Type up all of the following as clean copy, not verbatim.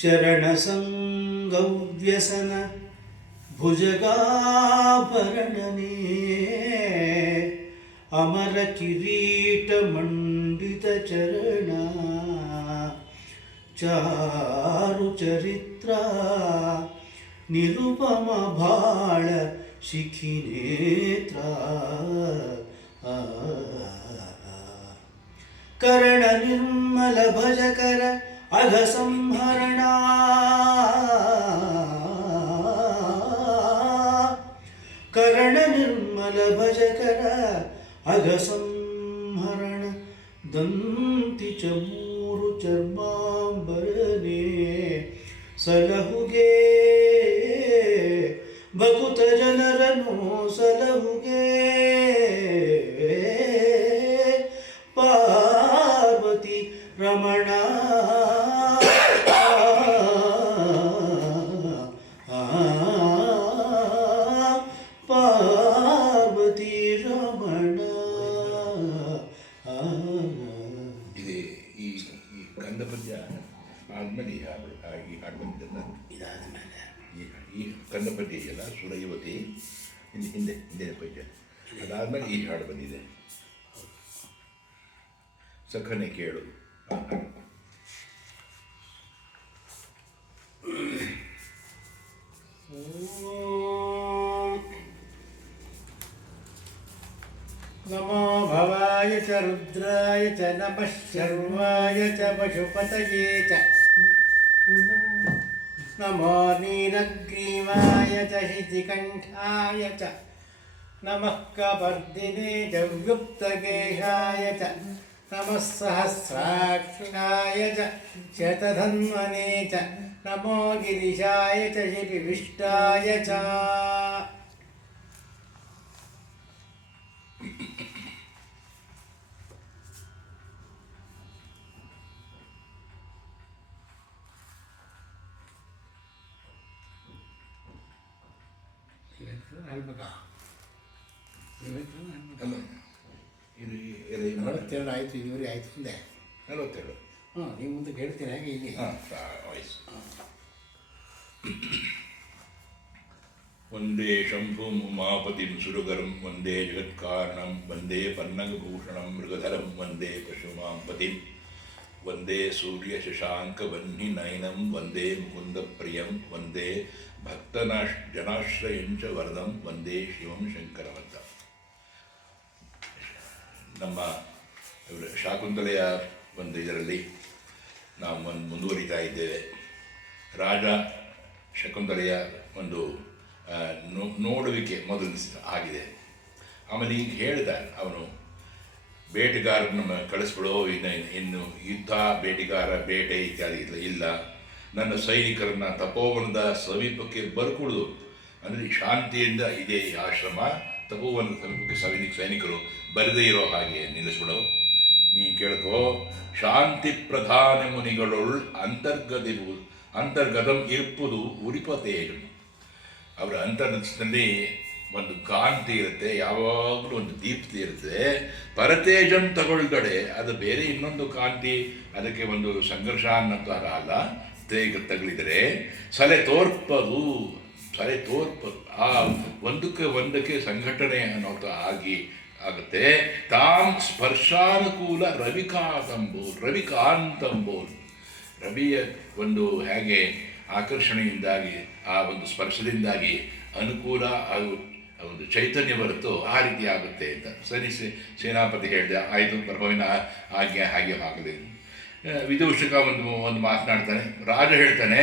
ಶರಣಸಂಗವ್ಯಸನ ಭುಜಗಾಭರಣನೇ ಅಮರ ಕಿರೀಟ ಮಂಡಿತ ಚರಣ ಚಾರು ಚರಿತ್ರ ನಿರುಪಮ ಬಾಳ ಶಿಖಿನೇತ್ರ ಕರ್ಣ ನಿರ್ಮಲ ಭಜಕರ ಅಘ ಸಂಹರಣ ಕರ್ಣ ನಿರ್ಮಲ ಭಜಕರ ಅಘ ಸಂಹರಣ ದಂತಿ ಚಮೂರು ಚರ್ಮಾಂಬರನೇ ಸಲಹುಗೆ ಭಕುತ ಜನರನ್ನು ಸಲಹುಗೆ ಪಾರ್ವತಿ ರಮಣ ಪಾರ್ವತಿ ರಮಣ. ಇದೆ ಈ ಕಂದ ಪದ್ಯ ಆದ್ಮೇಲೆ ಈ ಹಾಡು ಬಂದಿದ್ದಲ್ಲ, ಇದಾದ ಮೇಲೆ ಈ ಕಂದ ಪದ್ಯ ಇದೆಯಲ್ಲ ಸುರಯುವತಿ ಹಿಂದೆ ಪದ್ಯ, ಅದಾದ್ಮೇಲೆ ಈ ಹಾಡು ಬಂದಿದೆ. ಸಖನೆ ಕೇಳು. ನಮೋ ಭವಾಯ ಚ ರುದ್ರಾಯ ಚ ನಮಃ ಶರ್ವಾಯ ಚ ಪಶುಪತಯೇ ಚ ನಮೋ ನೀಲಗ್ರೀವಾಯ ಚ ಶಿತಿಕಂಠಾಯ ಚ ನಮಃ ಕಪರ್ದಿನೇ ಚ ವ್ಯುಕ್ತಕೇಶಾಯ ಚ ನಮಃ ಸಹಸ್ರಾಕ್ಷಾಯ ಚ ಶತಧನ್ವನೇ ಚ ನಮೋ ಗಿರಿಶಾಯ ಚ ಶಿಪಿವಿಷ್ಟಾಯ ಚ. ನಲವತ್ತೆರಡು ಆಯಿತು, ಇದುವರೆಗೆ ಆಯಿತು ಮುಂದೆ 42. ನೀವು ಮುಂದೆ ಹೇಳ್ತೀನಿ ಹಾಗೆ ಇಲ್ಲಿ. ವಾಯ್ಸ್. ವಂದೇ ಶಂಭುಂ ಉಮಾಪತಿಂ ಸುರಗರಂ ವಂದೇ ಜಗತ್ಕಾರಣಂ ವಂದೇ ಪನ್ನಗಭೂಷಣಂ ಮೃಗಧರಂ ವಂದೇ ಪಶುಮಾಂ ಪತಿಂ ವಂದೇ ಸೂರ್ಯ ಶಶಾಂಕ ವನ್ನಿ ನಯನಂ ವಂದೇ ಮುಕುಂದ ಪ್ರಿಯಂ ವಂದೇ ಜನಾಶ್ರಯಂಚ ವರದಂ ವಂದೇ ಶಿವಂ ಶಂಕರವಂತ. ನಮ್ಮ ಶಾಕುಂತಲೆಯ ಒಂದು ಇದರಲ್ಲಿ ನಾವು ಮುಂದುವರಿತಾ ಇದ್ದೇವೆ. ರಾಜ ಶಕುಂತಲೆಯ ಒಂದು ನೋಡುವಿಕೆ ಮೊದಲು ಆಗಿದೆ. ಆಮೇಲೆ ಈಗ ಹೇಳ್ದ ಅವನು ಬೇಟೆಗಾರನನ್ನು ಕಳಿಸ್ಬಿಡೋ, ಇನ್ನು ಯುದ್ಧ ಬೇಟೆಗಾರ ಬೇಟೆ ಇತ್ಯಾದಿ ಇಲ್ಲ, ನನ್ನ ಸೈನಿಕರನ್ನು ತಪೋವನದ ಸಮೀಪಕ್ಕೆ ಬರ್ಕೊಡುದು, ಅಂದರೆ ಶಾಂತಿಯಿಂದ ಇದೆ ಈ ಆಶ್ರಮ, ತಪೋವನದ ಸಮೀಪಕ್ಕೆ ಸೈನಿಕರು ಬರದೇ ಇರೋ ಹಾಗೆ ನಿಲ್ಲಿಸ್ಬಿಡೋ. ನೀ ಕೇಳ್ಕೋ, ಶಾಂತಿ ಪ್ರಧಾನ ಮುನಿಗಳೊಳ್ ಅಂತರ್ಗತಂ ಇರ್ಪುದು ಉರಿಪತೇಜಂ. ಅವರ ಅಂತರ್ಗತದಲ್ಲಿ ಒಂದು ಕಾಂತಿ ಇರುತ್ತೆ, ಯಾವಾಗಲೂ ಒಂದು ದೀಪ್ತಿ ಇರುತ್ತೆ. ಪರತೇಜಂ ತಗೊಳ್ಗಡೆ ಅದು ಬೇರೆ ಇನ್ನೊಂದು ಕಾಂತಿ, ಅದಕ್ಕೆ ಒಂದು ಸಂಘರ್ಷ ಅನ್ನೋಂಥರ ಅಲ್ಲ, ತಗಲಿದರೆ ಸಲೆ ತೋರ್ಪದು ಆ ಒಂದಕ್ಕೆ ಸಂಘಟನೆ ಅನ್ನೋದು ಆಗುತ್ತೆ. ತಾಂ ಸ್ಪರ್ಶಾನುಕೂಲ ರವಿಕಾಂತಂಬೋಲ್, ರವಿಯ ಒಂದು ಹೇಗೆ ಆಕರ್ಷಣೆಯಿಂದಾಗಿ ಆ ಒಂದು ಸ್ಪರ್ಶದಿಂದಾಗಿ ಅನುಕೂಲ ಒಂದು ಚೈತನ್ಯ ಬರುತ್ತೋ ಆ ರೀತಿ ಆಗುತ್ತೆ ಅಂತ. ಸರಿ, ಸೇನಾಪತಿ ಹೇಳಿದೆ, ಆಯಿತು ಪ್ರಭುವಿನ ಆಜ್ಞೆ ಹಾಗೆ ಆಗಲಿ. ವಿದೂಷಕ ಒಂದು ಮಾತನಾಡ್ತಾನೆ. ರಾಜ ಹೇಳ್ತಾನೆ,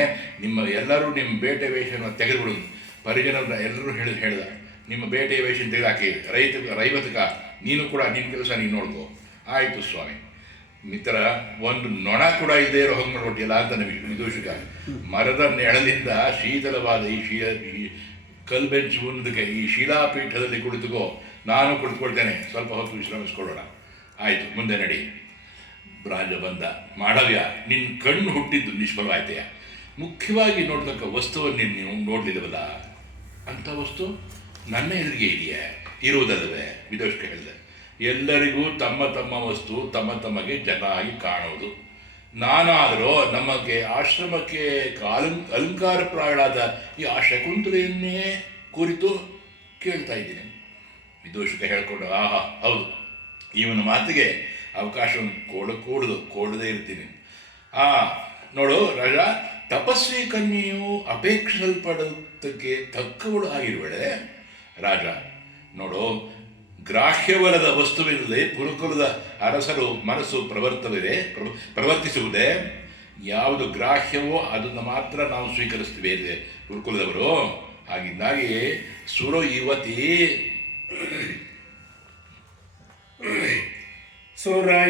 ಎಲ್ಲರೂ ನಿಮ್ಮ ಬೇಟೆ ವೇಷವನ್ನು ತೆಗೆದುಬಿಡುದು. ಪರಿಜನರ ಎಲ್ಲರೂ ಹೇಳ್ದ, ನಿಮ್ಮ ಬೇಟೆ ವೇಷ ತೆಗೆದಾಕಿ, ರೈವತಕ ನೀನು ಕೂಡ ನಿನ್ನ ಕೆಲಸ ನೀನು ನೋಡ್ಕೋ. ಆಯಿತು ಸ್ವಾಮಿ. ಮಿತ್ರ ಒಂದು ನೊಣ ಕೂಡ ಇದ್ದೇ ಇರೋ ಹೋಗಿ ಮಾಡ್ಕೊಟ್ಟಿಲ್ಲ ಅಂತಾನೆ ವಿದೂಷಕ. ಮರದ ನೆಳಲಿಂದ ಶೀತಲವಾದ ಈ ಕಲ್ಬೆಂಚ್ ಮುಂದಕ್ಕೆ ಈ ಶಿಲಾಪೀಠದಲ್ಲಿ ಕುಳಿತುಕೋ, ನಾನು ಕುಳಿತುಕೊಳ್ತೇನೆ, ಸ್ವಲ್ಪ ಹೊತ್ತು ವಿಶ್ರಮಿಸ್ಕೊಳ್ಳೋಣ. ಆಯಿತು, ಮುಂದೆ ನಡಿ. ರಾಜ ಬಂದ. ಮಾಳವ್ಯ, ನಿನ್ನ ಕಣ್ಣು ಹುಟ್ಟಿದ್ದು ನಿಷ್ಫಲವಾಯ್ತೆಯ. ಮುಖ್ಯವಾಗಿ ನೋಡ್ತಕ್ಕ ವಸ್ತುವನ್ನು ನೀವು ನೋಡಲಿಲ್ಲವಲ್ಲ, ಅಂಥ ವಸ್ತು ನನ್ನ ಎದುರಿಗೆ ಇದೆಯೇ? ಇರುವುದಲ್ಲವೇ? ವಿದೂಷಕ ಹೇಳಿದೆ, ಎಲ್ಲರಿಗೂ ತಮ್ಮ ತಮ್ಮ ವಸ್ತು ತಮಗೆ ಚೆನ್ನಾಗಿ ಕಾಣುವುದು. ನಾನಾದರೂ ನಮಗೆ ಆಶ್ರಮಕ್ಕೆ ಅಲಂಕಾರಪ್ರಾಯಳಾದ ಈ ಆ ಶಕುಂತಲೆಯನ್ನೇ ಕುರಿತು ಕೇಳ್ತಾ ಇದ್ದೀನಿ. ವಿದೂಷಕ ಹೇಳ್ಕೊಂಡು ಆಹಾ ಹೌದು, ಇವನ ಮಾತಿಗೆ ಅವಕಾಶವನ್ನು ಕೊಡದೇ ಇರ್ತೀನಿ. ನೋಡು ರಾಜ, ತಪಸ್ವಿ ಕನ್ಯೆಯು ಅಪೇಕ್ಷಿಸಲ್ಪಡೋದಕ್ಕೆ ತಕ್ಕವಳು ಆಗಿರುವಳೆ. ರಾಜ ನೋಡು, ಗ್ರಾಹ್ಯವಲ್ಲದ ವಸ್ತುವಿನಲ್ಲಿ ಗುರುಕುಲದ ಅರಸರು ಮನಸ್ಸು ಪ್ರವರ್ತಿಸುವುದೇ. ಯಾವುದು ಗ್ರಾಹ್ಯವೋ ಅದನ್ನು ಮಾತ್ರ ನಾವು ಸ್ವೀಕರಿಸ್ತೀವಿ ಇದೆ ಗುರುಕುಲದವರು. ಹಾಗಿದ್ದಾಗಿ ಸುರ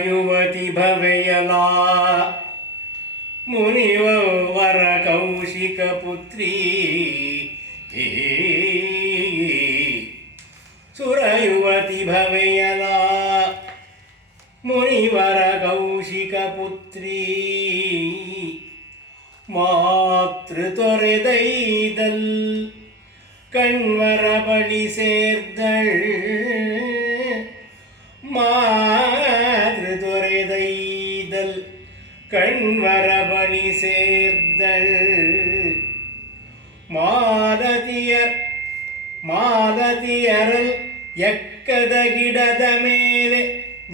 ಯುವತಿ ಭವೆಯಲಾ ಮುನಿವರ ಕೌಶಿಕ ಪುತ್ರಿ. ಸುರಯುವತಿ ಭವೆಯಲಾ ಮುನಿವರ ಕೌಶಿಕ ಪುತ್ರಿ. ಮಾತೃ ತೊರೆದೈದಲ್ ಕಣ್ವರ ಬಳಿ ಸೇರ್ದಳ್. ಮಾತೃ ತೊರೆದೈದಲ್ ಕಣ್ವರ ಬಳಿ ಸೇರ್ದಳ್. ಮಾಲತಿಯರಲ್ ಎಕ್ಕದ ಗಿಡದ ಮೇಲೆ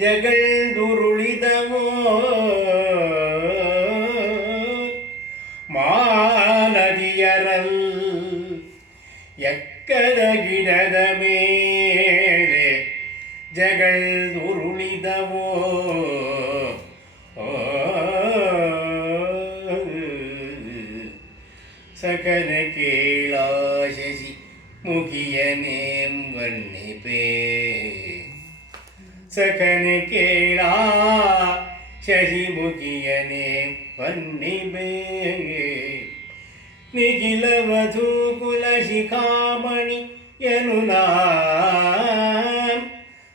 ಜಗಳ್ದುರುಳಿದವೋ. ಮಾಲತಿಯರಲ್ ಎಕ್ಕದ ಗಿಡದ ಮೇಲೆ ಜಗಳ್ದುರುಳಿದವೋ. ಸಕಲ ಕೇಳಾ ಶಶಿ ಮುಖಿಯನೇಂ ವರ್ಣಿಪೇ. ಸಕಲ ಕೇಳಾ ಶಶಿ ಮುಖಿಯನೇಂ ವರ್ಣಿಪೇ. ನಿಖಿಲ ವಧೂಕುಲ ಶಿಖಾಮಣಿ ಯನುನಾಂ.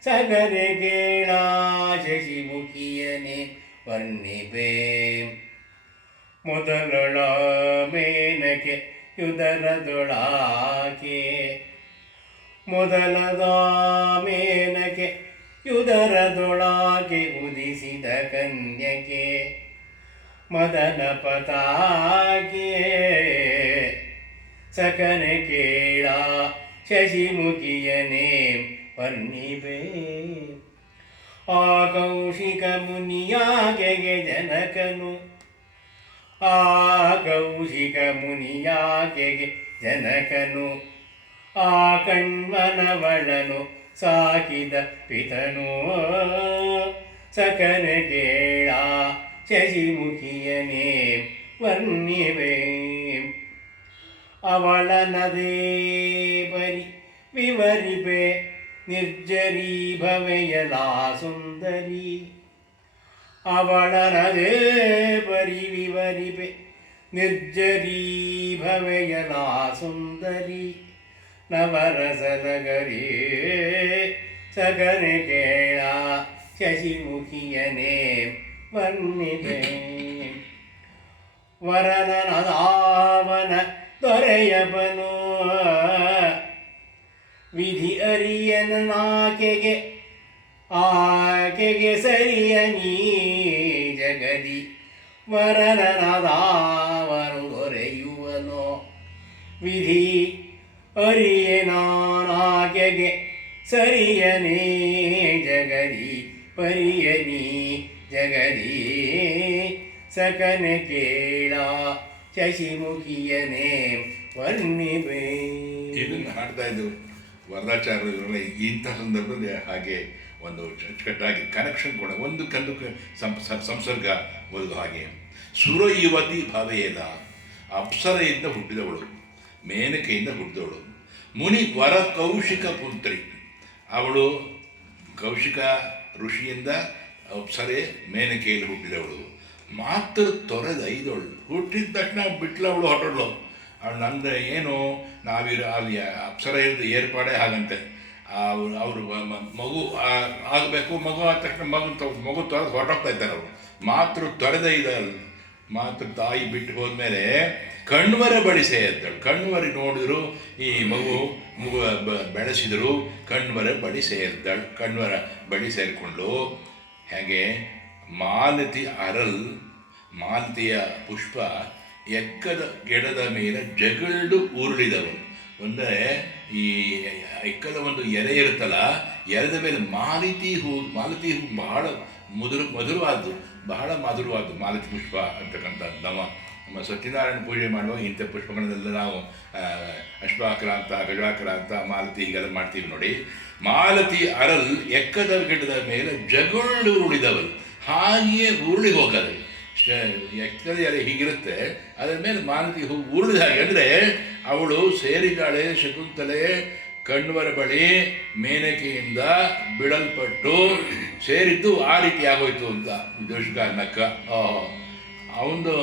ಸಕಲ ಕೇಳಾ ಶಶಿ ಮುಖಿಯನೇ ವರ್ಣಿಪೇ. ಮೊದಲೊಳ ಮೇನಕೆ ಯುದರದೊಳಾಕೆ. ಮೊದಲದ ಮೇನಕೆ ಯುದರದೊಳಾಕೆ ಉದಿಸಿದ ಕನ್ಯಕೆ ಮದನ ಪತಾಕೆ. ಸಕನ ಕೇಳ ಶಶಿಮುಖಿಯನೇ ವರ್ಣಿಪೇ. ಆ ಕೌಶಿಕ ಮುನಿಯಾಗೆಗೆ ಜನಕನು. ಆ ಕೌಶಿಕ ಮುನಿಯಾಗೆಗೆ ಜನಕನು. ಆ ಕಣ್ಮನವಳನು ಸಾಕಿದ ಪಿತನು. ಸಕನ ಕೇಳ ಶಶಿಮುಖಿಯನೇ ವರ್ಣಿಪೇ. ಅವಳನದೇ ಪರಿ ವಿವರಿಪೆ ನಿರ್ಜರೀ ಭವೆಯಲಾ ಸುಂದರಿ. ಅವಳನದೇ ಪರಿ ವಿವರಿಪೆ ನಿರ್ಜರೀ ಭವೆಯಲಾ ಸುಂದರಿ. ನವರಸದಗರಿ ಸಗನ ಕೇಳ ಶಶಿಮುಖಿಯನೇ ವರ್ಣಿಪೆ. ವರನದಾವನ ದೊರೆಯಬನು ವಿಧಿ ಅರಿಯನಾಕೆಗೆ. ಆಕೆಗೆ ಸರಿಯ ನೀ ಜಗದಿ. ವರನದಾವನು ದೊರೆಯುವನೋ ವಿಧಿ ಅರಿಯನಾಕೆಗೆ. ಸರಿಯನೇ ಜಗದಿ ಪರಿಯನಿ ಜಗದಿ. ಸಕನ ಕೇಳ ಶಶಿಮುಖಿಯನೇ ವರ್ಣಿಪೇ. ಇದನ್ನು ಹಾಡ್ತಾ ಇದ್ದೆವು ವರದಾಚಾರ್ಯರಲ್ಲಿ. ಇಂಥ ಸಂದರ್ಭದಲ್ಲಿ ಹಾಗೆ ಒಂದು ಅಚ್ಚುಕಟ್ಟಾಗಿ ಕನೆಕ್ಷನ್ ಕೂಡ ಒಂದಕ್ಕೊಂದು ಸಂಸರ್ಗ ಒಂದು ಹಾಗೆ. ಸುರ ಯುವತಿ ಭವೆಯಲ ಅಪ್ಸರೆಯಿಂದ ಹುಟ್ಟಿದವಳು, ಮೇನಕೆಯಿಂದ ಹುಟ್ಟಿದವಳು. ಮುನಿ ವರ ಕೌಶಿಕ ಪುತ್ರಿ, ಅವಳು ಕೌಶಿಕ ಋಷಿಯಿಂದ ಅಪ್ಸರೆ ಮೇನಕೆಯಲ್ಲಿ ಹುಟ್ಟಿದವಳು. ಮಾತ್ರ ತೊರೆದೈದವಳು, ಹುಟ್ಟಿದ ತಕ್ಷಣ ಬಿಟ್ಲವಳು, ಹೊರಟಳು. ಅವಳು ನಂದು ಏನು ಅಲ್ಲಿ ಅಪ್ಸರ ಏರ್ಪಾಡೇ ಹಾಗಂತೆ. ಅವರು ಮಗು ಆಗಬೇಕು, ಮಗು ಆದ ತಕ್ಷಣ ಮಗು ತೊರೆದು ಹೊರಟೋಗ್ತಾ ಇದ್ದಾರೆ ಅವರು. ಮಾತೃ ತೊರೆದೈದಳು, ಮಾತೃ ತಾಯಿ ಬಿಟ್ಟು ಹೋದ್ಮೇಲೆ ಕಣ್ವರ ಬಳಿ ಸೇರಿದ್ದಳು. ಕಣ್ವರಿ ನೋಡಿದ್ರು, ಈ ಮಗು ಬೆಳೆಸಿದರು, ಕಣ್ವರ ಬಳಿ ಸೇರಿದ್ದಳು. ಕಣ್ವರ ಬಳಿ ಸೇರಿಕೊಂಡು ಹೇಗೆ ಮಾಲತಿ ಅರಲ್ ಮಾಲತಿಯ ಪುಷ್ಪ ಎಕ್ಕದ ಗಿಡದ ಮೇಲೆ ಜಗಲ್ಡು ಉರುಳಿದವನು. ಅಂದರೆ ಈ ಎಕ್ಕದ ಒಂದು ಎಲೆ ಇರುತ್ತಲ್ಲ, ಎಲೆದ ಮೇಲೆ ಮಾಲತಿ ಹೂ ಬಹಳ ಮಧುರವಾದ್ದು, ಬಹಳ ಮಧುರವಾದ್ದು ಮಾಲತಿ ಪುಷ್ಪ ಅಂತಕ್ಕಂಥದ್ದು. ನಮ್ಮ ಸತ್ಯನಾರಾಯಣ ಪೂಜೆ ಮಾಡುವಾಗ ಇಂಥ ಪುಷ್ಪಗಳನ್ನೆಲ್ಲ ನಾವು ಅಶ್ವಾಕ್ರಾಂತ, ಗಜಾಕ್ರಾಂತ, ಮಾಲತಿ ಹೀಗೆಲ್ಲ ಮಾಡ್ತೀವಿ ನೋಡಿ. ಮಾಲತಿ ಅರಲ್ ಎಕ್ಕದ ಗಿಡದ ಮೇಲೆ ಜಗುಳ್ಳು ಉರುಳಿದವಳು, ಹಾಗೆಯೇ ಉರುಳಿ ಹೋಗದು. ಎಕ್ಕದ ಎಲೆ ಹೀಗಿರುತ್ತೆ, ಅದರ ಮೇಲೆ ಮಾಲತಿ ಹೂ ಉರುಳಿದ ಹಾಗೆ. ಅಂದರೆ ಅವಳು ಸೇರಿದಾಳೆ ಶಕುಂತಲೆ ಕಣ್ವರ ಬಳಿ ಮೇನಕೆಯಿಂದ ಬಿಡಲ್ಪಟ್ಟು ಸೇರಿದ್ದು ಆ ರೀತಿ ಆಗೋಯ್ತು ಅಂತ ವಿದೂಷಕ ಅವನು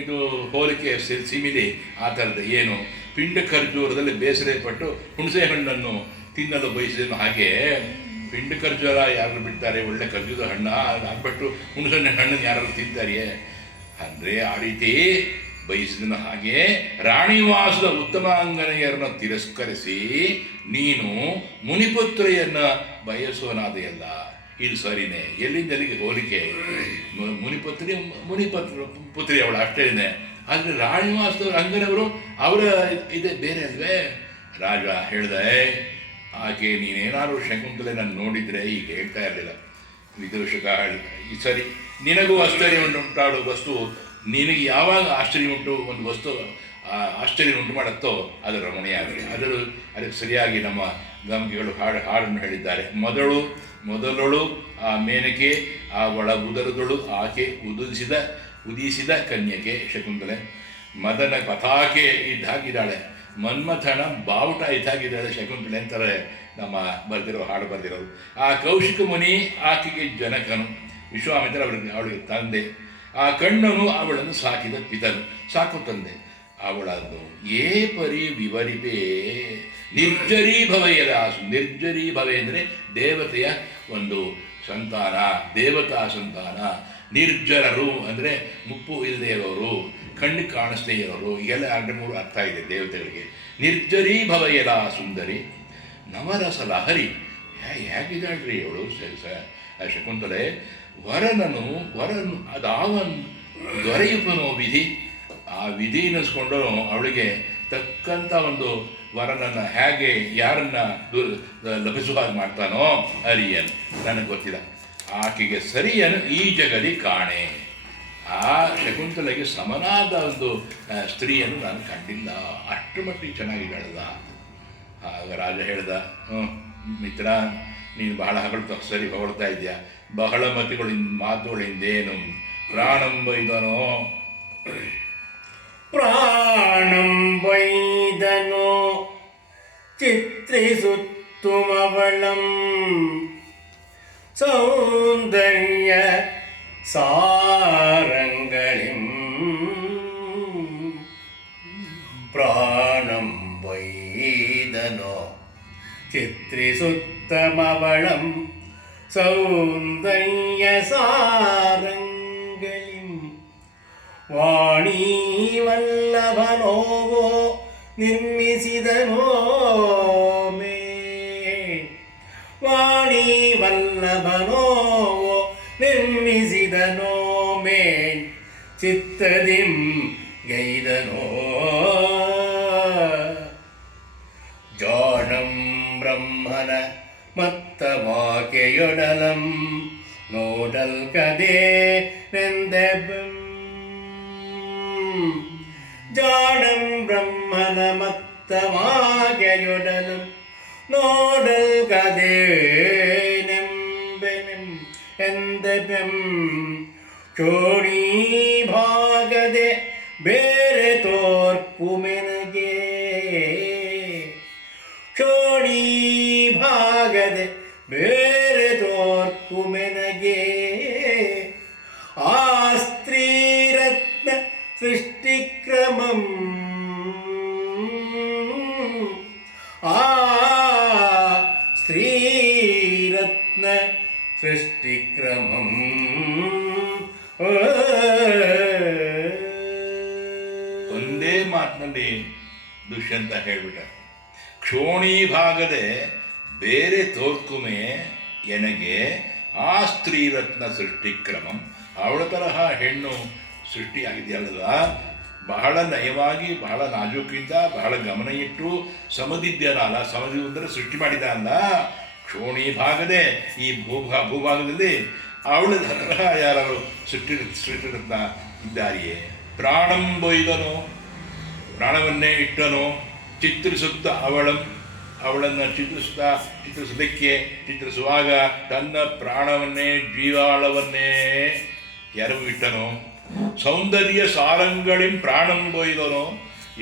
ಇದು ಹೋಲಿಕೆ ಸೀಮಿದೆ ಆ ಥರದ್ದು. ಏನು ಪಿಂಡ ಖರ್ಜೂರದಲ್ಲಿ ಬೇಸರ ಪಟ್ಟು ಹುಣಸೆ ಹಣ್ಣನ್ನು ತಿನ್ನಲು ಬಯಸಿದನು, ಹಾಗೆ ಪಿಂಡ ಖರ್ಜೂರ ಯಾರು ಬಿಡ್ತಾರೆ, ಒಳ್ಳೆ ಖರ್ಜೂರ ಹಣ್ಣು ಆಗ್ಬಿಟ್ಟು ಹುಣಸೆ ಹಣ್ಣನ್ನು ಯಾರು ತಿಂತಾರೆಯೇ ಅಂದರೆ ಆ ರೀತಿ ಬಯಸಿದನು. ಹಾಗೆ ರಾಣಿವಾಸದ ಉತ್ತಮಾಂಗನೆಯರನ್ನು ತಿರಸ್ಕರಿಸಿ ನೀನು ಮುನಿಪುತ್ರೆಯನ್ನು ಬಯಸುವನಾದೆಯಲ್ಲ, ಇದು ಸರಿನೇ. ಎಲ್ಲಿಂದಲ್ಲಿಗೆ ಹೋಲಿಕೆ? ಮುನಿಪುತ್ರಿ ಅವಳು ಅಷ್ಟೇನೆ. ಆದರೆ ರಾಣಿವಾಸದವರು ಅಂಗನವರು ಅವರ ಇದೆ ಬೇರೆ ಅಲ್ವೇ? ರಾಜ ಹೇಳ್ದೆ, ಆಕೆ ನೀನೇನಾದ್ರು ಶಕುಂತಲೆ ನಾನು ನೋಡಿದರೆ ಈಗ ಹೇಳ್ತಾ ಇರಲಿಲ್ಲ. ವಿದೂಷಕ ಈ ಸರಿ ನಿನಗೂ ಆಶ್ಚರ್ಯ ಉಂಟಾಡುವ ವಸ್ತು, ನಿನಗೆ ಯಾವಾಗ ಆಶ್ಚರ್ಯ ಉಂಟು ಒಂದು ವಸ್ತು ಆಶ್ಚರ್ಯ ಉಂಟು ಮಾಡುತ್ತೋ ಅದು ರಮಣೀಯ ಆಗಲಿ. ಅದಕ್ಕೆ ಸರಿಯಾಗಿ ನಮ್ಮ ಗಮಕಿಗಳು ಹಾಡನ್ನು ಹೇಳಿದ್ದಾರೆ. ಮೊದಲೊಳು ಆ ಮೇನಕೆ, ಆ ಒಳ ಉದರದೊಳು ಆಕೆ ಉದಿಸಿದ ಕನ್ಯಕೆ ಶಕುಂತಲೆ, ಮದನ ಪತಾಕೆ ಇದ್ದಾಗಿದ್ದಾಳೆ, ಮನ್ಮಥನ ಬಾವುಟ ಇದ್ದಾಗಿದ್ದಾಳೆ ಶಕುಂತಲೆ ಅಂತಾರೆ ನಮ್ಮ ಹಾಡು ಬರೆದಿರೋರು. ಆ ಕೌಶಿಕ ಮುನಿ ಆಕೆಗೆ ಜನಕನು, ವಿಶ್ವಾಮಿತ್ರ ಅವಳಿಗೆ ತಂದೆ, ಆ ಕಣ್ಣನು ಅವಳನ್ನು ಸಾಕಿದ ಪಿತನು, ಸಾಕು ತಂದೆ. ಅವಳನ್ನು ಏ ಪರಿ ವಿವರಿಪೇ ನಿರ್ಜರಿ ಭವೆಯದಾಸು. ನಿರ್ಜರಿ ಭವೆ ಅಂದರೆ ದೇವತೆಯ ಒಂದು ಸಂತಾನ, ದೇವತಾ ಸಂತಾನ. ನಿರ್ಜರರು ಅಂದರೆ ಮುಪ್ಪು ಇಲ್ಲದೆ ಇರೋರು, ಕಣ್ಣು ಕಾಣಿಸ್ದೇ ಇರೋರು, ಎಲ್ಲ 2-3 ಅರ್ಥ ಇದೆ ದೇವತೆಗಳಿಗೆ. ನಿರ್ಜರಿ ಭವೆಯಲ ಸುಂದರಿ ನವರಸ ಲಹರಿ. ಹೇಗಿದ್ದಾಳ್ರಿ ಅವಳು ಶಕುಂತಲೆ. ವರನು ಅದಾವನ್ ದೊರೆಯುವನೋ ವಿಧಿ. ಆ ವಿಧಿ ಎನ್ನಿಸ್ಕೊಂಡು ಅವಳಿಗೆ ತಕ್ಕಂಥ ಒಂದು ವರನನ್ನು ಹೇಗೆ ಯಾರನ್ನ ಲಭಿಸುವ ಹಾಗೆ ಮಾಡ್ತಾನೋ ಅರಿಯನ್ ನನಗೆ ಗೊತ್ತಿಲ್ಲ. ಆಕೆಗೆ ಸರಿಯನು ಈ ಜಗದಿ ಕಾಣೆ. ಆ ಶಕುಂತಲೆಗೆ ಸಮನಾದ ಒಂದು ಸ್ತ್ರೀಯನ್ನು ನಾನು ಕಂಡಿಲ್ಲ, ಅಷ್ಟು ಮಟ್ಟಿಗೆ ಚೆನ್ನಾಗಿದ್ದಾಳಲ್ಲ. ಆಗ ರಾಜ ಹೇಳ್ದ, ಮಿತ್ರ ನೀನು ಬಹಳ ಸರಿ ಹೊಗಳ್ತಾ ಇದೆಯಾ, ಬಹಳ ಮಾತುಗಳಿಂದೇನು ಪ್ರಾಣಂ ಬೈದನೋ ಚಿತ್ರಿಸುತ್ತುಮವಳಂ ಸೌಂದರ್ಯ ಸಾರಂಗಳಿಂ ಪ್ರಾಣಂ ವೈದನೋ ಚಿತ್ರಿಸುತ್ತಮವಳಂ ಸೌಂದರ್ಯ ಸಾರಂಗಳಿಂ ವಾಣೀವಲ್ಲಭನೋವೋ ನಿರ್ಮಿಸಿದನೋ ಮೇ ವಾಣೀವಲ್ಲಭನೋವೋ ನಿರ್ಮಿಸಿದನೋ ಮೇ ಚಿತ್ತದಿಂ ಗೈದನೋ ಜಾಣಂ ಬ್ರಹ್ಮನ ಮತ್ತಮಾಕೆಯೊಡಲಂ ನೋಡಲ್ ಕದೇ ನೆಂದೆಬಂ ಜಾಡಂ ಬ್ರಹ್ಮನ ಮತ್ತಮಾಗೆಯೊಡಲಂ ನೋಡಲ್ ಕದೇ ನೆಂಬೆನೆಂ ಎಂದೆಬೆಂ ಚೋಣಿ ಭಾಗದೆ ಬೇರೆ ತೋರ್ಪುಮೆನಗೆ ಚೋಣಿ ಭಾಗದೆ ಬೇರೆ ತೋರ್ಪುಮೆನಗೆ ಆ ಸ್ತ್ರೀರತ್ನ ಸೃಷ್ಟಿಕ್ರಮಂ ಆ ಸ್ತ್ರೀರತ್ನ ಸೃಷ್ಟಿಕ್ರಮಂ ಒಂದೇ ಮಾತಿನಲ್ಲಿ ದುಷ್ಯಂತ ಹೇಳ್ಬಿಟ್ಟ. ಕ್ಷೋಣಿ ಭಾಗದೆ ಬೇರೆ ತೋರ್ಕುಮೆ ಎನಗೆ ಆ ಸ್ತ್ರೀರತ್ನ ಸೃಷ್ಟಿಕ್ರಮಂ ಅವಳ ತರಹ ಹೆಣ್ಣು ಸೃಷ್ಟಿಯಾಗಿದೆಯಲ್ಲ, ಬಹಳ ನಯವಾಗಿ, ಬಹಳ ನಾಜೂಕಿಂದ, ಬಹಳ ಗಮನ ಇಟ್ಟು ಸಮದಿದ್ಯಲ್ಲ, ಸಮದಿ ಅಂದರೆ ಸೃಷ್ಟಿ ಮಾಡಿದ ಅಲ್ಲ, ಕ್ಷೋಣಿ ಭಾಗದೆ ಈ ಭೂಭಾಗದಲ್ಲಿ ಅವಳ ತರಹ ಯಾರು ಸೃಷ್ಟಿರತ್ನ ಇದ್ದಾರೆಯೇ. ಪ್ರಾಣಂ ಬೊಯ್ದನು, ಪ್ರಾಣವನ್ನೇ ಇಟ್ಟನು, ಚಿತ್ರಿಸುತ್ತ ಅವಳನ್ನು ಚಿತ್ರಿಸುವಾಗ ತನ್ನ ಪ್ರಾಣವನ್ನೇ, ಜೀವಾಳವನ್ನೇ ಎರವು ಇಟ್ಟನು. ಸೌಂದರ್ಯ ಸಾರಂಗಳಿಂ ಪ್ರಾಣಂ ಬೊಯ್ದನು,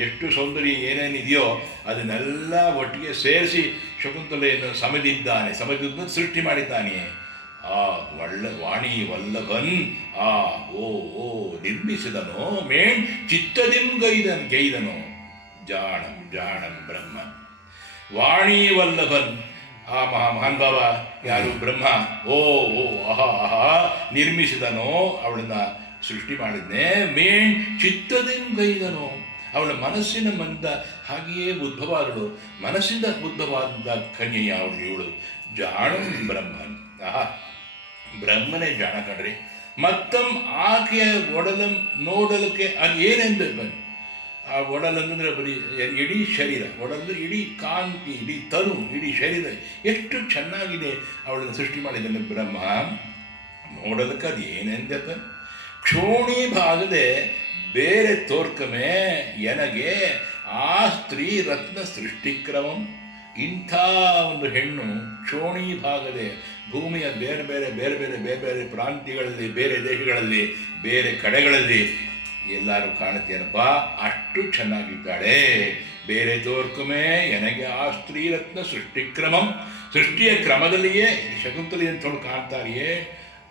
ಎಷ್ಟು ಸೌಂದರ್ಯ ಏನೇನಿದೆಯೋ ಅದನ್ನೆಲ್ಲ ಒಟ್ಟಿಗೆ ಸೇರಿಸಿ ಶಕುಂತಲೆಯನ್ನು ಸಮದಿದ್ದ ಸೃಷ್ಟಿ ಮಾಡಿದ್ದಾನೆ. ಆ ವಾಣಿ ವಲ್ಲಭನ್ ಓ ನಿರ್ಮಿಸಿದನು, ಮೇಣ್ ಚಿತ್ತದಿಂ ಗೈದನು. ಜಾಣಂ ಬ್ರಹ್ಮ ವಾಣಿ ವಲ್ಲಭನ್, ಆ ಮಹಾನುಭಾವ ಯಾರು ಬ್ರಹ್ಮ, ಓ ಆಹಾ ನಿರ್ಮಿಸಿದನೋ, ಅವಳನ್ನ ಸೃಷ್ಟಿ ಮಾಡಿದ್ನೆ. ಮೇಣ್ ಚಿತ್ತದಿಂ ಗೈದನು, ಅವಳ ಮನಸ್ಸಿನ ಮಂದ ಹಾಗೆಯೇ ಉದ್ಭವಾದಳು, ಮನಸ್ಸಿಂದ ಉದ್ಭವಾದ ಕನ್ಯೆಯ ಇವಳು. ಜಾಣಂ ಬ್ರಹ್ಮನ್, ಬ್ರಹ್ಮನೇ ಜಾಣ ಕಣ್ರಿ. ಮತ್ತಂ ಆಕೆಯ ಒಡಲಂ ನೋಡಲಿಕ್ಕೆ ಅದು ಏನೆಂದು ಬನ್ನಿ, ಆ ಒಡಲಂದ್ರೆ ಬರೀ ಇಡೀ ಶರೀರ, ಒಡಲು ಇಡೀ ಕಾಂತಿ, ಇಡೀ ತನು, ಇಡೀ ಶರೀರ ಎಷ್ಟು ಚೆನ್ನಾಗಿದೆ ಅವಳನ್ನು ಸೃಷ್ಟಿ ಮಾಡಿದ್ದಾನೆ ಬ್ರಹ್ಮ. ನೋಡಲಿಕ್ಕೆ ಅದು ಏನೆಂದಪ್ಪ, ಕ್ಷೋಣಿ ಭಾಗದೆ ಬೇರೆ ತೋರ್ಕಮೇ ಎನಗೆ ಆ ಸ್ತ್ರೀ ರತ್ನ ಸೃಷ್ಟಿಕ್ರಮಂ. ಇಂಥ ಒಂದು ಹೆಣ್ಣು ಕ್ಷೋಣಿ ಭಾಗದೆ ಭೂಮಿಯ ಬೇರೆ ಬೇರೆ ಪ್ರಾಂತ್ಯಗಳಲ್ಲಿ, ಬೇರೆ ದೇಶಗಳಲ್ಲಿ, ಬೇರೆ ಕಡೆಗಳಲ್ಲಿ ಎಲ್ಲರೂ ಕಾಣುತ್ತೇನಪ್ಪ, ಅಷ್ಟು ಚೆನ್ನಾಗಿದ್ದಾಳೆ. ಬೇರೆ ತೋರ್ಕಮೇ ಎನಗೆ ಆ ಸ್ತ್ರೀ ರತ್ನ ಸೃಷ್ಟಿಕ್ರಮಂ, ಸೃಷ್ಟಿಯ ಕ್ರಮದಲ್ಲಿಯೇ ಶಕುಂತಲೆ ಅಂತವಳು ಕಾಣ್ತಾರೆಯೇ.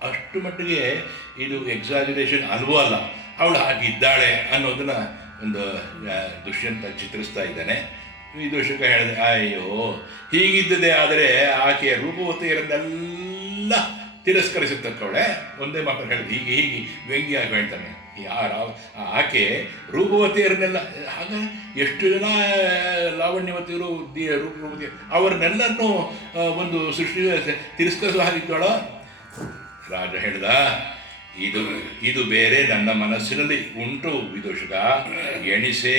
ಅಷ್ಟು ಮಟ್ಟಿಗೆ ಇದು ಎಕ್ಸಾಜರೇಷನ್ ಅಲ್ವೋ ಅಲ್ಲ, ಅವಳು ಹಾಗಿದ್ದಾಳೆ ಅನ್ನೋದನ್ನ ಒಂದು ದುಷ್ಯಂತ ಚಿತ್ರಿಸ್ತಾ ಇದ್ದಾನೆ. ವಿದೂಷಕ ಹೇಳಿದೆ, ಅಯ್ಯೋ ಹೀಗಿದ್ದದೆ ಆದರೆ ಆಕೆಯ ರೂಪವತಿಯರನ್ನೆಲ್ಲ ತಿರಸ್ಕರಿಸತಕ್ಕವಳೆ. ಒಂದೇ ಮಾತು ಹೇಳಿದೆ, ಹೀಗೆ ವ್ಯಂಗ್ಯವಾಗಿ ಹೇಳ್ತಾನೆ. ಆಕೆ ರೂಪವತಿಯರನ್ನೆಲ್ಲ, ಆಗ ಎಷ್ಟು ಜನ ಲಾವಣ್ಯವತಿಯರು, ರೂಪವತಿಯರು ಅವರನ್ನೆಲ್ಲನೂ ಒಂದು ಸೃಷ್ಟಿ ತಿರಸ್ಕರಿಸುವ ಹಾಗಿದ್ದಾಳೋ. ರಾಜ ಹೇಳ್ದ, ಇದು ಬೇರೆ ನನ್ನ ಮನಸ್ಸಿನಲ್ಲಿ ಉಂಟು ವಿದೂಷಕ, ಎಣಿಸೇ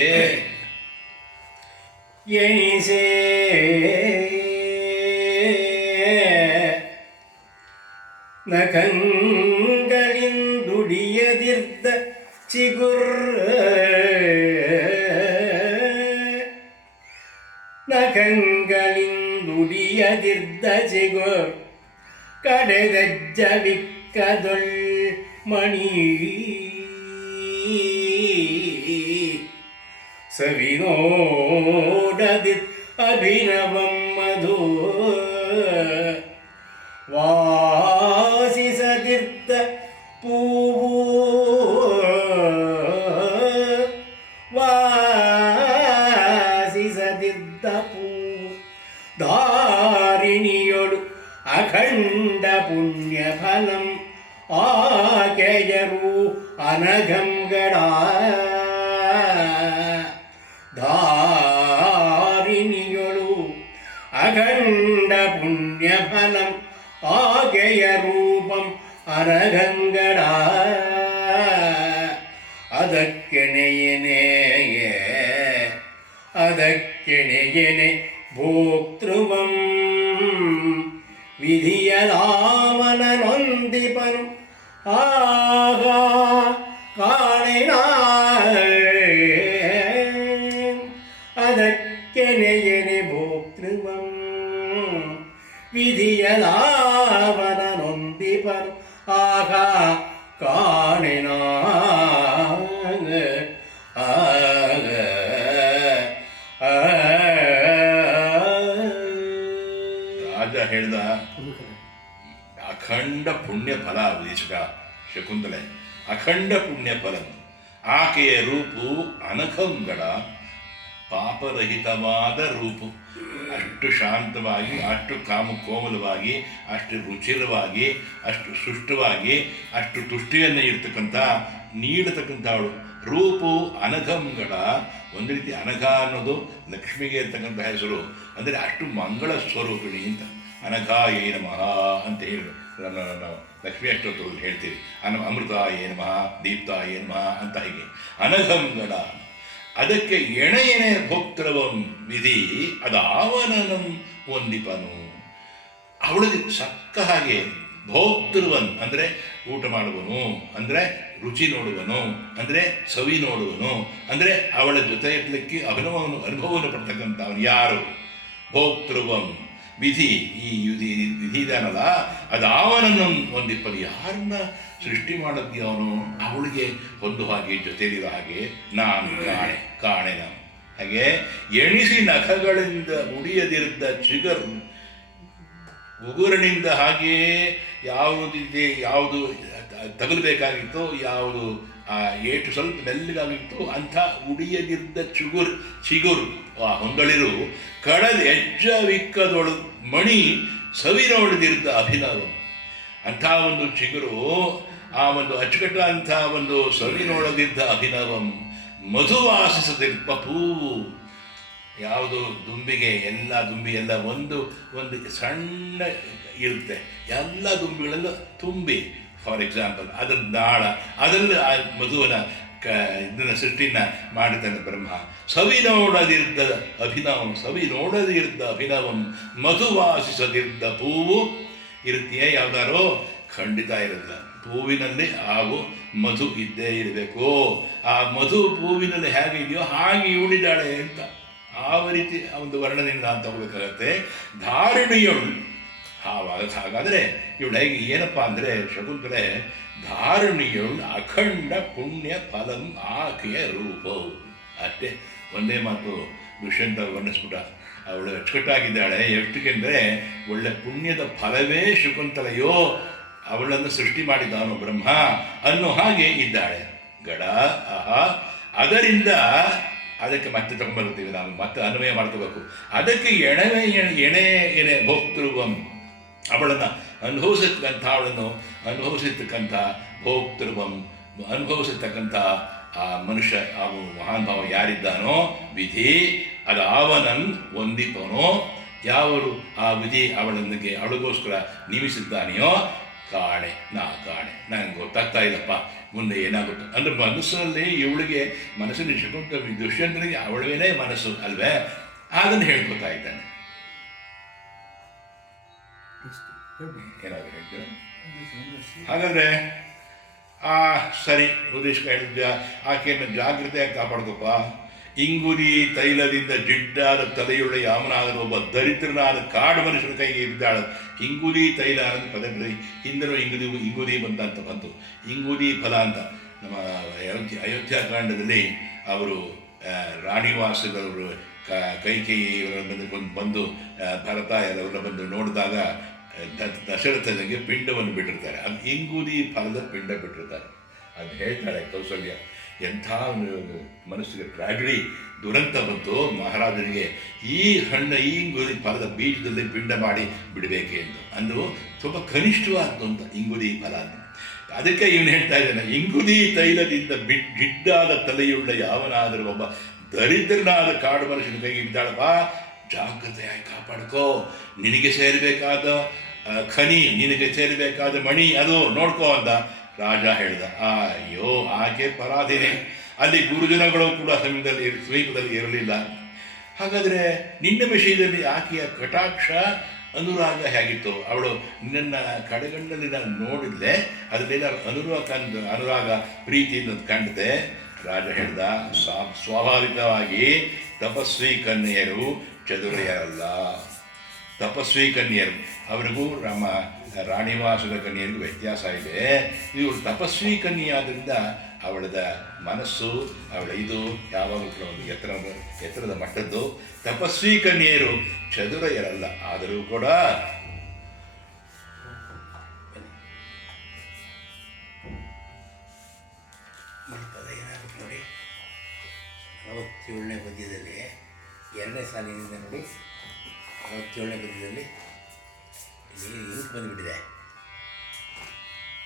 ನಖಂಗಳಿಂದುಡಿಯದಿರ್ದ ಚಿಗುರ್ ಕಡೆದಜ್ಜವಿಕ್ಕದೊಳ್ ಮಣಿ ಸವಿನೋಡದಿತ್ ಅಭಿನವಂ ಮಧು ವಾಸಿಸದಿರ್ತ ಪೂವು ವಾಸಿಸದಿರ್ತ ಪೂವು ಧಾರಿಣಿಯೊಳು ಅಖಂಡ ಪುಣ್ಯ ಫಲಂ ಆಕೆಯರು ಅನಘಂಗಡ ಧಾರಿಣಿಯೊಳು ಅಖಂಡ ಪುಣ್ಯ ಫಲಂ ಆಕೆಯ ರೂಪಂ ಅನಘಂಗಡ ಅದಕ್ಕೆಣೆಯನೆ ಭೋಕ್ತೃವಂ ವಿಧಿಯಲಾಮನ ನೊಂದಿಪನು ಆಗ ಕಾಣಿನ ಅದಕ್ಕೆನೆಯನೆ ಭೋಕ್ತೃವಂ ವಿಧಿಯಲಾಮನ ನೊಂದಿಪನು ಆಗ ಕಾಣಿನ ರಾಜ ಹೇಳ್ದ, ಅಖಂಡ ಪುಣ್ಯ ಫಲ ವಿದೇಶಕ ಶಕುಂತಲೆ, ಅಖಂಡ ಪುಣ್ಯ ಫಲ. ಆಕೆಯ ರೂಪು ಅನಘಂಗಳ ಪಾಪರಹಿತವಾದ ರೂಪು, ಅಷ್ಟು ಶಾಂತವಾಗಿ, ಅಷ್ಟು ಕೋಮಲವಾಗಿ, ಅಷ್ಟು ರುಚಿರವಾಗಿ, ಅಷ್ಟು ಸುಷ್ಟವಾಗಿ, ಅಷ್ಟು ತುಷ್ಟಿಯನ್ನು ನೀಡತಕ್ಕಂಥವಳು. ರೂಪು ಅನಘಂಗಳ, ಒಂದು ರೀತಿ ಅನಘ ಅನ್ನೋದು ಲಕ್ಷ್ಮಿಗೆ ಇರ್ತಕ್ಕಂಥ ಹೆಸರು, ಅಂದರೆ ಅಷ್ಟು ಮಂಗಳ ಸ್ವರೂಪಿಣಿ ಅಂತ. ಅನಘಾಯೇ ನಮಃ ಅಂತ ಹೇಳಿ ಲಕ್ಷ್ಮೀ ಅಷ್ಟೋತ್ತರದಲ್ಲಿ ಹೇಳ್ತೀವಿ. ಅಮೃತ ನಮಃ, ದೀಪ್ತ ನಮಃ ಅಂತ ಹೀಗೆ ಅನಘಂಗಡ. ಅದಕ್ಕೆ ಎಣೆಯಣೆ ಭೋಕ್ತೃವಂ ವಿಧಿ ಅದಾವನನಂ ಒಂದಿಪನು. ಅವಳಿಗೆ ಸಕ್ಕ ಹಾಗೆ ಭೋಕ್ತೃವನ್ ಅಂದರೆ ಊಟ ಮಾಡುವನು, ಅಂದರೆ ರುಚಿ ನೋಡುವನು, ಅಂದರೆ ಸವಿ ನೋಡುವನು, ಅಂದರೆ ಅವಳ ಜೊತೆ ಇರಲಿಕ್ಕೆ ಅನುಭವವನ್ನು ಪಡ್ತಕ್ಕಂಥ ಅವನು ಯಾರು? ಭೋಕ್ತೃವಂ ವಿಧಿ. ಈ ವಿಧಿ ಇದಾನಲ್ಲ, ಅದು ಅವನನ್ನು ಒಂದಿಪ್ಪದು ಯಾರನ್ನ ಸೃಷ್ಟಿ ಮಾಡಿದ್ವಿ ಅವನು ಅವಳಿಗೆ ಒಂದು ಹಾಗೆ ಜೊತೆಲಿರೋ ಹಾಗೆ ನಾನು ಕಾಣೆ ನಾನು. ಹಾಗೆ ಎಣಿಸಿ ನಖಗಳಿಂದ ಮುಡಿಯದಿದ್ದ ಚಿಗರು ಉಗುರಿನಿಂದ ಹಾಗೆಯೇ ಯಾವುದು ತಗಲಬೇಕಾಗಿತ್ತೋ, ಯಾವುದು ಏಟು ಸ್ವಲ್ಪ ಮೆಲ್ಲಗಾಗಿತ್ತು ಅಂಥ ಉಡಿಯದಿದ್ದ ಚಿಗುರು ಆ ಹೊಂದಳಿರು ಕಡದ ಹೆಜ್ಜವಿಕ್ಕದೊಳು ಮಣಿ ಸವಿ ನೋಡದಿದ್ದ ಅಭಿನವ. ಅಂಥ ಒಂದು ಚಿಗುರು, ಆ ಒಂದು ಅಚ್ಚುಕಟ್ಟ ಅಂಥ ಒಂದು ಸವಿ ನೋಡದಿದ್ದ ಅಭಿನವಂ ಮಧುವಾಸಿಸದಿರ್ಪ ಹೂವು. ಯಾವುದು ದುಂಬಿಗೆ ದುಂಬಿ ಎಲ್ಲ ಒಂದು ಸಣ್ಣ ಇರುತ್ತೆ, ಎಲ್ಲ ದುಂಬಿಗಳೆಲ್ಲ ತುಂಬಿ ಫಾರ್ ಎಕ್ಸಾಂಪಲ್ ಅದರ ದಾಳ ಅದರಲ್ಲಿ ಆ ಮಧುವನ ಇದನ್ನು ಸೃಷ್ಟಿನ ಮಾಡಿದ್ದಾನೆ ಬ್ರಹ್ಮ. ಸವಿ ನೋಡದಿದ್ದ ಅಭಿನವಂ ಮಧುವಾಸಿಸದಿದ್ದ ಹೂವು ಇರುತ್ತೆಯೇ ಯಾವ್ದಾರೋ? ಖಂಡಿತ ಇರಲ್ಲ. ಹೂವಿನಲ್ಲಿ ಹಾವು ಮಧು ಇದ್ದೇ ಇರಬೇಕು. ಆ ಮಧು ಹೂವಿನಲ್ಲಿ ಹೇಗೆ ಇದೆಯೋ ಹಾಗೆ ಇವಳಿದ್ದಾಳೆ ಅಂತ ಆ ರೀತಿ ಒಂದು ವರ್ಣನೆಯಿಂದ ನಾನು ತಗೋಬೇಕಾಗತ್ತೆ. ಧಾರಣಿಯಳು ಹಾಗಾದರೆ ಇವಳು ಹೇಗೆ ಏನಪ್ಪ ಅಂದರೆ ಶಕುಂತಲೆ ಧಾರಣಿಯಳು ಅಖಂಡ ಪುಣ್ಯ ಫಲಂ ಆಕೆಯ ರೂಪವು. ಅಷ್ಟೇ ಒಂದೇ ಮಾತು ದುಷ್ಯಂತ ವರ್ಣಿಸ್ಬಿಟ್ಟ. ಅವಳು ಅಚ್ಚುಕಟ್ಟಾಗಿದ್ದಾಳೆ. ಎಷ್ಟಕ್ಕೆಂದರೆ ಒಳ್ಳೆ ಪುಣ್ಯದ ಫಲವೇ ಶಕುಂತಲೆಯೋ, ಅವಳನ್ನು ಸೃಷ್ಟಿ ಮಾಡಿದವನು ಬ್ರಹ್ಮ ಅನ್ನೋ ಹಾಗೆ ಇದ್ದಾಳೆ. ಗಡ ಅದರಿಂದ ಅದಕ್ಕೆ ಮತ್ತೆ ತಗೊಂಡ್ಬರ್ತೀವಿ ನಾವು, ಮತ್ತೆ ಅನ್ವಯ ಮಾಡ್ಕೋಬೇಕು. ಅದಕ್ಕೆ ಎಣೆ ಭೋಕ್ತೃವಂ, ಅವಳನ್ನು ಅನುಭವಿಸತಕ್ಕಂಥ ಭೋಕ್ತೃವಂ ಅನುಭವಿಸತಕ್ಕಂಥ ಆ ಮನುಷ್ಯ ಆ ಮಹಾನ್ ಭಾವ ಯಾರಿದ್ದಾನೋ ವಿಧಿ ಅದು ಅವನನ್ ಒಂದಿಪನೋ, ಯಾವರು ಆ ವಿಧಿ ಅವಳಿಗೋಸ್ಕರ ನೇಮಿಸಿದ್ದಾನೆಯೋ ಕಾಣೆ ನನಗೆ ಗೊತ್ತಾಗ್ತಾ ಇಲ್ಲಪ್ಪ ಮುಂದೆ ಏನಾಗುತ್ತೆ ಅಂದರೆ ಮನಸ್ಸಲ್ಲಿ ಇವಳಿಗೆ ಮನಸ್ಸಿನ ಶಕುಂತ ದುಷ್ಯಂತನಿಗೆ ಅವಳವೇನೇ ಮನಸ್ಸು ಅಲ್ವೇ, ಅದನ್ನು ಹೇಳ್ಕೊತಾ ಇದ್ದಾನೆ. ಏನಾದರೂ ಹೇಳ್ತೀರ? ಹಾಗಾದರೆ ಸರಿ ಉದ್ದೇಶ ಹೇಳಿದ್ದ ಆಕೆಯನ್ನು ಜಾಗ್ರತೆಯಾಗಿ ಕಾಪಾಡ್ಕೊಪ್ಪ. ಇಂಗುದಿ ತೈಲದಿಂದ ಜಿಡ್ಡಾದ ತಲೆಯುಳ್ಳ ಯಾವನಾದರೂ ಒಬ್ಬ ದರಿದ್ರನಾದ ಕಾಡು ಮನುಷ್ಯನ ಕೈಗೆ ಇದ್ದಾಳೆ. ಇಂಗುದಿ ತೈಲ ಅನ್ನೋದು ಪದಗಳಲ್ಲಿ ಹಿಂದಲೂ ಇಂಗುದಿ ಅಂತ ಬಂತು. ಇಂಗುದಿ ಫಲ ಅಂತ ನಮ್ಮ ಅಯೋಧ್ಯಾಕಾಂಡದಲ್ಲಿ ಅವರು ರಾಣಿವಾಸದವರು ಕೈಕೇಯಿಯವರ ಬಂದು ಭರತ ಎಲ್ಲವರ ಬಂದು ನೋಡಿದಾಗ ದಶರಥನಿಗೆ ಪಿಂಡವನ್ನು ಬಿಟ್ಟಿರ್ತಾರೆ. ಅದು ಇಂಗುದಿ ಫಲದ ಪಿಂಡ ಬಿಟ್ಟಿರ್ತಾರೆ. ಅದು ಹೇಳ್ತಾಳೆ ಕೌಸಲ್ಯ, ಎಂಥ ಮನಸ್ಸಿಗೆ ಟ್ರಾಜಿಡಿ ದುರಂತ ಬಂತು ಮಹಾರಾಜನಿಗೆ, ಈ ಇಂಗುದಿ ಫಲದ ಬೀಜದಲ್ಲಿ ಪಿಂಡ ಮಾಡಿ ಬಿಡಬೇಕೆ ಅಂದು ತುಂಬ ಕನಿಷ್ಠವಾದ್ದು ಅಂತ ಇಂಗುದಿ ಫಲ ಅಂತ. ಅದಕ್ಕೆ ಇವನು ಹೇಳ್ತಾ ಇದ್ದಾನೆ, ಇಂಗುದಿ ತೈಲದಿಂದ ಗಿಡ್ಡಾದ ತಲೆಯುಳ್ಳ ಯಾವನಾದರೂ ಒಬ್ಬ ದರಿದ್ರನಾದ ಕಾಡು ಮನುಷ್ಯನ ಕೈಗೆ ಇದ್ದಾಳಪ್ಪ, ಜಾಗ್ರತೆಯಾಗಿ ಕಾಪಾಡ್ಕೋ. ನಿನಗೆ ಸೇರಬೇಕಾದ ಖನಿ, ನಿನಗೆ ಸೇರಬೇಕಾದ ಮಣಿ ಅದು ನೋಡ್ಕೋ ಅಂತ ರಾಜ ಹೇಳಿದ. ಅಯ್ಯೋ ಆಕೆ ಪರಾಧೀನೆ. ಅಲ್ಲಿ ಗುರುಜನಗಳು ಕೂಡ ಸಮೀಪದಲ್ಲಿ ಇರಲಿಲ್ಲ. ಹಾಗಾದರೆ ನಿನ್ನ ವಿಷಯದಲ್ಲಿ ಆಕೆಯ ಕಟಾಕ್ಷ ಅನುರಾಗ ಹೇಗಿತ್ತು? ಅವಳು ನಿನ್ನ ಕಡೆಗಣ್ಣಲ್ಲಿ ನಾನು ನೋಡಿದ್ಲೆ, ಅದರಲ್ಲಿ ಅನುರಾಗ ಪ್ರೀತಿಯಿಂದ ಕಂಡಿದೆ. ರಾಜ ಹೇಳ್ದ, ಸ್ವಾಭಾವಿಕವಾಗಿ ತಪಸ್ವಿ ಕನ್ಯೆಯರು ಚದುರೆಯರಲ್ಲ. ತಪಸ್ವಿ ಕನ್ಯರು ಅವರಿಗೂ ನಮ್ಮ ರಾಣಿವಾಸದ ಕನ್ಯರಿಗೂ ವ್ಯತ್ಯಾಸ ಇದೆ. ಇವಳು ತಪಸ್ವಿ ಕನ್ಯೆಯಾದ್ರಿಂದ ಅವಳದ ಮನಸ್ಸು ಅವಳ ಯಾವಾಗಲೂ ಕೂಡ ಒಂದು ಎತ್ತರದ ಮಟ್ಟದ್ದು. ತಪಸ್ವಿ ಕನ್ಯೆಯರು ಚದುರೆಯರಲ್ಲ. ಆದರೂ ಕೂಡ ನೋಡಿ 47ನೇ ಪದ್ಯದಲ್ಲಿ 2ನೇ ಸಾಲಿನಿಂದ ನೋಡಿ 47ನೇ ಪದ್ಯದಲ್ಲಿ ಇಂಕ್ ಬಂದುಬಿಟ್ಟಿದೆ.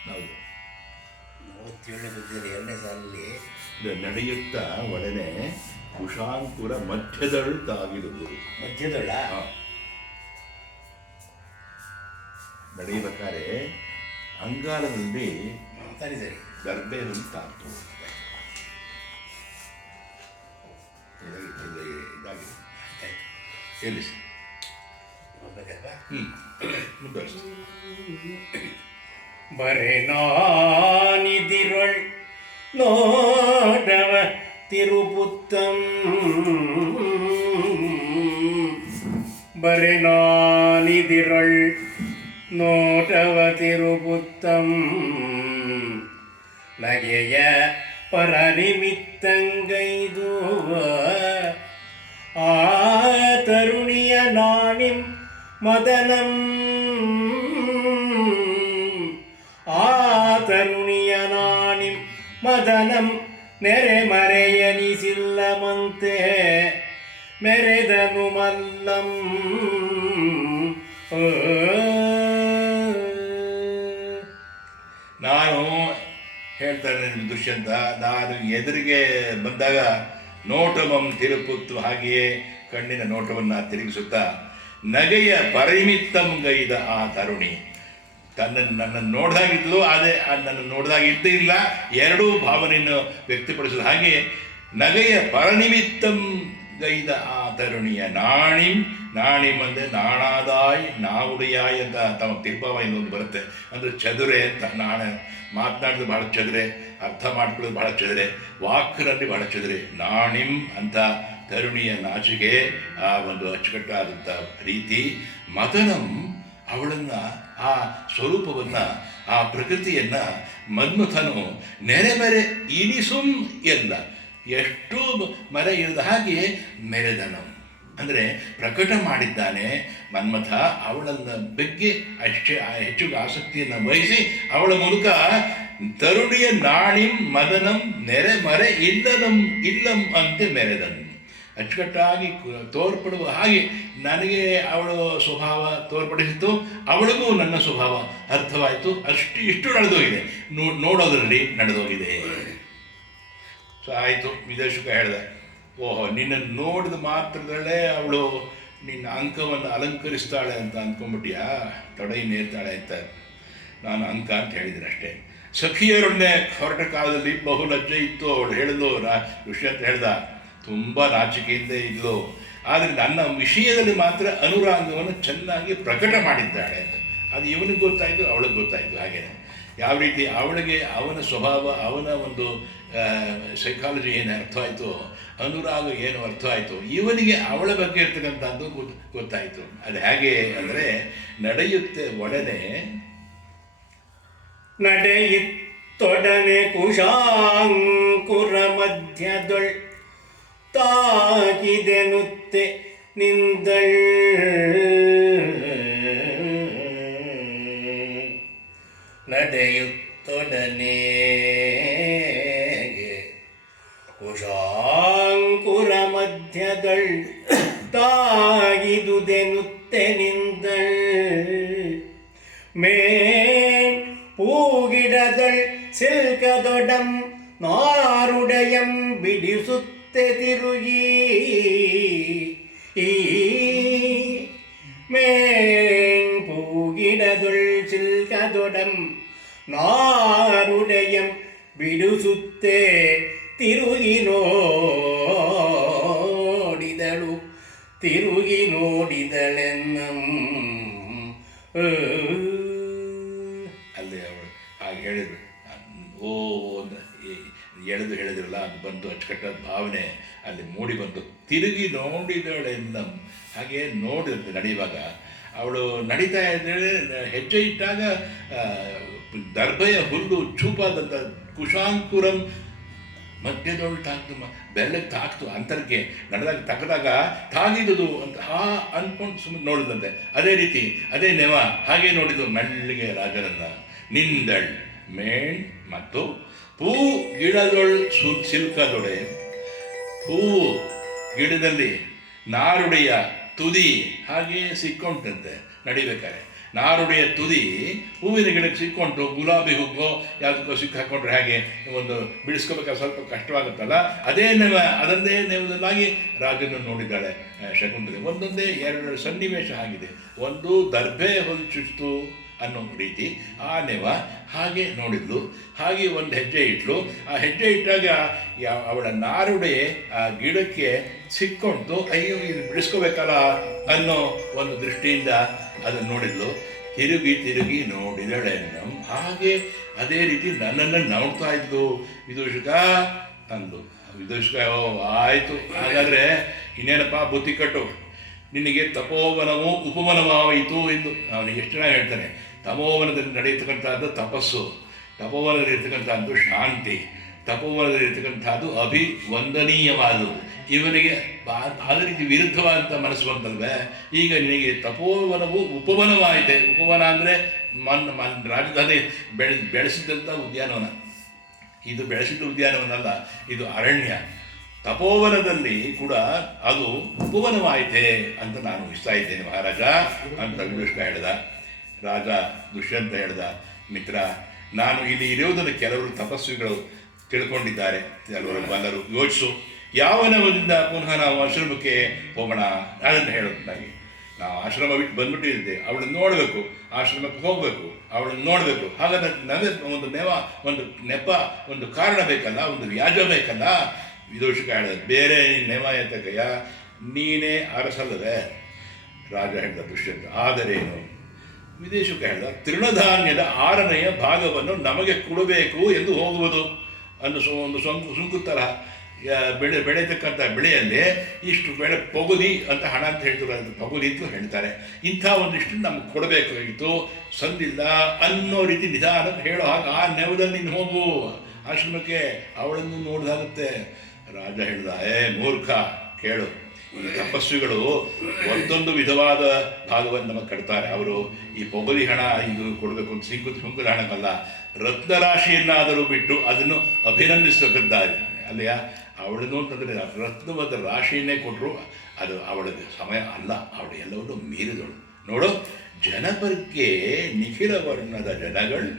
ನಾವು 47ನೇ ಪದ್ಯದಲ್ಲಿ 2ನೇ ಸಾಲಲ್ಲಿ ನಡೆಯುತ್ತಾ ಒಡನೆ ಕುಶಾಂಕುರ ಮಧ್ಯದಳು ತಾಗಿರುವುದು. ಮಧ್ಯದಳ ನಡೆಯಬೇಕಾದ್ರೆ ಅಂಗಾಲದಲ್ಲಿ ಸರಿ ಸರಿ ದರ್ಬೆ ಉಂಟಾಗ್ತು. ಇದಾಗಿದೆ ಎಲ್ಲಿ ಹೋಗ್ಬೇಕಲ್ವಾ? ಮುಂದುವರಿಸಿ. ಬರೆನಾನಿದಿರೊಳ್ ನೋಡವ ತಿರುಪುತ್ತಂ ಬರೆನಾನಿದಿರೊಳ್ ನೋಟವ ತಿರುಪುತ್ತಂ ನಗೆಯ ಪರನಿಮಿತ್ತಂಗೈದು ಆ ತರುಣಿಯ ನಾಣಿಂ ಮದನಂ ಆ ತರುಣಿಯ ನಾಣಿಂ ಮದನಂ ನೆರೆ ಮರೆಯನಿಸಿಲ್ಲಮಂತೆ ಮೆರೆದನು ಮಲ್ಲಂ. ನಾನು ಹೇಳ್ತಾನೆ ದುಷ್ಯಂತ, ನಾನು ಎದುರಿಗೆ ಬಂದಾಗ ನೋಟವಂ ತಿರುಪುತ್ತು, ಹಾಗೆಯೇ ಕಣ್ಣಿನ ನೋಟವನ್ನು ತಿರುಗಿಸುತ್ತಾ ನಗೆಯ ಪರಿಮಿತ್ತಂ ಗೈದ ಆ ತರುಣಿ ನನ್ನನ್ನು ನೋಡ್ದಾಗಿದ್ಲು, ಅದೇ ನನ್ನ ನೋಡ್ದಾಗಿದ್ದೇ ಇಲ್ಲ, ಎರಡೂ ಭಾವನೆಯನ್ನು ವ್ಯಕ್ತಪಡಿಸಿದ ಹಾಗೆ ನಗೆಯ ಪರನಿಮಿತ್ತಂ ಗೈದ ಆ ತರುಣಿಯ ನಾಣಿಂ ಅಂದರೆ ನಾಣಾದಾಯ್ ನಾವುಡಿಯಾಯ್ ಅಂತ ತಮ್ಮ ತಿರುಪಾವ ಇನ್ನೊಂದು ಬರುತ್ತೆ, ಅಂದರೆ ಚದುರೆ ಅಂತ. ಮಾತನಾಡಿದ್ರೆ ಬಹಳ ಚದುರೆ, ಅರ್ಥ ಮಾಡ್ಕೊಳ್ಳೋದು ಬಹಳ ಚದುರೆ, ವಾಕ್ರಲ್ಲಿ ಬಹಳ ಚದುರೆ. ನಾಣಿಂ ಅಂತ ತರುಣಿಯ ನಾಚಿಕೆ, ಆ ಒಂದು ಅಚ್ಚುಕಟ್ಟಾದಂಥ ರೀತಿ. ಮದನಂ ಅವಳನ್ನು, ಆ ಸ್ವರೂಪವನ್ನು, ಆ ಪ್ರಕೃತಿಯನ್ನು ಮನ್ಮಥನು ನೆರೆಮೆರೆ ಇನಿಸುಂ ಎಲ್ಲ, ಎಷ್ಟು ಮರೆ ಇರದ ಹಾಗೆ ಮೆರೆದನು ಅಂದರೆ ಪ್ರಕಟ ಮಾಡಿದ್ದಾನೆ ಮನ್ಮಥ. ಅವಳನ್ನ ಬಗ್ಗೆ ಹೆಚ್ಚು ಆಸಕ್ತಿಯನ್ನು ವಹಿಸಿ ಅವಳ ಮೂಲಕ ತರುಣಿಯ ನಾಣಿಂ ಮದನಂ ನೆರೆ ಮರೆ ಇಲ್ಲಂ ಅಂತೆ ಮೆರೆದನು. ಅಚ್ಚುಕಟ್ಟಾಗಿ ತೋರ್ಪಡುವ ಹಾಗೆ ನನಗೆ ಅವಳ ಸ್ವಭಾವ ತೋರ್ಪಡಿಸಿತು, ಅವಳಿಗೂ ನನ್ನ ಸ್ವಭಾವ ಅರ್ಥವಾಯಿತು. ಇಷ್ಟು ನಡೆದೋಗಿದೆ, ನೋಡೋದರಲ್ಲಿ ನಡೆದೋಗಿದೆ. ಸೊ ಆಯಿತು. ವಿದೇಶಕ ಹೇಳಿದೆ, ಓಹೋ, ನಿನ್ನನ್ನು ನೋಡಿದ ಮಾತ್ರದಲ್ಲೇ ಅವಳು ನಿನ್ನ ಅಂಕವನ್ನು ಅಲಂಕರಿಸ್ತಾಳೆ ಅಂತ ಅಂದ್ಕೊಂಡ್ಬಿಟ್ಟಿಯಾ, ತೊಡೈ ನೇರ್ತಾಳೆ ಅಂತ. ನಾನು ಅಂಕ ಅಂತ ಹೇಳಿದ್ದೀನಿ ಅಷ್ಟೇ. ಸಖಿಯರೊಡನೆ ಹೊರಟ ಕಾಲದಲ್ಲಿ ಬಹು ಲಜ್ಜೆ ಇತ್ತು. ಅವಳು ಹೇಳಿದ್ಲು, ದುಷ್ಯಂತ ಹೇಳ್ದ, ತುಂಬ ನಾಚಿಕೆಯಿಂದ ಇದ್ಲು, ಆದರೆ ನನ್ನ ವಿಷಯದಲ್ಲಿ ಮಾತ್ರ ಅನುರಾಗವನ್ನು ಚೆನ್ನಾಗಿ ಪ್ರಕಟ ಮಾಡಿದ್ದಾಳೆ ಅಂತ. ಅದು ಇವನಿಗೆ ಗೊತ್ತಾಯಿತು, ಅವಳಿಗೆ ಗೊತ್ತಾಯಿತು. ಹಾಗೇನೆ ಯಾವ ರೀತಿ ಅವಳಿಗೆ ಅವನ ಸ್ವಭಾವ, ಅವನ ಒಂದು ಸೈಕಾಲಜಿ ಏನು ಅರ್ಥವಾಯಿತು, ಅನುರಾಗ ಏನು ಅರ್ಥವಾಯಿತು, ಇವನಿಗೆ ಅವಳ ಬಗ್ಗೆ ಇರ್ತಕ್ಕಂಥದ್ದು ಗೊತ್ತಾಯಿತು. ಅದು ಹೇಗೆ ಅಂದರೆ, ನಡೆಯುತ್ತೆ ಒಡನೆ ನಡೆಯುತ್ತೊಡನೆ ಕುಶಾಂಕುರ ಮಧ್ಯದೊಳ್ ತಾಗಿದೆನುತ್ತೆ ನಿಂದಳ್ ನಡೆಯುತ್ತೊಡನೆ ಕುಶಾಂಕುರ ಮಧ್ಯದಳ್ ತಾಗಿದುದೆನುತ್ತೆ ನಿಂದಳ್ ಮೇನ್ പൂകിടതൾ സിൽക്കതൊടം നാരുടയം പിടിസുത്തെ തിരുകി മേൻ പൂകിടതൾ സിൽക്കതൊടം നാരുടയം പിടിസുത്തെ തിരുകി ನೋಡಿದಳೆನ್ನಂ. ಅಲ್ಲಿ ಅವಳು ಹಾಗೆ ಹೇಳಿದ್ರು, ಓ ಎಳೆದು ಹೇಳಿದ್ರಲ್ಲ, ಅದು ಬಂದು ಅಚ್ಚುಕಟ್ಟಾದ ಭಾವನೆ ಅಲ್ಲಿ ಮೂಡಿ ಬಂದು ತಿರುಗಿ ನೋಡಿದಳೆನ್ನಂ. ಹಾಗೆ ನೋಡಿದ್ರೆ ನಡೆಯುವಾಗ ಅವಳು ನಡೀತಾ ಇದ್ದರೆ, ಹೆಜ್ಜೆ ಇಟ್ಟಾಗ ದರ್ಭೆಯ ಹುಲ್ಲು ಚೂಪಾದಂಥ ಕುಶಾಂಕುರಂ ಮಧ್ಯದೊಳು ತಾಕ್ತು, ಬೆಲ್ಲಕ್ಕೆ ತಾಕ್ತು, ಅಂತರ್ಗೆ ನಡೆದಾಗ ತಗದಾಗ ತಾಗಿದುದು ಅಂತ ಅಂದ್ಕೊಂಡು ಸುಮ್ಮನೆ ನೋಡಿದಂತೆ. ಅದೇ ರೀತಿ ಅದೇ ನೆವ ಹಾಗೆ ನೋಡಿದ್ದು ಮೆಳ್ಳಿಗೆ ರಾಜನನ್ನ. ನಿಂದಳ್ ಮೇಣ್ ಮತ್ತು ಪೂ ಗಿಡದೊಳ್ ಸಿಲ್ಕದೊಡೆ, ಹೂವು ಗಿಡದಲ್ಲಿ ನಾರುಡೆಯ ತುದಿ ಹಾಗೆ ಸಿಕ್ಕೊಂಡಂತೆ ನಡಿಬೇಕಾರೆ. ನಾರುಡೆಯ ತುದಿ ಹೂವಿನ ಗಿಡಕ್ಕೆ ಸಿಕ್ಕೊಂಡು, ಗುಲಾಬಿ ಹೂಗೋ ಯಾವುದಕ್ಕೋ ಸಿಕ್ಕಿ ಹಾಕ್ಕೊಂಡ್ರೆ ಹಾಗೆ ಒಂದು ಬಿಡಿಸ್ಕೋಬೇಕಾದ್ರೆ ಸ್ವಲ್ಪ ಕಷ್ಟವಾಗುತ್ತಲ್ಲ, ಅದನ್ನೇ ನೆವದಲ್ಲಾಗಿ ರಾಜನ್ನು ನೋಡಿದ್ದಾಳೆ ಶಕುಂತಲೆ. ಒಂದೊಂದೇ ಎರಡು ಸನ್ನಿವೇಶ ಆಗಿದೆ. ಒಂದು ದರ್ಭೆ ಹೊಲ್ಚುತ್ತು ಅನ್ನೋ ರೀತಿ ಆ ನೆವ ಹಾಗೆ ನೋಡಿದ್ಲು. ಹಾಗೆ ಒಂದು ಹೆಜ್ಜೆ ಇಟ್ಲು. ಆ ಹೆಜ್ಜೆ ಇಟ್ಟಾಗ ಅವಳ ನಾರುಡೆ ಆ ಗಿಡಕ್ಕೆ ಸಿಕ್ಕೊಂಡು ಅಯ್ಯೋ ಇದು ಬಿಡಿಸ್ಕೋಬೇಕಲ್ಲ ಅನ್ನೋ ಒಂದು ದೃಷ್ಟಿಯಿಂದ ಅದನ್ನು ನೋಡಿದ್ಲು. ತಿರುಗಿ ನೋಡಿದಳೆನ್ನಂ. ಹಾಗೆ ಅದೇ ರೀತಿ ನನ್ನನ್ನು ನೋಡ್ತಾ ಇದ್ಲು. ವಿದೂಷಕ ಅಂದು. ವಿದೂಷಕ ಓ ಆಯಿತು, ಹಾಗಾದರೆ ಇನ್ನೇನಪ್ಪ ಬುದ್ಧಿ ಕಟ್ಟು, ನಿನಗೆ ತಪೋವನವು ಉಪವನವಾಯಿತು ಎಂದು ಅವನಿಗೆ ಎಷ್ಟು ಚೆನ್ನಾಗಿ ಹೇಳ್ತಾನೆ. ತಪೋವನದಲ್ಲಿ ನಡೆಯತಕ್ಕಂಥದ್ದು ತಪಸ್ಸು, ತಪೋವನದಲ್ಲಿ ಇರ್ತಕ್ಕಂಥದ್ದು ಶಾಂತಿ, ತಪೋವನದಲ್ಲಿ ಇರ್ತಕ್ಕಂಥದ್ದು ಅಭಿವಂದನೀಯವಾದವು. ಇವನಿಗೆ ಅದೇ ರೀತಿ ವಿರುದ್ಧವಾದಂಥ ಮನಸ್ಸು ಬಂತಲ್ವೇ. ಈಗ ನಿನಗೆ ತಪೋವನವು ಉಪವನವಾಯಿತೆ. ಉಪವನ ಅಂದರೆ ರಾಜಧಾನಿ ಬೆಳೆಸಿದಂಥ ಉದ್ಯಾನವನ. ಇದು ಬೆಳೆಸಿದ ಉದ್ಯಾನವನಲ್ಲ, ಇದು ಅರಣ್ಯ. ತಪೋವನದಲ್ಲಿ ಕೂಡ ಅದು ಉಪವನವಾಯಿತೆ ಅಂತ ನಾನು ಊಹಿಸ್ತಾ ಇದ್ದೇನೆ ಮಹಾರಾಜ ಅಂತ ವಿದೂಷಕ ಹೇಳ್ದ. ರಾಜ ದುಷ್ಯಂತ ಹೇಳ್ದ, ಮಿತ್ರ, ನಾನು ಇಲ್ಲಿ ಇರುವುದನ್ನು ಕೆಲವರು ತಪಸ್ವಿಗಳು ತಿಳ್ಕೊಂಡಿದ್ದಾರೆ, ಕೆಲವರು ಬಲ್ಲರು. ಯೋಚಿಸು, ಯಾವ ನವದಿಂದ ಪುನಃ ನಾವು ಆಶ್ರಮಕ್ಕೆ ಹೋಗೋಣ ಅದನ್ನು ಹೇಳೋದಾಗಿ. ನಾವು ಆಶ್ರಮ ಬಿಟ್ಟು ಬಂದ್ಬಿಟ್ಟಿದ್ದೆ, ಅವಳನ್ನು ನೋಡಬೇಕು, ಆಶ್ರಮಕ್ಕೆ ಹೋಗಬೇಕು, ಅವಳನ್ನು ನೋಡಬೇಕು. ಹಾಗಾದ್ರೆ ನನಗೆ ಒಂದು ನೆಪ, ಒಂದು ಕಾರಣ ಬೇಕಲ್ಲ, ಒಂದು ವ್ಯಾಜ ಬೇಕಲ್ಲ. ವಿದೂಷಕ ಹೇಳಿದ, ಬೇರೆ ನೆವ ಎತ್ತಕಯ್ಯ, ನೀನೇ ಅರಸಲ್ಲದೆ. ರಾಜ ಹೇಳ್ದ ದುಷ್ಯಂತ, ಆದರೇನು? ವಿದೇಶಕ ಹೇಳ್ದ, ತೃಣಧಾನ್ಯದ 6ನೆಯ ಭಾಗವನ್ನು ನಮಗೆ ಕೊಡಬೇಕು ಎಂದು ಹೋಗುವುದು ಒಂದು ಸುಂಕುತ್ತರ. ಬೆಳೆಯತಕ್ಕಂಥ ಬೆಳೆಯಲ್ಲಿ ಇಷ್ಟು ಬೆಳೆ ಪಗುದಿ ಅಂತ ಹಣ ಅಂತ ಹೇಳ್ತಾರೆ, ಅದು ಪಗುದಿ ಅಂತ ಹೇಳ್ತಾರೆ. ಇಂಥ ಒಂದಿಷ್ಟು ನಮ್ಗೆ ಕೊಡಬೇಕಾಗಿತ್ತು, ಸಂದಿಲ್ಲ ಅನ್ನೋ ರೀತಿ ನಿಧಾನಕ್ಕೆ ಹೇಳೋ ಹಾಗೆ ಆ ನೆವದಲ್ಲಿ ನೀನು ಹೋಗು ಆಶ್ರಮಕ್ಕೆ, ಅವಳನ್ನು ನೋಡ್ದಾಗುತ್ತೆ. ರಾಜ ಹೇಳ್ದ, ಮೂರ್ಖ, ಕೇಳು, ಈ ತಪಸ್ವಿಗಳು ಒಂದೊಂದು ವಿಧವಾದ ಭಾಗವನ್ನು ನಮಗೆ ಕಟ್ತಾರೆ. ಅವರು ಈ ಪೊಗಲಿ ಹಣ ಇದು ಕೊಡಬೇಕು ಅಂತ ಸುಂಕದ ಹಣಕ್ಕಲ್ಲ, ರತ್ನರಾಶಿಯನ್ನಾದರೂ ಬಿಟ್ಟು ಅದನ್ನು ಅಭಿನಂದಿಸತಕ್ಕಂತಾರೆ ಅಲ್ಲಿಯಾ. ಅವಳನ್ನು ಅಂತಂದರೆ ರತ್ನವಾದ ರಾಶಿಯನ್ನೇ ಕೊಟ್ಟರು, ಅದು ಅವಳಿಗೆ ಸಮಯ ಅಲ್ಲ, ಅವಳು ಎಲ್ಲವನ್ನೂ ಮೀರಿದಳು. ನೋಡು, ಜನಪರ್ಗೆ ನಿಖಿಲ ವರ್ಣದ ಜನಗಳು,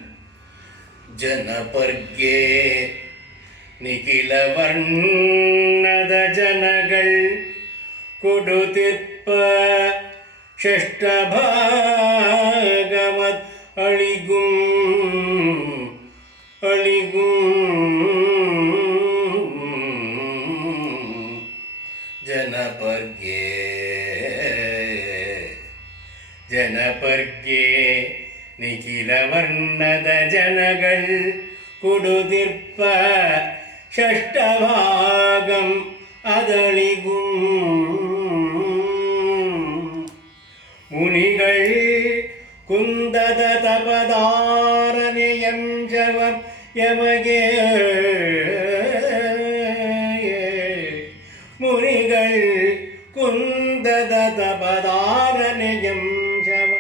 ಜನಪರ್ಗೆ ನಿಖಿಲ ವರ್ಣದ ಜನಗಳು ಕೊಡುತ್ತಿರ್ಪ ಷಷ್ಠ ಭಾಗವತ್ ಅಳಿಗುಂ ಜನಪರ್ಗೆ ನಿಖಿಲ ವರ್ಣದ ಜನಗಳು ಕೊಡುತ್ತಿರ್ಪ ಷಷ್ಠ ಭಾಗಂ ಅದಳಿಗೂ ಮುನಿಗಳ್ ಕುಂದದ ತಪದಾರನೆಯಂ ಜವಂ ಯಮಗೆ ಮುನಿಗಳ್ ಕುಂದದ ತಪದಾರನೆಯಂ ಜವ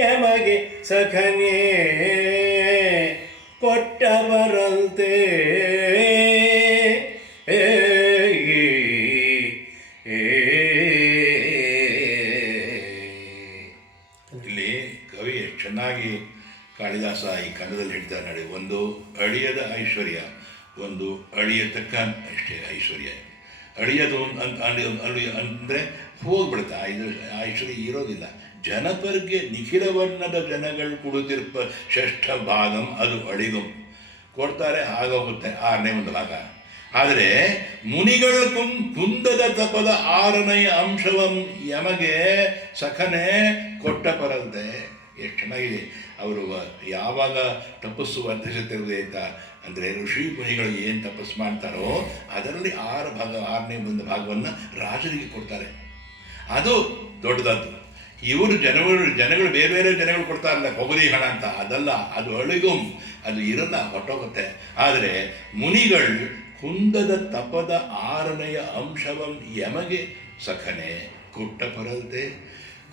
ಯಮಗೆ ಸಖನೇ ಕೊಟ್ಟ ಬರಲ್ತೆ. ಇಲ್ಲಿ ಕವಿ ಚೆನ್ನಾಗಿ ಕಾಳಿದಾಸ ಈ ಕನ್ನಡದಲ್ಲಿ ಹೇಳ್ತಾರೆ ನೋಡಿ, ಒಂದು ಅಳಿಯದ ಐಶ್ವರ್ಯ, ಒಂದು ಅಳಿಯತಕ್ಕ ಐಶ್ವರ್ಯ. ಅಳಿಯದು ಅಂದರೆ ಹೋಗ್ಬಿಡುತ್ತೆ, ಇದು ಐಶ್ವರ್ಯ ಇರೋದಿಲ್ಲ. ಜನಪರ್ಗೆ ನಿಖಿಲ ವರ್ಣದ ಜನಗಳು ಕೊಡುತ್ತಿರ್ಪ ಷಷ್ಠ ಭಾಗಂ ಅದು ಅಳಿಗಂ ಕೊಡ್ತಾರೆ, ಆಗೋಗುತ್ತೆ 6ನೇ ಒಂದು ಭಾಗ. ಆದರೆ ಮುನಿಗಳ ಕುಂದದ ತಪದ 6ನೆಯ ಅಂಶವಂ ಯಮಗೆ ಸಖನೆ ಕೊಟ್ಟ ಪರಲ್ದೆ. ಎಷ್ಟು ಚೆನ್ನಾಗಿದೆ. ಅವರು ಯಾವಾಗ ತಪಸ್ಸು ವರ್ಧಿಸುತ್ತಿರುವುದೇ ಅಂತ ಅಂದರೆ ಋಷಿ ಮುನಿಗಳು ಏನು ತಪಸ್ಸು ಮಾಡ್ತಾರೋ ಅದರಲ್ಲಿ 6 ಭಾಗ 6ನೇ ಒಂದು ಭಾಗವನ್ನು ರಾಜರಿಗೆ ಕೊಡ್ತಾರೆ. ಅದು ದೊಡ್ಡದದ್ದು. ಇವರು ಜನಗಳು ಬೇರೆ ಬೇರೆ ಜನಗಳು ಕೊಡ್ತಾರಲ್ಲ ಪೊಗಲಿ ಹಣ ಅಂತ, ಅದಲ್ಲ, ಅದು ಅಳಿಗುಂ, ಅದು ಇರಲ್ಲ, ಹೊಟ್ಟೋಗುತ್ತೆ. ಆದರೆ ಮುನಿಗಳು ಕುಂದದ ತಪದ 6ನೆಯ ಅಂಶವಂ ಯಮಗೆ ಸಖನೆ ಕೊಟ್ಟ ಪರಲ್ತೆ.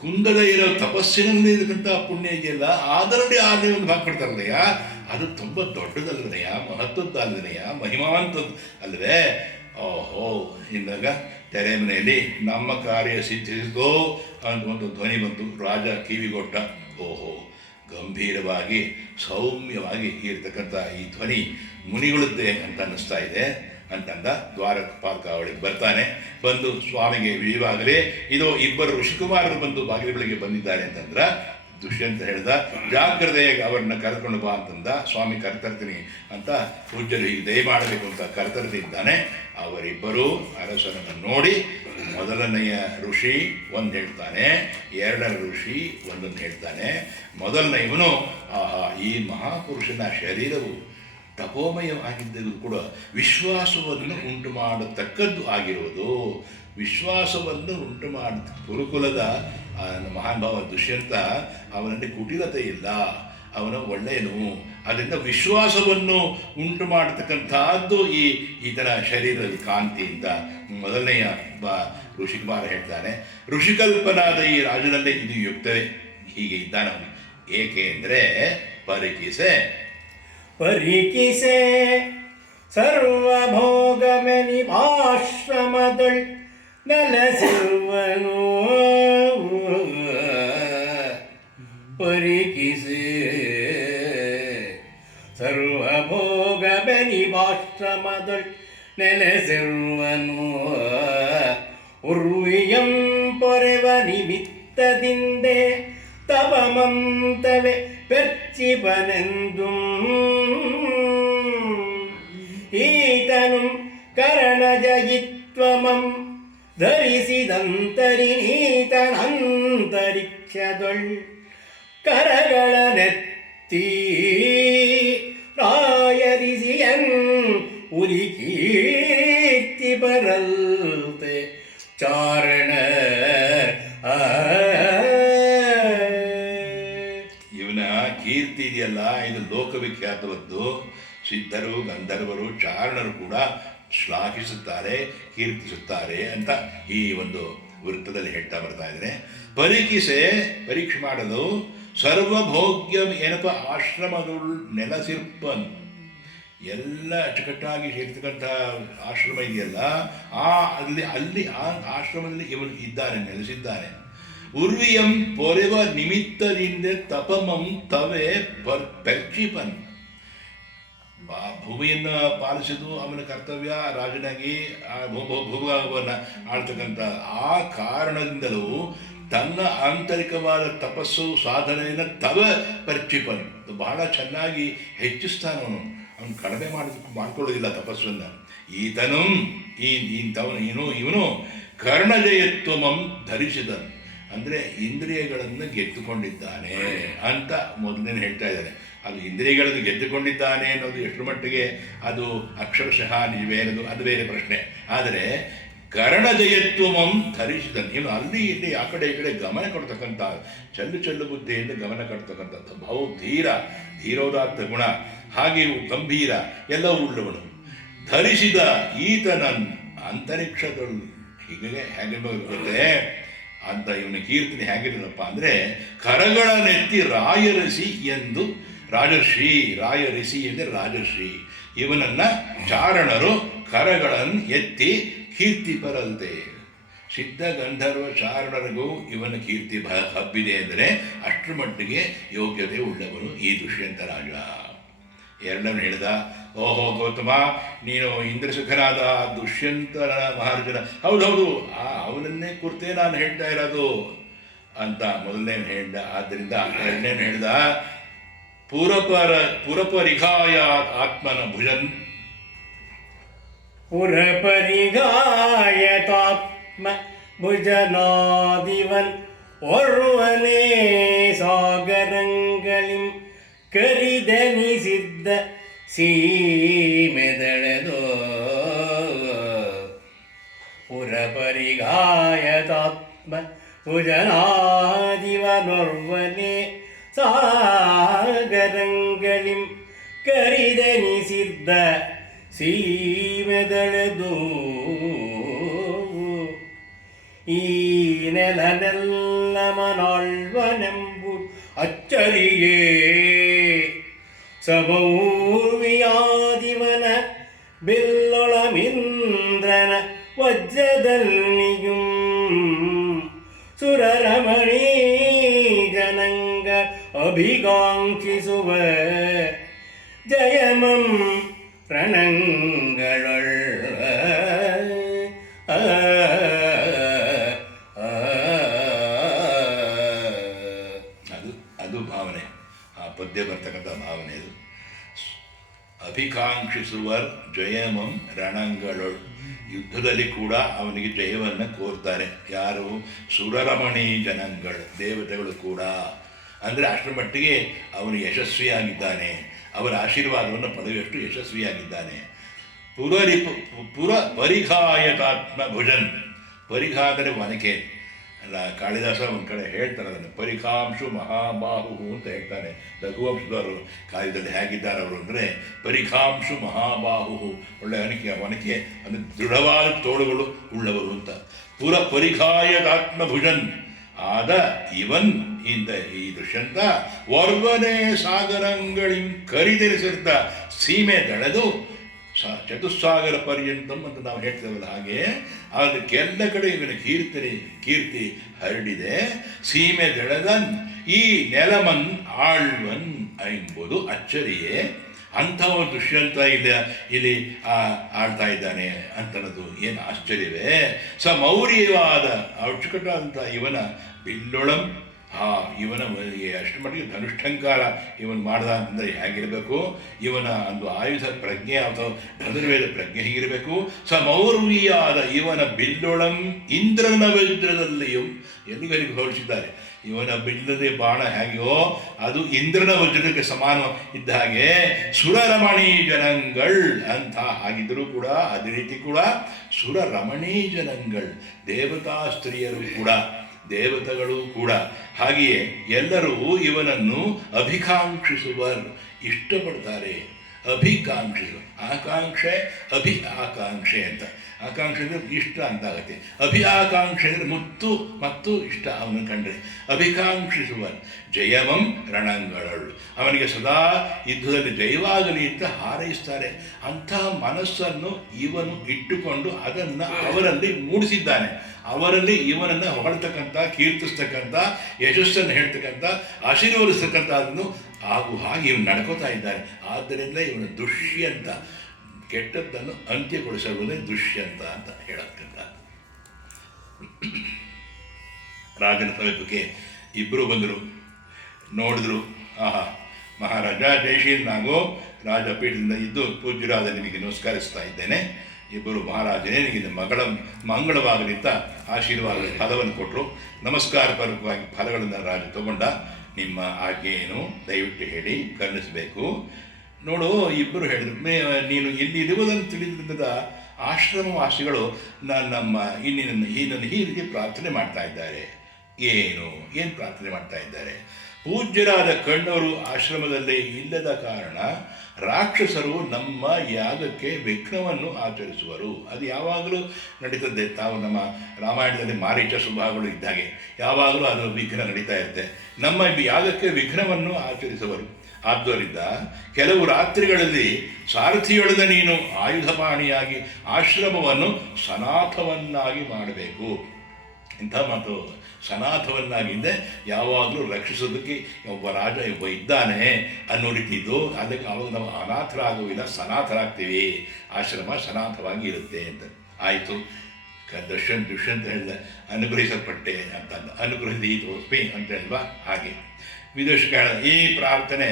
ಕುಂದದ ಇರೋ ತಪಸ್ಸಿನಲ್ಲಿ ಇರತಕ್ಕಂಥ ಪುಣ್ಯ ಇದೆಯಲ್ಲ, ಅದರಲ್ಲಿ 6ನೇ ಒಂದು ಭಾಗ ಕೊಡ್ತಾರಲ್ಲಯ್ಯ, ಅದು ತುಂಬ ದೊಡ್ಡದಲ್ಲದೆಯಾ, ಮಹತ್ವದ್ದಲ್ಲದೆಯಾ, ಮಹಿಮಾವಂತದ್ದು ಅಲ್ಲವೇ. ಓಹೋ, ಇಂದಾಗ ತೆರೆ ಮನೆಯಲ್ಲಿ ನಮ್ಮ ಕಾರ್ಯ ಸಿದ್ಧಿಸಿದೋ ಅಂತ ಒಂದು ಧ್ವನಿ ಬಂತು. ರಾಜ ಕಿವಿಗೊಟ್ಟ. ಓಹೋ, ಗಂಭೀರವಾಗಿ ಸೌಮ್ಯವಾಗಿ ಇರ್ತಕ್ಕಂಥ ಈ ಧ್ವನಿ ಮುನಿಗಳದ್ದೇ ಅಂತ ಅನ್ನಿಸ್ತಾ ಇದೆ ಅಂತಂದ. ದ್ವಾರಪಾಲಕ ಅವಳಿಗೆ ಬರ್ತಾನೆ. ಬಂದು ಸ್ವಾಮಿಗೆ ವಿಳಿವಾಗಲೇ ಇದು ಇಬ್ಬರು ಋಷಿಕುಮಾರರು ಬಂದು ಬಾಗಿಲು ಬಳಿಗೆ ಬಂದಿದ್ದಾರೆ ಅಂತಂದ್ರೆ ದುಷ್ಯಂತ ಹೇಳ್ದ, ಜಾಗ್ರತೆಯಾಗಿ ಅವ್ರನ್ನ ಕರೆದುಕೊಂಡು ಬಾ ಅಂತಂದ. ಸ್ವಾಮಿ ಕರೆತರ್ತೀನಿ ಅಂತ ಪೂಜ್ಯರು ಹೀಗೆ ದಯ ಮಾಡಬೇಕು ಅಂತ ಕರೆತರ್ತಿದ್ದಾನೆ. ಅವರಿಬ್ಬರೂ ಅರಸನನ್ನು ನೋಡಿ ಮೊದಲನೆಯ ಋಷಿ ಒಂದು ಹೇಳ್ತಾನೆ, ಎರಡನೇ ಋಷಿ ಒಂದನ್ನು ಹೇಳ್ತಾನೆ. ಮೊದಲನೇ ಇವನು, ಆಹಾ, ಈ ಮಹಾಪುರುಷನ ಶರೀರವು ತಪೋಮಯವಾಗಿದ್ದರೂ ಕೂಡ ವಿಶ್ವಾಸವನ್ನು ಉಂಟು ಮಾಡತಕ್ಕದ್ದು ಆಗಿರುವುದು. ವಿಶ್ವಾಸವನ್ನು ಉಂಟು ಮಾಡಿ ಗುರುಕುಲದ ಮಹಾನುಭಾವ ದುಷ್ಯಂತ, ಅವನಲ್ಲಿ ಕುಟಿಲತೆ ಇಲ್ಲ, ಅವನು ಒಳ್ಳೆಯನು. ಅದರಿಂದ ವಿಶ್ವಾಸವನ್ನು ಉಂಟು ಮಾಡತಕ್ಕಂಥದ್ದು ಈತನ ಶರೀರದ ಕಾಂತಿ ಅಂತ ಮೊದಲನೆಯ ಋಷಿಕುಮಾರ ಹೇಳ್ತಾನೆ. ಋಷಿಕಲ್ಪನಾದ ಈ ರಾಜನಲ್ಲೇ ಇದು ಯುಕ್ತವೇ, ಹೀಗೆ ಇದ್ದಾನೆ ಅವನು. ಏಕೆ ಅಂದರೆ ಪರಿಕಿಸೆ ಸರ್ವಭೋಗಮೆನಿಭಾಶ್ರಮದೊಳ್ ನೆಲೆಸಿರುವನು. ಪರಿಕಿಸೆ ಸರ್ವಭೋಗಮೆನಿಭಾಶ್ರಮದೊಳ್ ನೆಲೆಸಿರುವನು. ಉರ್ವಿಯಂ ಪೊರೆವ ನಿಮಿತ್ತದಿಂದೆ ತಪಮಂತವೆ ಪೆರ್ಚಿಪನೆಂದು ಈತನು ಕರಣಜಯಿತ್ವಮಂ ಧರಿಸಿದಂತರಿನೀತನಂತರಿಕ್ಷದೊಳ್ ಕರಗಳ ನೆತ್ತಿ ರಾಯರಿಸಿಯನ್ ಉಲಿಕೀರ್ತಿ ಬರಲ್ತೆ ಚಾರಣ. ಇವನ ಕೀರ್ತಿ ಇದೆಯಲ್ಲ, ಇದು ಲೋಕವಿಖ್ಯಾತವದ್ದು. ಸಿದ್ಧರು, ಗಂಧರ್ವರು, ಚಾರಣರು ಕೂಡ ಶ್ಲಾಘಿಸುತ್ತಾರೆ, ಕೀರ್ತಿಸುತ್ತಾರೆ ಅಂತ ಈ ಒಂದು ವೃತ್ತದಲ್ಲಿ ಹೇಳ್ತಾ ಬರ್ತಾ ಇದ್ದಾರೆ. ಪರೀಕ್ಷೆ ಮಾಡಲು ಸರ್ವಭೋಗ್ಯಂ ಏನಪ್ಪ, ಆಶ್ರಮಗಳು ನೆಲಸಿರ್ಪನ್, ಎಲ್ಲ ಅಚ್ಚುಕಟ್ಟಾಗಿ ಹೇಳ್ತಕ್ಕಂಥ ಆಶ್ರಮ ಇದೆಯಲ್ಲ, ಅಲ್ಲಿ ಆ ಆಶ್ರಮದಲ್ಲಿ ಇವನು ಇದ್ದಾನೆ, ನೆಲೆಸಿದ್ದಾನೆ. ಉರ್ವಿಯಂ ಪೊರೆವ ನಿಮಿತ್ತದಿಂದ ತಪಮಂ ತವೆ ಪೆರ್ಚಿಪನ್, ಭೂಮಿಯನ್ನು ಪಾಲಿಸಿದ್ದು ಅವನ ಕರ್ತವ್ಯ. ರಾಜನಾಗಿ ಭೂಭಾಗವನ್ನು ಆಳ್ತಕ್ಕಂಥ ಆ ಕಾರಣದಿಂದಲೂ ತನ್ನ ಆಂತರಿಕವಾದ ತಪಸ್ಸು ಸಾಧನೆಯನ್ನು ತವ ಪರ್ಚಿಪನ್, ಬಹಳ ಚೆನ್ನಾಗಿ ಹೆಚ್ಚಿಸ್ತಾನೆ. ಅವನು ಕಡಿಮೆ ಮಾಡ್ಕೊಳ್ಳೋದಿಲ್ಲ ತಪಸ್ಸನ್ನು. ಈತನು ಇವನು ಕರ್ಣಜಯತ್ವಮಂ ಧರಿಸಿದನು, ಅಂದರೆ ಇಂದ್ರಿಯಗಳನ್ನು ಗೆದ್ದುಕೊಂಡಿದ್ದಾನೆ ಅಂತ ಮೊದಲನೇ ಹೇಳ್ತಾ ಇದ್ದಾರೆ. ಅದು ಇಂದ್ರಿಯಗಳನ್ನು ಗೆದ್ದುಕೊಂಡಿದ್ದಾನೆ ಅನ್ನೋದು ಎಷ್ಟು ಮಟ್ಟಿಗೆ ಅದು ಅಕ್ಷರಶಃ ನಿಜವೇ ಅನ್ನೋದು ಅದು ಬೇರೆ ಪ್ರಶ್ನೆ. ಆದರೆ ಕರ್ಣಜಯತ್ವಮಂ ಧರಿಸಿದನು, ಇವನು ಅಲ್ಲಿ ಇಲ್ಲಿ ಆ ಕಡೆ ಈ ಕಡೆ ಗಮನ ಕೊಡ್ತಕ್ಕಂಥ, ಚೆಲ್ಲು ಬುದ್ಧಿಯಿಂದ ಗಮನ ಕೊಡ್ತಕ್ಕಂಥದ್ದು. ಧೀರೋದಾತ್ತ ಗುಣ, ಹಾಗೆ ಗಂಭೀರ ಎಲ್ಲವೂ ಉಳ್ಳವನು. ಧರಿಸಿದ ಈತನನ್ ಅಂತರಿಕ್ಷದಲ್ಲಿ ಹೇಗೆ ಬರುತ್ತೆ ಅಂತ ಇವನ ಕೀರ್ತನೆ ಹೇಗಿರಲಪ್ಪ ಅಂದರೆ, ಕರಗಳ ನೆತ್ತಿ ರಾಯರಿಸಿ ಎಂದು ರಾಜರ್ಷಿ, ರಾಯರಿಸಿ ಎಂದರೆ ರಾಜರ್ಷಿ. ಇವನನ್ನು ಚಾರಣರು ಕರಗಳನ್ನು ಎತ್ತಿ ಕೀರ್ತಿ ಬರಲ್ತೆ. ಸಿದ್ಧ ಗಂಧರ್ವ ಚಾರಣರಿಗೂ ಇವನ ಕೀರ್ತಿ ಹಬ್ಬಿದೆ ಅಂದರೆ ಅಷ್ಟರ ಮಟ್ಟಿಗೆ ಯೋಗ್ಯತೆ ಉಳ್ಳವನು ಈ ದುಷ್ಯಂತ ರಾಜ. ಎರಡನ್ನು ಹೇಳಿದ, ಓಹೋ ಗೌತಮ, ನೀನು ಇಂದ್ರಸುಖನಾದ ದುಷ್ಯಂತನ ಮಹಾರಾಜನ, ಹೌದೌದು ಅವನನ್ನೇ ಕುರಿತೇ ನಾನು ಹೇಳ್ತಾ ಇರೋದು ಅಂತ ಮೊದಲನೇ ಹೇಳ್ದ. ಆದ್ದರಿಂದ ಎರಡನೇನು ಹೇಳ್ದ, ಪುರಪರಿಘಾಯ ಆತ್ಮನ ಭುಜನ್, ಪುರಪರಿಘಾಯತಾತ್ಮ ಭುಜನಾದಿವನ್ ಒರ್ವನೇ ಸಾಗರಂಗಳಿಂ ಕರಿದನಿಸಿದ್ದ ಸೀಮೆದಳೆದೋ. ಪುರಪರಿಘಾಯತಾತ್ಮ ಭುಜನಾದಿವನೊರ್ವನೇ ಸಾಗರಂಗಳಿಂ ಕರಿದನಿಸಿದ್ದ ಸೀಮೆದಳೆದು. ಈ ನೆಲನೆಲ್ಲ ಮನಾಳ್ವನೆಂಬು ಅಚ್ಚರಿಯೇ ಸಭೌರ್ವಿಯಾದಿವನ ಬಿಲ್ಲೊಳಮಿಂದ್ರನ ವಜ್ರದಲ್ಲಿಯೂ ಸುರರಮಣೀ ಜನಂಗ ಅಭಿಗಾಂಕ್ಷಿಸುವ ಜಯಮಂ ರಣಗಳೊಳ್. ಅದು ಅಭಿಕಾಂಕ್ಷಿಸುವರ್ ಜಯಮಂ ರಣಂಗಳೊಳ್. ಯುದ್ಧದಲ್ಲಿ ಕೂಡ ಅವನಿಗೆ ಜಯವನ್ನು ಕೋರ್ತಾರೆ. ಯಾರು? ಸುರರಮಣಿ ಜನಗಳು, ದೇವತೆಗಳು ಕೂಡ. ಅಂದರೆ ಅಷ್ಟರ ಮಟ್ಟಿಗೆ ಅವನು ಯಶಸ್ವಿಯಾಗಿದ್ದಾನೆ, ಅವರ ಆಶೀರ್ವಾದವನ್ನು ಪಡೆಯುವಷ್ಟು ಯಶಸ್ವಿಯಾಗಿದ್ದಾನೆ. ಪುರ ಪರಿಘಾಯತಾತ್ಮ ಭುಜನ್. ಪರಿಘ ಅಂದರೆ ಒನಕೆ. ಕಾಳಿದಾಸ ಒಂದು ಕಡೆ ಹೇಳ್ತಾರೆ ಅದನ್ನು, ಪರಿಖಾಂಶು ಮಹಾಬಾಹು ಅಂತ ಹೇಳ್ತಾನೆ. ರಘುವಂಶದವರು ಕಾವ್ಯದಲ್ಲಿ ಹೇಗಿದ್ದಾರೆ ಅವರು ಅಂದರೆ ಪರಿಖಾಂಶು ಮಹಾಬಾಹು, ಒಳ್ಳೆ ಒನಕೆ ಅಂದರೆ ದೃಢವಾದ ತೋಳುಗಳು ಉಳ್ಳವರು ಅಂತ. ಪುರ ಪರಿಘಾಯತಾತ್ಮಭುಜನ್ ಆದ ಇವನ್ ಇಂದ ಈ ದುಷ್ಯಂತ ವರ್ವನೆ ಸಾಗರಂಗಳಿಂ ಕರಿದೆನಿಸಿರ್ತ ಸೀಮೆ ದಳೆದು ಚತುಸ್ಸಾಗರ ಪರ್ಯಂತಂ ಅಂತ ನಾವು ಹೇಳ್ತೇವಲ್ಲ, ಹಾಗೆ ಅದಕ್ಕೆಲ್ಲ ಕಡೆ ಇವನ ಕೀರ್ತಿ ಹರಡಿದೆ. ಸೀಮೆ ದೆಳೆದನ್ ಈ ನೆಲಮನ್ ಆಳ್ವನ್ ಎಂಬುದು ಅಚ್ಚರಿಯೇ. ಅಂಥ ಒಂದು ದುಷ್ಯಂತ ಇಲ್ಲಿ ಆಳ್ತಾ ಇದ್ದಾನೆ ಅಂತನ್ನೋದು ಏನು ಆಶ್ಚರ್ಯವೇ. ಮೌರ್ಯವಾದ ಅಚ್ಚುಕಟ್ಟಾದಂಥ ಇವನ ಬಿಲ್ಲೊಳಂ, ಇವನ ಅಷ್ಟು ಮಟ್ಟಿಗೆ ಧನುಷ್ಠಂಕಾರ ಇವನು ಮಾಡ್ದ ಅಂತಂದರೆ ಹೇಗಿರಬೇಕು, ಇವನ ಒಂದು ಆಯುಧ ಪ್ರಜ್ಞೆ ಅಥವಾ ಧನುರ್ವೇದ ಪ್ರಜ್ಞೆ ಹೀಗಿರಬೇಕು. ಮೌರ್ವಿಯಾದ ಇವನ ಬಿಲ್ಲೊಳಂ ಇಂದ್ರನ ವಜ್ರದಲ್ಲಿಯೂ, ಎಲ್ಲಿಗಲಿಗೆ ಹೋಲಿಸಿದ್ದಾರೆ. ಇವನ ಬಿಲ್ಲದೆ ಬಾಣ ಹೇಗೆಯೋ ಅದು ಇಂದ್ರನ ವಜ್ರಕ್ಕೆ ಸಮಾನ ಇದ್ದ ಹಾಗೆ ಸುರರಮಣೀ ಜನಗಳು ಅಂತ ಆಗಿದ್ದರೂ ಕೂಡ ಅದೇ ರೀತಿ ಕೂಡ ಸುರರಮಣೀ ಜನಗಳು, ದೇವತಾ ಸ್ತ್ರೀಯರು ಕೂಡ, ದೇವತೆಗಳು ಕೂಡ ಹಾಗೆಯೇ ಎಲ್ಲರೂ ಇವನನ್ನು ಅಭಿಕಾಂಕ್ಷಿಸುವರು, ಇಷ್ಟಪಡ್ತಾರೆ. ಅಭಿಕಾಂಕ್ಷಿಸುವ, ಆಕಾಂಕ್ಷೆ ಆಕಾಂಕ್ಷೆ ಅಂತ. ಆಕಾಂಕ್ಷೆ ಅಂದರೆ ಇಷ್ಟ ಅಂತ ಆಗುತ್ತೆ. ಆಕಾಂಕ್ಷೆ ಅಂದರೆ ಮತ್ತು ಇಷ್ಟ ಅವನು ಕಂಡ್ರೆ. ಅಭಿಕಾಂಕ್ಷಿಸುವ ಜಯವಂ ರಣಂಗಳಳು, ಅವನಿಗೆ ಸದಾ ಯುದ್ಧದಲ್ಲಿ ಜಯವಾಗಲಿ ಅಂತ ಹಾರೈಸ್ತಾರೆ. ಅಂತಹ ಮನಸ್ಸನ್ನು ಇವನು ಇಟ್ಟುಕೊಂಡು ಅದನ್ನು ಅವರಲ್ಲಿ ಮೂಡಿಸಿದ್ದಾನೆ. ಅವರಲ್ಲಿ ಇವನನ್ನು ಹೊಗಳ್ತಕ್ಕಂಥ, ಕೀರ್ತಿಸ್ತಕ್ಕಂಥ, ಯಶಸ್ಸನ್ನು ಹೇಳ್ತಕ್ಕಂಥ, ಆಶೀರ್ವದಿಸ್ತಕ್ಕಂಥ ಅದನ್ನು ಹಾಗೆ ಇವನು ನಡ್ಕೋತಾ ಇದ್ದಾನೆ. ಆದ್ದರಿಂದ ಇವನು ದುಷ್ಯಂತ, ಕೆಟ್ಟದ್ದನ್ನು ಅಂತ್ಯಗೊಳಿಸುವುದೇ ದುಷ್ಯಂತ ಅಂತ ಹೇಳತಕ್ಕಂಥ. ರಾಜನ ಸಮೀಪಕ್ಕೆ ಇಬ್ಬರು ಬಂದರು, ನೋಡಿದ್ರು. ಮಹಾರಾಜ ಜಯಶೀಲ್, ನಾನು ರಾಜಪೀಠದಿಂದ ಇದ್ದು ಪೂಜ್ಯರಾದ ನಿಮಗೆ ನಮಸ್ಕರಿಸ್ತಾ ಇದ್ದೇನೆ. ಇಬ್ಬರು ಮಹಾರಾಜನೇ ನಿಮಗೆ ಮಂಗಳವಾಗಲಿ ಅಂತ ಆಶೀರ್ವಾದ ಫಲವನ್ನು ಕೊಟ್ಟರು. ನಮಸ್ಕಾರ ಪೂರ್ವಕವಾಗಿ ಫಲಗಳನ್ನು ರಾಜ ತಗೊಂಡ. ನಿಮ್ಮ ಆಜ್ಞೆಯನ್ನು ದಯವಿಟ್ಟು ಹೇಳಿ ಕರುಣಿಸಬೇಕು. ನೋಡು, ಇಬ್ಬರು ಹೇಳಿದ್ರು, ನೀನು ಇಲ್ಲಿ ಇರುವುದನ್ನು ತಿಳಿದ್ರಿಂದ ಆಶ್ರಮವಾಸಿಗಳು ನಮ್ಮ ಇನ್ನನ್ನು ಈ ರೀತಿ ಪ್ರಾರ್ಥನೆ ಮಾಡ್ತಾ ಇದ್ದಾರೆ. ಏನು ಪ್ರಾರ್ಥನೆ ಮಾಡ್ತಾ ಇದ್ದಾರೆ? ಪೂಜ್ಯರಾದ ಕಣ್ಣವರು ಆಶ್ರಮದಲ್ಲಿ ಇಲ್ಲದ ಕಾರಣ ರಾಕ್ಷಸರು ನಮ್ಮ ಯಾಗಕ್ಕೆ ವಿಘ್ನವನ್ನು ಆಚರಿಸುವರು. ಅದು ಯಾವಾಗಲೂ ನಡೀತದೆ. ತಾವು ನಮ್ಮ ರಾಮಾಯಣದಲ್ಲಿ ಮಾರೀಚ ಸ್ವಭಾವಗಳು ಇದ್ದಾಗೆ ಯಾವಾಗಲೂ ಅದು ವಿಘ್ನ ನಡೀತಾ ಇರುತ್ತೆ. ನಮ್ಮ ಯಾಗಕ್ಕೆ ವಿಘ್ನವನ್ನು ಆಚರಿಸುವರು. ಆದ್ದರಿಂದ ಕೆಲವು ರಾತ್ರಿಗಳಲ್ಲಿ ಸಾರಥಿಯೊಳದ ನೀನು ಆಯುಧಪಾಣಿಯಾಗಿ ಆಶ್ರಮವನ್ನು ಸನಾಥವನ್ನಾಗಿ ಮಾಡಬೇಕು. ಇಂಥ ಮಾತು, ಸನಾಥವನ್ನಾಗಿದ್ದೆ ಯಾವಾಗಲೂ ರಕ್ಷಿಸೋದಕ್ಕೆ ಒಬ್ಬ ರಾಜ ಇದ್ದಾನೆ ಅನ್ನೋ ರೀತಿ ಇದ್ದು, ಅದಕ್ಕೆ ಅವಾಗ ನಾವು ಅನಾಥರಾಗುವಿಲ್ಲ, ಸನಾಥರಾಗ್ತೀವಿ. ಆಶ್ರಮ ಸನಾಥವಾಗಿ ಇರುತ್ತೆ ಅಂತ ಆಯಿತು. ದುಷ್ಯಂತ ಹೇಳಿದ ಅನುಗ್ರಹಿಸಲ್ಪಟ್ಟೆ ಅಂತ, ಅನುಗ್ರಹಿಸೋಸ್ಮಿ ಅಂತ ಹೇಳಿಲ್ವಾ, ಹಾಗೆ ವಿದೇಶಕ್ಕೆ ಹೇಳ ಈ ಪ್ರಾರ್ಥನೆ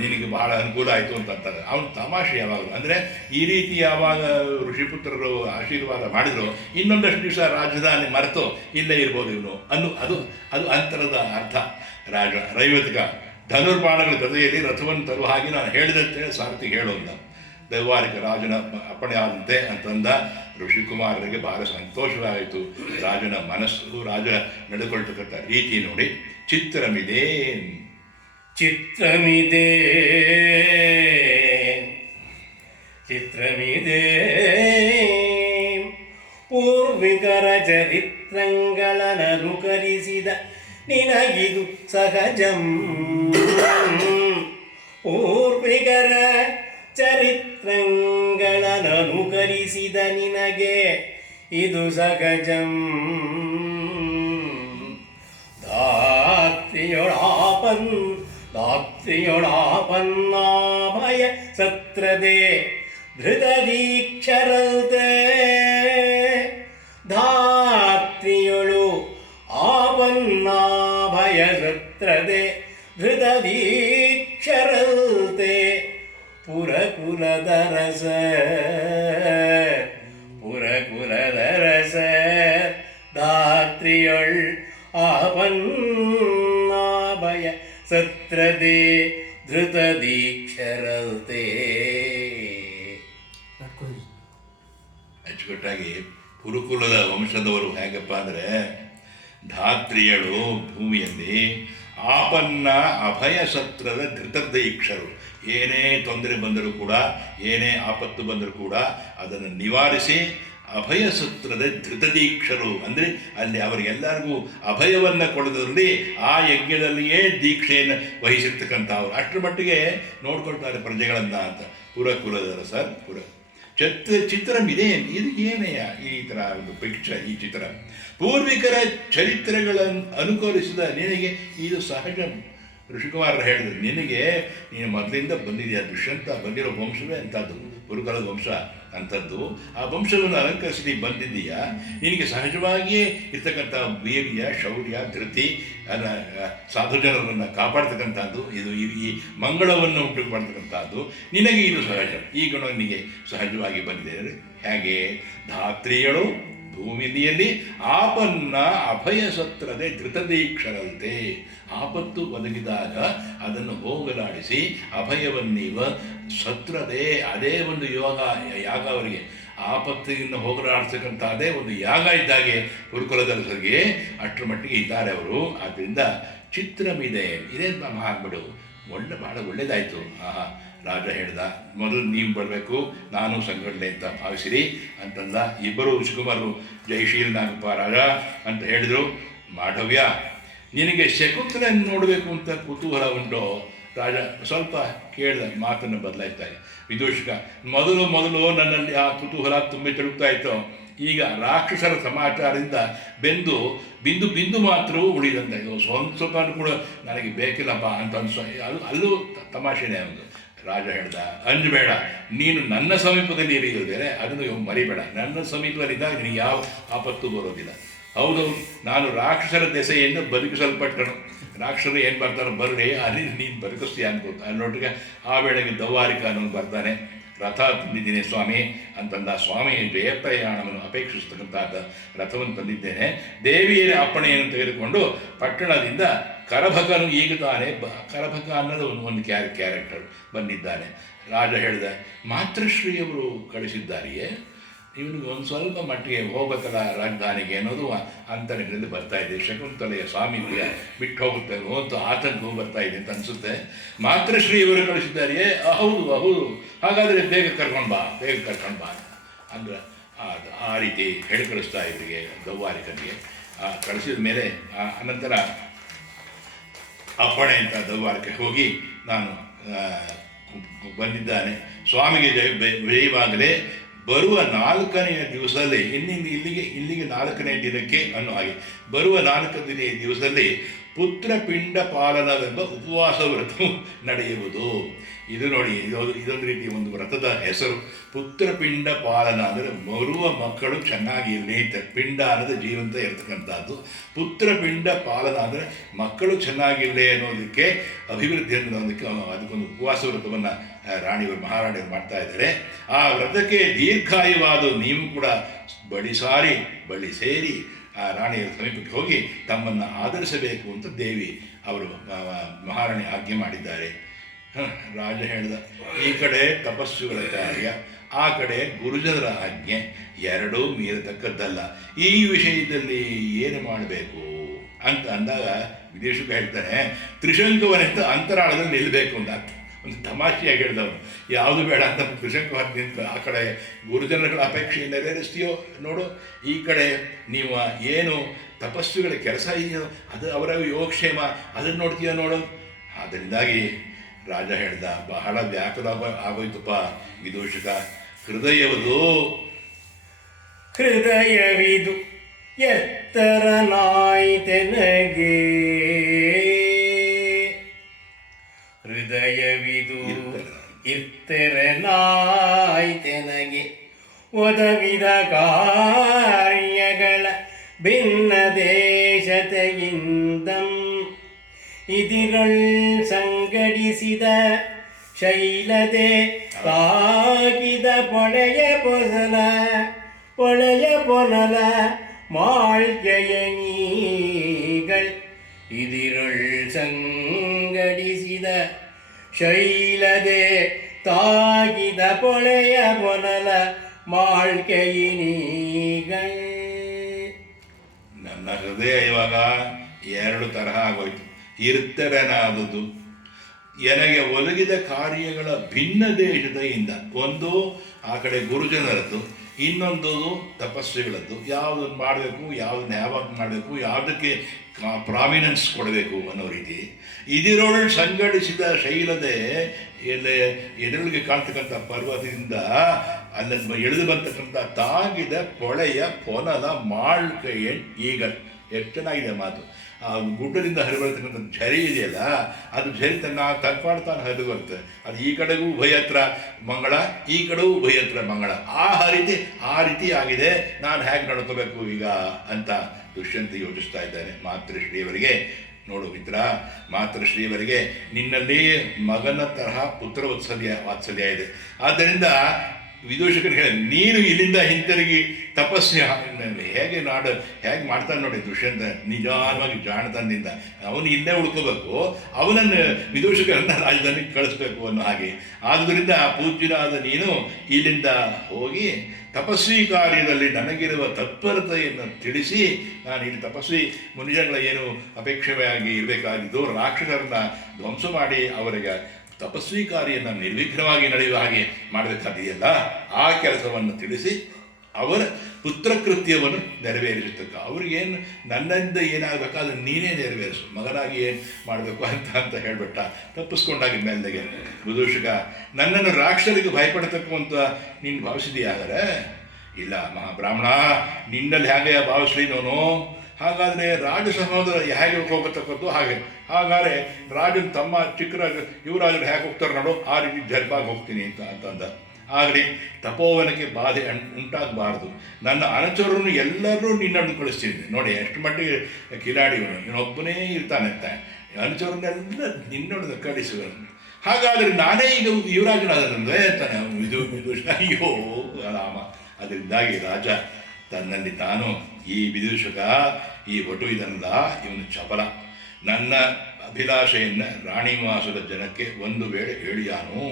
ನಿನಗೆ ಬಹಳ ಅನುಕೂಲ ಆಯಿತು ಅಂತಂತಾರೆ. ಅವನು ತಮಾಷೆ ಯಾವಾಗಲೂ ಅಂದರೆ ಈ ರೀತಿ ಯಾವಾಗ ಋಷಿಪುತ್ರರು ಆಶೀರ್ವಾದ ಮಾಡಿದ್ರು ಇನ್ನೊಂದಷ್ಟು ದಿವಸ ರಾಜಧಾನಿ ಮರೆತು ಇಲ್ಲೇ ಇರ್ಬೋದು ಇವನು ಅದು ಅಂತರದ ಅರ್ಥ. ರಾಜ ರೈವತಿಕ ಧನುರ್ಬಾಣಗಳ ಜೊತೆಯಲ್ಲಿ ರಥವನ್ನು ತರುವ ಹಾಗೆ ನಾನು ಹೇಳಿದಂತೆ ಸಾರಥಿ ಹೇಳೋಲ್ಲ. ದೈವಾರಿಕ ರಾಜನ ಅಪ್ಪಣೆ ಆದಂತೆ ಅಂತಂದ. ಋಷಿಕುಮಾರರಿಗೆ ಬಹಳ ಸಂತೋಷವಾಯಿತು. ರಾಜನ ಮನಸ್ಸು, ರಾಜ ನಡೆದುಕೊಳ್ತಕ್ಕಂಥ ರೀತಿ ನೋಡಿ. ಚಿತ್ರಮಿದೆ ಪೂರ್ವಿಕರ ಚರಿತ್ರಗಳನ್ನನುಕರಿಸಿದ ನಿನಗಿದು ಸಹಜಂ. ಪೂರ್ವಿಕರ ಚರಿತ್ರಗಳನ್ನನುಕರಿಸಿದ ನಿನಗೆ ಇದು ಸಹಜಂ. ಧಾತ್ರಿಯೊಳಾಪನ್ನಾಭಯ ಸತ್ರದೆ ಧೃತ ದೀಕ್ಷರತೆ. ಧಾತ್ರಿಯೊಳು ಆಪನ್ನಾಭಯ ಸತ್ರದೆ ಧೃತ ದೀಕ್ಷರತೆ. ಪುರಕುಲ ಪುರಕುಲದರಸ ಪುರಕುಲದರಸ ಧಾತ್ರಿಯೊಳ್ ಆಪನ್ನಾಭಯ ಸತ್ರದೆ ಧೃತ ದೀಕ್ಷರತೆ. ಅಚ್ಚುಕಟ್ಟಾಗಿ ಕುರುಕುಲದ ವಂಶದವರು ಹೇಗಪ್ಪ ಅಂದರೆ, ಧಾತ್ರಿಯಳು ಭೂಮಿಯಲ್ಲಿ, ಆಪನ್ನ ಅಭಯ ಸತ್ರದ ಧೃತದೀಕ್ಷರು, ಏನೇ ತೊಂದರೆ ಬಂದರೂ ಕೂಡ, ಏನೇ ಆಪತ್ತು ಬಂದರೂ ಕೂಡ ಅದನ್ನು ನಿವಾರಿಸಿ ಅಭಯ ಸತ್ರದ ಧೃತದೀಕ್ಷರು ಅಂದರೆ ಅಲ್ಲಿ ಅವರಿಗೆಲ್ಲರಿಗೂ ಅಭಯವನ್ನು ಕೊಡೋದ್ರಲ್ಲಿ ಆ ಯಜ್ಞದಲ್ಲಿಯೇ ದೀಕ್ಷೆಯನ್ನು ವಹಿಸಿರ್ತಕ್ಕಂಥವ್ರು. ಅಷ್ಟರ ಮಟ್ಟಿಗೆ ನೋಡ್ಕೊಳ್ತಾರೆ ಪ್ರಜೆಗಳನ್ನು ಅಂತ. ಪುರಕುಲದ ಸರ್ ಚಿತ್ರಂ ಇದೆ. ಇದು ಏನೆಯ ಈ ಥರ ಒಂದು ಪಿಕ್ಚರ್, ಈ ಚಿತ್ರ ಪೂರ್ವಿಕರ ಚರಿತ್ರೆಗಳನ್ನು ಅನುಕರಿಸಿದ ನಿನಗೆ ಇದು ಸಹಜ. ಋಷಿಕುಮಾರರು ಹೇಳಿದ್ರು, ನಿನಗೆ ನೀನು ಮೊದಲಿಂದ ಬಂದಿದೆಯಾ, ದುಷ್ಯಂತ ಬಂದಿರೋ ವಂಶವೇ ಅಂಥದ್ದು, ಕುರುಕುಲದ ವಂಶ ಅಂಥದ್ದು. ಆ ವಂಶವನ್ನು ಅಲಂಕರಿಸಿ ಬಂದಿದ್ದೀಯಾ, ನಿನಗೆ ಸಹಜವಾಗಿಯೇ ಇರ್ತಕ್ಕಂಥ ವೀರ್ಯ, ಶೌರ್ಯ, ಧೃತಿ, ಸಾಧು ಜನರನ್ನು ಕಾಪಾಡ್ತಕ್ಕಂಥದ್ದು, ಇದು ಈ ಮಂಗಳವನ್ನು ಉಂಟು ಮಾಡ್ತಕ್ಕಂಥದ್ದು ನಿನಗೆ ಇದು ಸಹಜ. ಈ ಗುಣ ನಿನಗೆ ಸಹಜವಾಗಿ ಬಂದಿದೆ. ಹೇಗೆ ಧಾತ್ರಿಯಳು ಭೂಮಿಯಲ್ಲಿ ಆಪನ್ನ ಅಭಯ ಸತ್ರದೆ ಧೃತದೀಕ್ಷರಂತೆ, ಆಪತ್ತು ಒದಗಿದಾಗ ಅದನ್ನು ಹೋಗಲಾಡಿಸಿ ಅಭಯವನ್ನೀವ ಸತ್ರದೆ, ಅದೇ ಒಂದು ಯಾಗ ಅವರಿಗೆ ಆಪತ್ತಿನ ಹೋಗಲಾಡಿಸ್ತಕ್ಕಂಥ ಅದೇ ಒಂದು ಯಾಗ ಇದ್ದಾಗೆ ಕುರುಕುಲದರಸರಿಗೆ ಅಷ್ಟರ ಮಟ್ಟಿಗೆ ಇದ್ದಾರೆ ಅವರು. ಆದ್ದರಿಂದ ಚಿತ್ರಮಿದೆ, ಇದೇ ಮಾಡ್ಬಿಡು, ಭಾಳ ಒಳ್ಳೆಯದಾಯಿತು. ರಾಜ ಹೇಳ್ದ, ಮೊದಲು ನೀವು ಬರಬೇಕು, ನಾನು ಸಂಘಟನೆ ಅಂತ ಭಾವಿಸಿರಿ ಅಂತಂದ. ಇಬ್ಬರು ಋಷಿಕುಮಾರರು ಜಯಶೀಲ್ ನಾಗಪ್ಪ ರಾಜ ಅಂತ ಹೇಳಿದರು. ಮಾಧವ್ಯ, ನಿನಗೆ ಶಕುಂತಲೆಯನ್ನು ನೋಡಬೇಕು ಅಂತ ಕುತೂಹಲ ಉಂಟು? ರಾಜ ಸ್ವಲ್ಪ ಕೇಳಿದ, ಮಾತನ್ನು ಬದಲಾಯಿಸ್ತಾರೆ. ವಿದೂಷಕ, ಮೊದಲು ನನ್ನಲ್ಲಿ ಆ ಕುತೂಹಲ ತುಂಬಿ ತಿರುಗ್ತಾ ಇತ್ತು. ಈಗ ರಾಕ್ಷಸರ ಸಮಾಚಾರದಿಂದ ಬಿಂದು ಮಾತ್ರವೂ ಉಳಿದಂತೆ, ಸ್ವಲ್ಪ ಕೂಡ ನನಗೆ ಬೇಕಿಲ್ಲಪ್ಪ ಅಂತ ಅನ್ಸೋ. ಅಲ್ಲೂ ತಮಾಷೆನೇ ಒಂದು. ರಾಜ ಹೇಳ್ದ, ಅಂಜಬೇಡ, ನೀನು ನನ್ನ ಸಮೀಪದಲ್ಲಿ ಇರಿಯೋದೇನೆ, ಅದನ್ನು ಮರಿಬೇಡ. ನನ್ನ ಸಮೀಪದಲ್ಲಿದ್ದಾಗ ನಿನಗೆ ಯಾವ ಆಪತ್ತು ಬರೋದಿಲ್ಲ. ಹೌದು, ನಾನು ರಾಕ್ಷಸರ ದೆಸೆಯನ್ನು ಬದುಕಿಸಲ್ಪಟ್ಟನು. ರಾಕ್ಷಸರು ಏನು ಬರ್ತಾರೋ ಬರಲಿ, ಅಲ್ಲಿ ನೀನು ಬದುಕಿಸ್ತೀಯ ಅನ್ಕೋತ. ಅಲ್ಲೊಟ್ಟಿಗೆ ಆ ವೇಳೆಗೆ ದೌವಾರಿಕ ಅನ್ನೋನು ಬರ್ತಾನೆ. ರಥ ತಂದಿದ್ದೀನಿ ಸ್ವಾಮಿ ಅಂತಂದ. ಸ್ವಾಮಿ ಜಯಪ್ರಯಾಣವನ್ನು ಅಪೇಕ್ಷಿಸ್ತಕ್ಕಂಥ ರಥವನ್ನು ತಂದಿದ್ದೇನೆ, ದೇವಿಯರ ಅಪ್ಪಣೆಯನ್ನು ತೆಗೆದುಕೊಂಡು ಪಟ್ಟಣದಿಂದ ಕರಭಕನು ಈಗ ತಾನೇ ಕರಭಕ ಅನ್ನೋದು ಒಂದು ಕ್ಯಾರೆಕ್ಟರ್ ಬಂದಿದ್ದಾನೆ. ರಾಜ ಹೇಳಿದ, ಮಾತೃಶ್ರೀಯವರು ಕಳಿಸಿದ್ದಾರೆಯೇ, ಇವನಿಗೆ ಒಂದು ಸ್ವಲ್ಪ ಮಟ್ಟಿಗೆ ಹೋಗಬೇಕಲ್ಲ ರಾಜಧಾನಿಗೆ ಅನ್ನೋದು ಅಂತರಗಳಿಂದ ಬರ್ತಾ ಇದೆ. ಶಕುಂತಲೆಯ ಸಾಮೀಪ್ಯ ಬಿಟ್ಟು ಹೋಗುತ್ತೆ ಅಂತ ಆತಂಕವು ಬರ್ತಾ ಇದೆ ಅಂತ ಅನಿಸುತ್ತೆ. ಮಾತೃಶ್ರೀಯವರು ಕಳಿಸಿದ್ದಾರೆಯೇ? ಹೌದು, ಹಾಗಾದರೆ ಬೇಗ ಕರ್ಕೊಂಡು ಬಾ ಅಂದ್ರೆ ಆ ರೀತಿ ಹೇಳಿ ಕಳಿಸ್ತಾ ಇವರಿಗೆ ದೌವಾರಿಕನಿಗೆ. ಕಳಿಸಿದ ಮೇಲೆ ಅನಂತರ ಅಪ್ಪಣೆ ಅಂತ ದೌವಾರಿಕೆ ಹೋಗಿ ನಾನು ಬಂದಿದ್ದಾನೆ, ಸ್ವಾಮಿಗೆ ಜಯವಾಗಲೇ ಬರುವ 4ನೆಯ ದಿವಸದಲ್ಲಿ, ಇಲ್ಲಿಗೆ 4ನೇ ದಿನಕ್ಕೆ ಅನ್ನೋ ಹಾಗೆ, ಬರುವ 4ನೇ ದಿವಸದಲ್ಲಿ ಪುತ್ರಪಿಂಡ ಪಾಲನವೆಂಬ ಉಪವಾಸ ವ್ರತವು ನಡೆಯುವುದು. ಇದು ನೋಡಿ, ಇದೊಂದು ರೀತಿಯ ಒಂದು ವ್ರತದ ಹೆಸರು. ಪುತ್ರಪಿಂಡ ಪಾಲನ ಅಂದರೆ ಬರುವ ಮಕ್ಕಳು ಚೆನ್ನಾಗಿರಲಿ, ಪಿಂಡ ಅನ್ನೋದು ಜೀವಂತ ಇರತಕ್ಕಂಥದ್ದು. ಪುತ್ರಪಿಂಡ ಪಾಲನ ಅಂದರೆ ಮಕ್ಕಳು ಚೆನ್ನಾಗಿರಲಿ ಅನ್ನೋದಕ್ಕೆ, ಅಭಿವೃದ್ಧಿ ಅನ್ನೋದಕ್ಕೆ ಅದಕ್ಕೊಂದು ಉಪವಾಸ ವ್ರತವನ್ನು ರಾಣಿಯವರು ಮಹಾರಾಣಿಯವರು ಮಾಡ್ತಾ ಇದ್ದಾರೆ. ಆ ವ್ರತಕ್ಕೆ ದೀರ್ಘಾಯುವಾದ ನೀವು ಕೂಡ ಬಳಿ ಸೇರಿ ಆ ರಾಣಿಯರ ಸಮೀಪಕ್ಕೆ ಹೋಗಿ ತಮ್ಮನ್ನು ಆಧರಿಸಬೇಕು ಅಂತ ದೇವಿ ಅವರು ಮಹಾರಾಣಿ ಆಜ್ಞೆ ಮಾಡಿದ್ದಾರೆ. ರಾಜ ಹೇಳಿದ, ಈ ಕಡೆ ತಪಸ್ಸುಗಳ ಕಾರ್ಯ, ಆ ಕಡೆ ಗುರುಜನರ ಆಜ್ಞೆ, ಎರಡೂ ಮೀರತಕ್ಕದ್ದಲ್ಲ. ಈ ವಿಷಯದಲ್ಲಿ ಏನು ಮಾಡಬೇಕು ಅಂತ ಅಂದಾಗ ವಿದೇಶಕ್ಕೆ ಹೇಳ್ತಾನೆ, ತ್ರಿಶಂಕವನೆಂತ ಅಂತರಾಳದಲ್ಲಿ ನಿಲ್ಲಬೇಕು ಅಂತ. ಒಂದು ತಮಾಷೆಯಾಗಿ ಹೇಳಿದವನು, ಯಾವುದು ಬೇಡ ಅಂತ ತ್ರಿಶಂಕವಾಗಿ ನಿಂತು ಆ ಕಡೆ ಗುರುಜನಗಳ ಅಪೇಕ್ಷೆ ನೆರವೇರಿಸ್ತೀಯೋ ನೋಡು, ಈ ಕಡೆ ನೀವು ಏನು ತಪಸ್ಸುಗಳ ಕೆಲಸ ಇದೆಯೋ ಅದು ಅವರ ಯೋಗಕ್ಷೇಮ ಅದನ್ನು ನೋಡ್ತೀಯೋ ನೋಡು. ಅದರಿಂದಾಗಿ ರಾಜ ಹೇಳ್ದ, ಬಹಳ ವ್ಯಾಕುಲ ಆಗೋಯ್ತಪ್ಪ ವಿದೂಷಕ, ಹೃದಯವಿದು ಎತ್ತರನಾಯ್ತೆನಗೆ, ಹೃದಯವಿದು ಇತ್ತರನಾಯ್ತೆನಗೆ, ಒದವಿದ ಕಾರ್ಯಗಳ ಭಿನ್ನ ದೇಶತೆಯಿಂದಂ ಇದಿರಳ್ ಸಂಗಡಿಸಿದ ಶೈಲದೆ ತಾಗಿದ ಪೊಳೆಯ ಪೊನಲ ಮಾಳ್ಗೆಯ ನೀಗಳ್ ಇದಿರುಳ್ ಸಂಗಡಿಸಿದ ಶೈಲದೆ ತಾಗಿದ ಪೊಳೆಯ ಪೊನಲ ಮಾಳ್ಗೆಯಿನೀಗಳ್. ನನ್ನ ಹೃದಯ ಇವಾಗ ಎರಡು ತರಹ ಆಗೋಯ್ತು. ಇರ್ತರನಾದುದು ನನಗೆ ಒದಗಿದ ಕಾರ್ಯಗಳ ಭಿನ್ನ ದೇಶದಿಂದ, ಒಂದು ಆ ಕಡೆ ಗುರುಜನರದ್ದು, ಇನ್ನೊಂದು ತಪಸ್ವಿಗಳದ್ದು. ಯಾವುದನ್ನು ಮಾಡಬೇಕು, ಯಾವುದನ್ನ ಯಾವಾಗ ಮಾಡಬೇಕು, ಯಾವುದಕ್ಕೆ ಪ್ರಾಮಿನೆನ್ಸ್ ಕೊಡಬೇಕು ಅನ್ನೋ ರೀತಿ ಇದಿರೊಳ್ ಸಂಘಟಿಸಿದ ಶೈಲದೆ ಎದುರಿಗೆ ಕಾಣ್ತಕ್ಕಂಥ ಪರ್ವತದಿಂದ ಅಲ್ಲಿಂದ ಎಳೆದು ಬರ್ತಕ್ಕಂಥ ತಾಗಿದ ಪೊಳೆಯ ಪೊನಲ ಮಾಳ್ಕೆಯ ಈಗ. ಎಷ್ಟು ಚೆನ್ನಾಗಿದೆ ಮಾತು. ಆ ಗುಡ್ಡದಿಂದ ಹರಿಬರ್ತಕ್ಕಂಥ ಝರಿ ಇದೆಯಲ್ಲ, ಅದು ಝರಿ ತನ್ನ ತನ್ಪಾಡ್ತಾನೆ ಹರಿದು ಬರುತ್ತೆ. ಅದು ಈ ಕಡೆಗೂ ಉಭಯತ್ರ ಮಂಗಳ, ಈ ಕಡೆಗೂ ಉಭಯತ್ರ ಮಂಗಳ. ಆ ರೀತಿ ಆಗಿದೆ. ನಾನು ಹೇಗೆ ನಡ್ಕೋಬೇಕು ಈಗ ಅಂತ ದುಷ್ಯಂತ ಯೋಚಿಸ್ತಾ ಇದ್ದಾನೆ. ಮಾತೃಶ್ರೀಯವರಿಗೆ, ನೋಡು ಮಿತ್ರ, ಮಾತೃಶ್ರೀಯವರಿಗೆ ನಿನ್ನಲ್ಲಿ ಮಗನ ತರಹ ಪುತ್ರ ವಾತ್ಸಲ್ಯ ಇದೆ. ಆದ್ದರಿಂದ ವಿದೂಷಕರಿಗೆ ನೀನು ಇಲ್ಲಿಂದ ಹಿಂತಿರುಗಿ ತಪಸ್ಸು ಹೇಗೆ ಮಾಡ್ತಾನೆ ನೋಡಿ ದುಷ್ಯಂತ. ನಿಜಾನವಾಗಿ ಜಾಣತನದಿಂದ ಅವನು ಇಲ್ಲೇ ಉಳ್ಕೋಬೇಕು, ಅವನನ್ನು ವಿದೂಷಕರನ್ನ ರಾಜಧಾನಿಗೆ ಕಳಿಸ್ಬೇಕು ಅನ್ನೋ ಹಾಗೆ. ಆದ್ದರಿಂದ ಪೂಜ್ಯನಾದ ನೀನು ಇಲ್ಲಿಂದ ಹೋಗಿ ತಪಸ್ವಿ ಕಾರ್ಯದಲ್ಲಿ ನನಗಿರುವ ತತ್ಪರತೆಯನ್ನು ತಿಳಿಸಿ, ನಾನು ಇಲ್ಲಿ ತಪಸ್ವಿ ಮುನಿಜಗಳ ಏನು ಅಪೇಕ್ಷೆಯಾಗಿ ಇರಬೇಕಾಗಿದ್ದು ರಾಕ್ಷಸರನ್ನ ಧ್ವಂಸ ಮಾಡಿ ಅವರಿಗೆ ತಪಸ್ವಿ ಕಾರ್ಯವನ್ನು ನಿರ್ವಿಘ್ನವಾಗಿ ನಡೆಯುವ ಹಾಗೆ ಮಾಡಬೇಕಾದೆಯಲ್ಲ, ಆ ಕೆಲಸವನ್ನು ತಿಳಿಸಿ ಅವರ ಪುತ್ರಕೃತ್ಯವನ್ನು ನೆರವೇರಿಸುತ್ತಕ್ಕ. ಅವ್ರಿಗೇನು ನನ್ನಿಂದ ಏನಾಗಬೇಕು ಅದನ್ನು ನೀನೇ ನೆರವೇರಿಸು, ಮಗನಾಗಿ ಏನು ಮಾಡಬೇಕು ಅಂತ ಹೇಳಿಬಿಟ್ಟ. ತಪ್ಪಿಸ್ಕೊಂಡಾಗ ಮೇಲ್ದಾಗೆ ವಿದೂಷಕ, ನನ್ನನ್ನು ರಾಕ್ಷಸರಿಗೆ ಭಯಪಡತಕ್ಕಂಥ ನೀನು ಭಾವಿಸಿದೆಯಾದರೆ ಇಲ್ಲ ಮಹಾಬ್ರಾಹ್ಮಣ, ನಿನ್ನಲ್ಲಿ ಹೇಗೆ ಭಾವಿಸ್ಲಿನೋನು. ಹಾಗಾದರೆ ರಾಜ ಸಹೋದರ ಹೇಗೆ ಹೋಗತಕ್ಕದ್ದು ಹಾಗಾದರೆ ರಾಜನ ತಮ್ಮ ಚಿಕ್ಕರಾಜ ಯುವರಾಜರು ಹೇಗೆ ಹೋಗ್ತಾರೆ ನೋಡು, ಆ ರೀತಿ ಜರ್ಪಾಗಿ ಹೋಗ್ತೀನಿ ಅಂತಂದ. ಆಗಲಿ ತಪೋವನಕ್ಕೆ ಬಾಧೆ ಉಂಟಾಗಬಾರ್ದು. ನನ್ನ ಅನುಚರನ್ನು ಎಲ್ಲರೂ ನಿನ್ನನ್ನು ಕಳಿಸ್ತೀನಿ. ನೋಡಿ ಎಷ್ಟು ಮಟ್ಟಿಗೆ ಕಿಲಾಡಿಯವನು, ಇವನೊಬ್ಬನೇ ಇರ್ತಾನೆ ಅಂತ. ಅನುಚರನ್ನೆಲ್ಲ ನಿನ್ನೊಡನೆ ಕಳಿಸುವ. ಹಾಗಾದರೆ ನಾನೇ ಈಗ ಯುವರಾಜನಾದಂದ್ರೆ ಅಂತಾನೆ ವಿದೂಷಕ. ಅಯ್ಯೋ ರಾಮ. ಅದರಿಂದಾಗಿ ರಾಜ ತನ್ನಲ್ಲಿ ತಾನು, ಈ ವಿದೂಷಕ ಈ ವಟು ಇದಲ್ಲ, ಇವನು ಚಪಲ. ನನ್ನ ಅಭಿಲಾಷೆಯನ್ನು ರಾಣಿವಾಸದ ಜನಕ್ಕೆ ಒಂದು ವೇಳೆ ಹೇಳಿಯಾನು,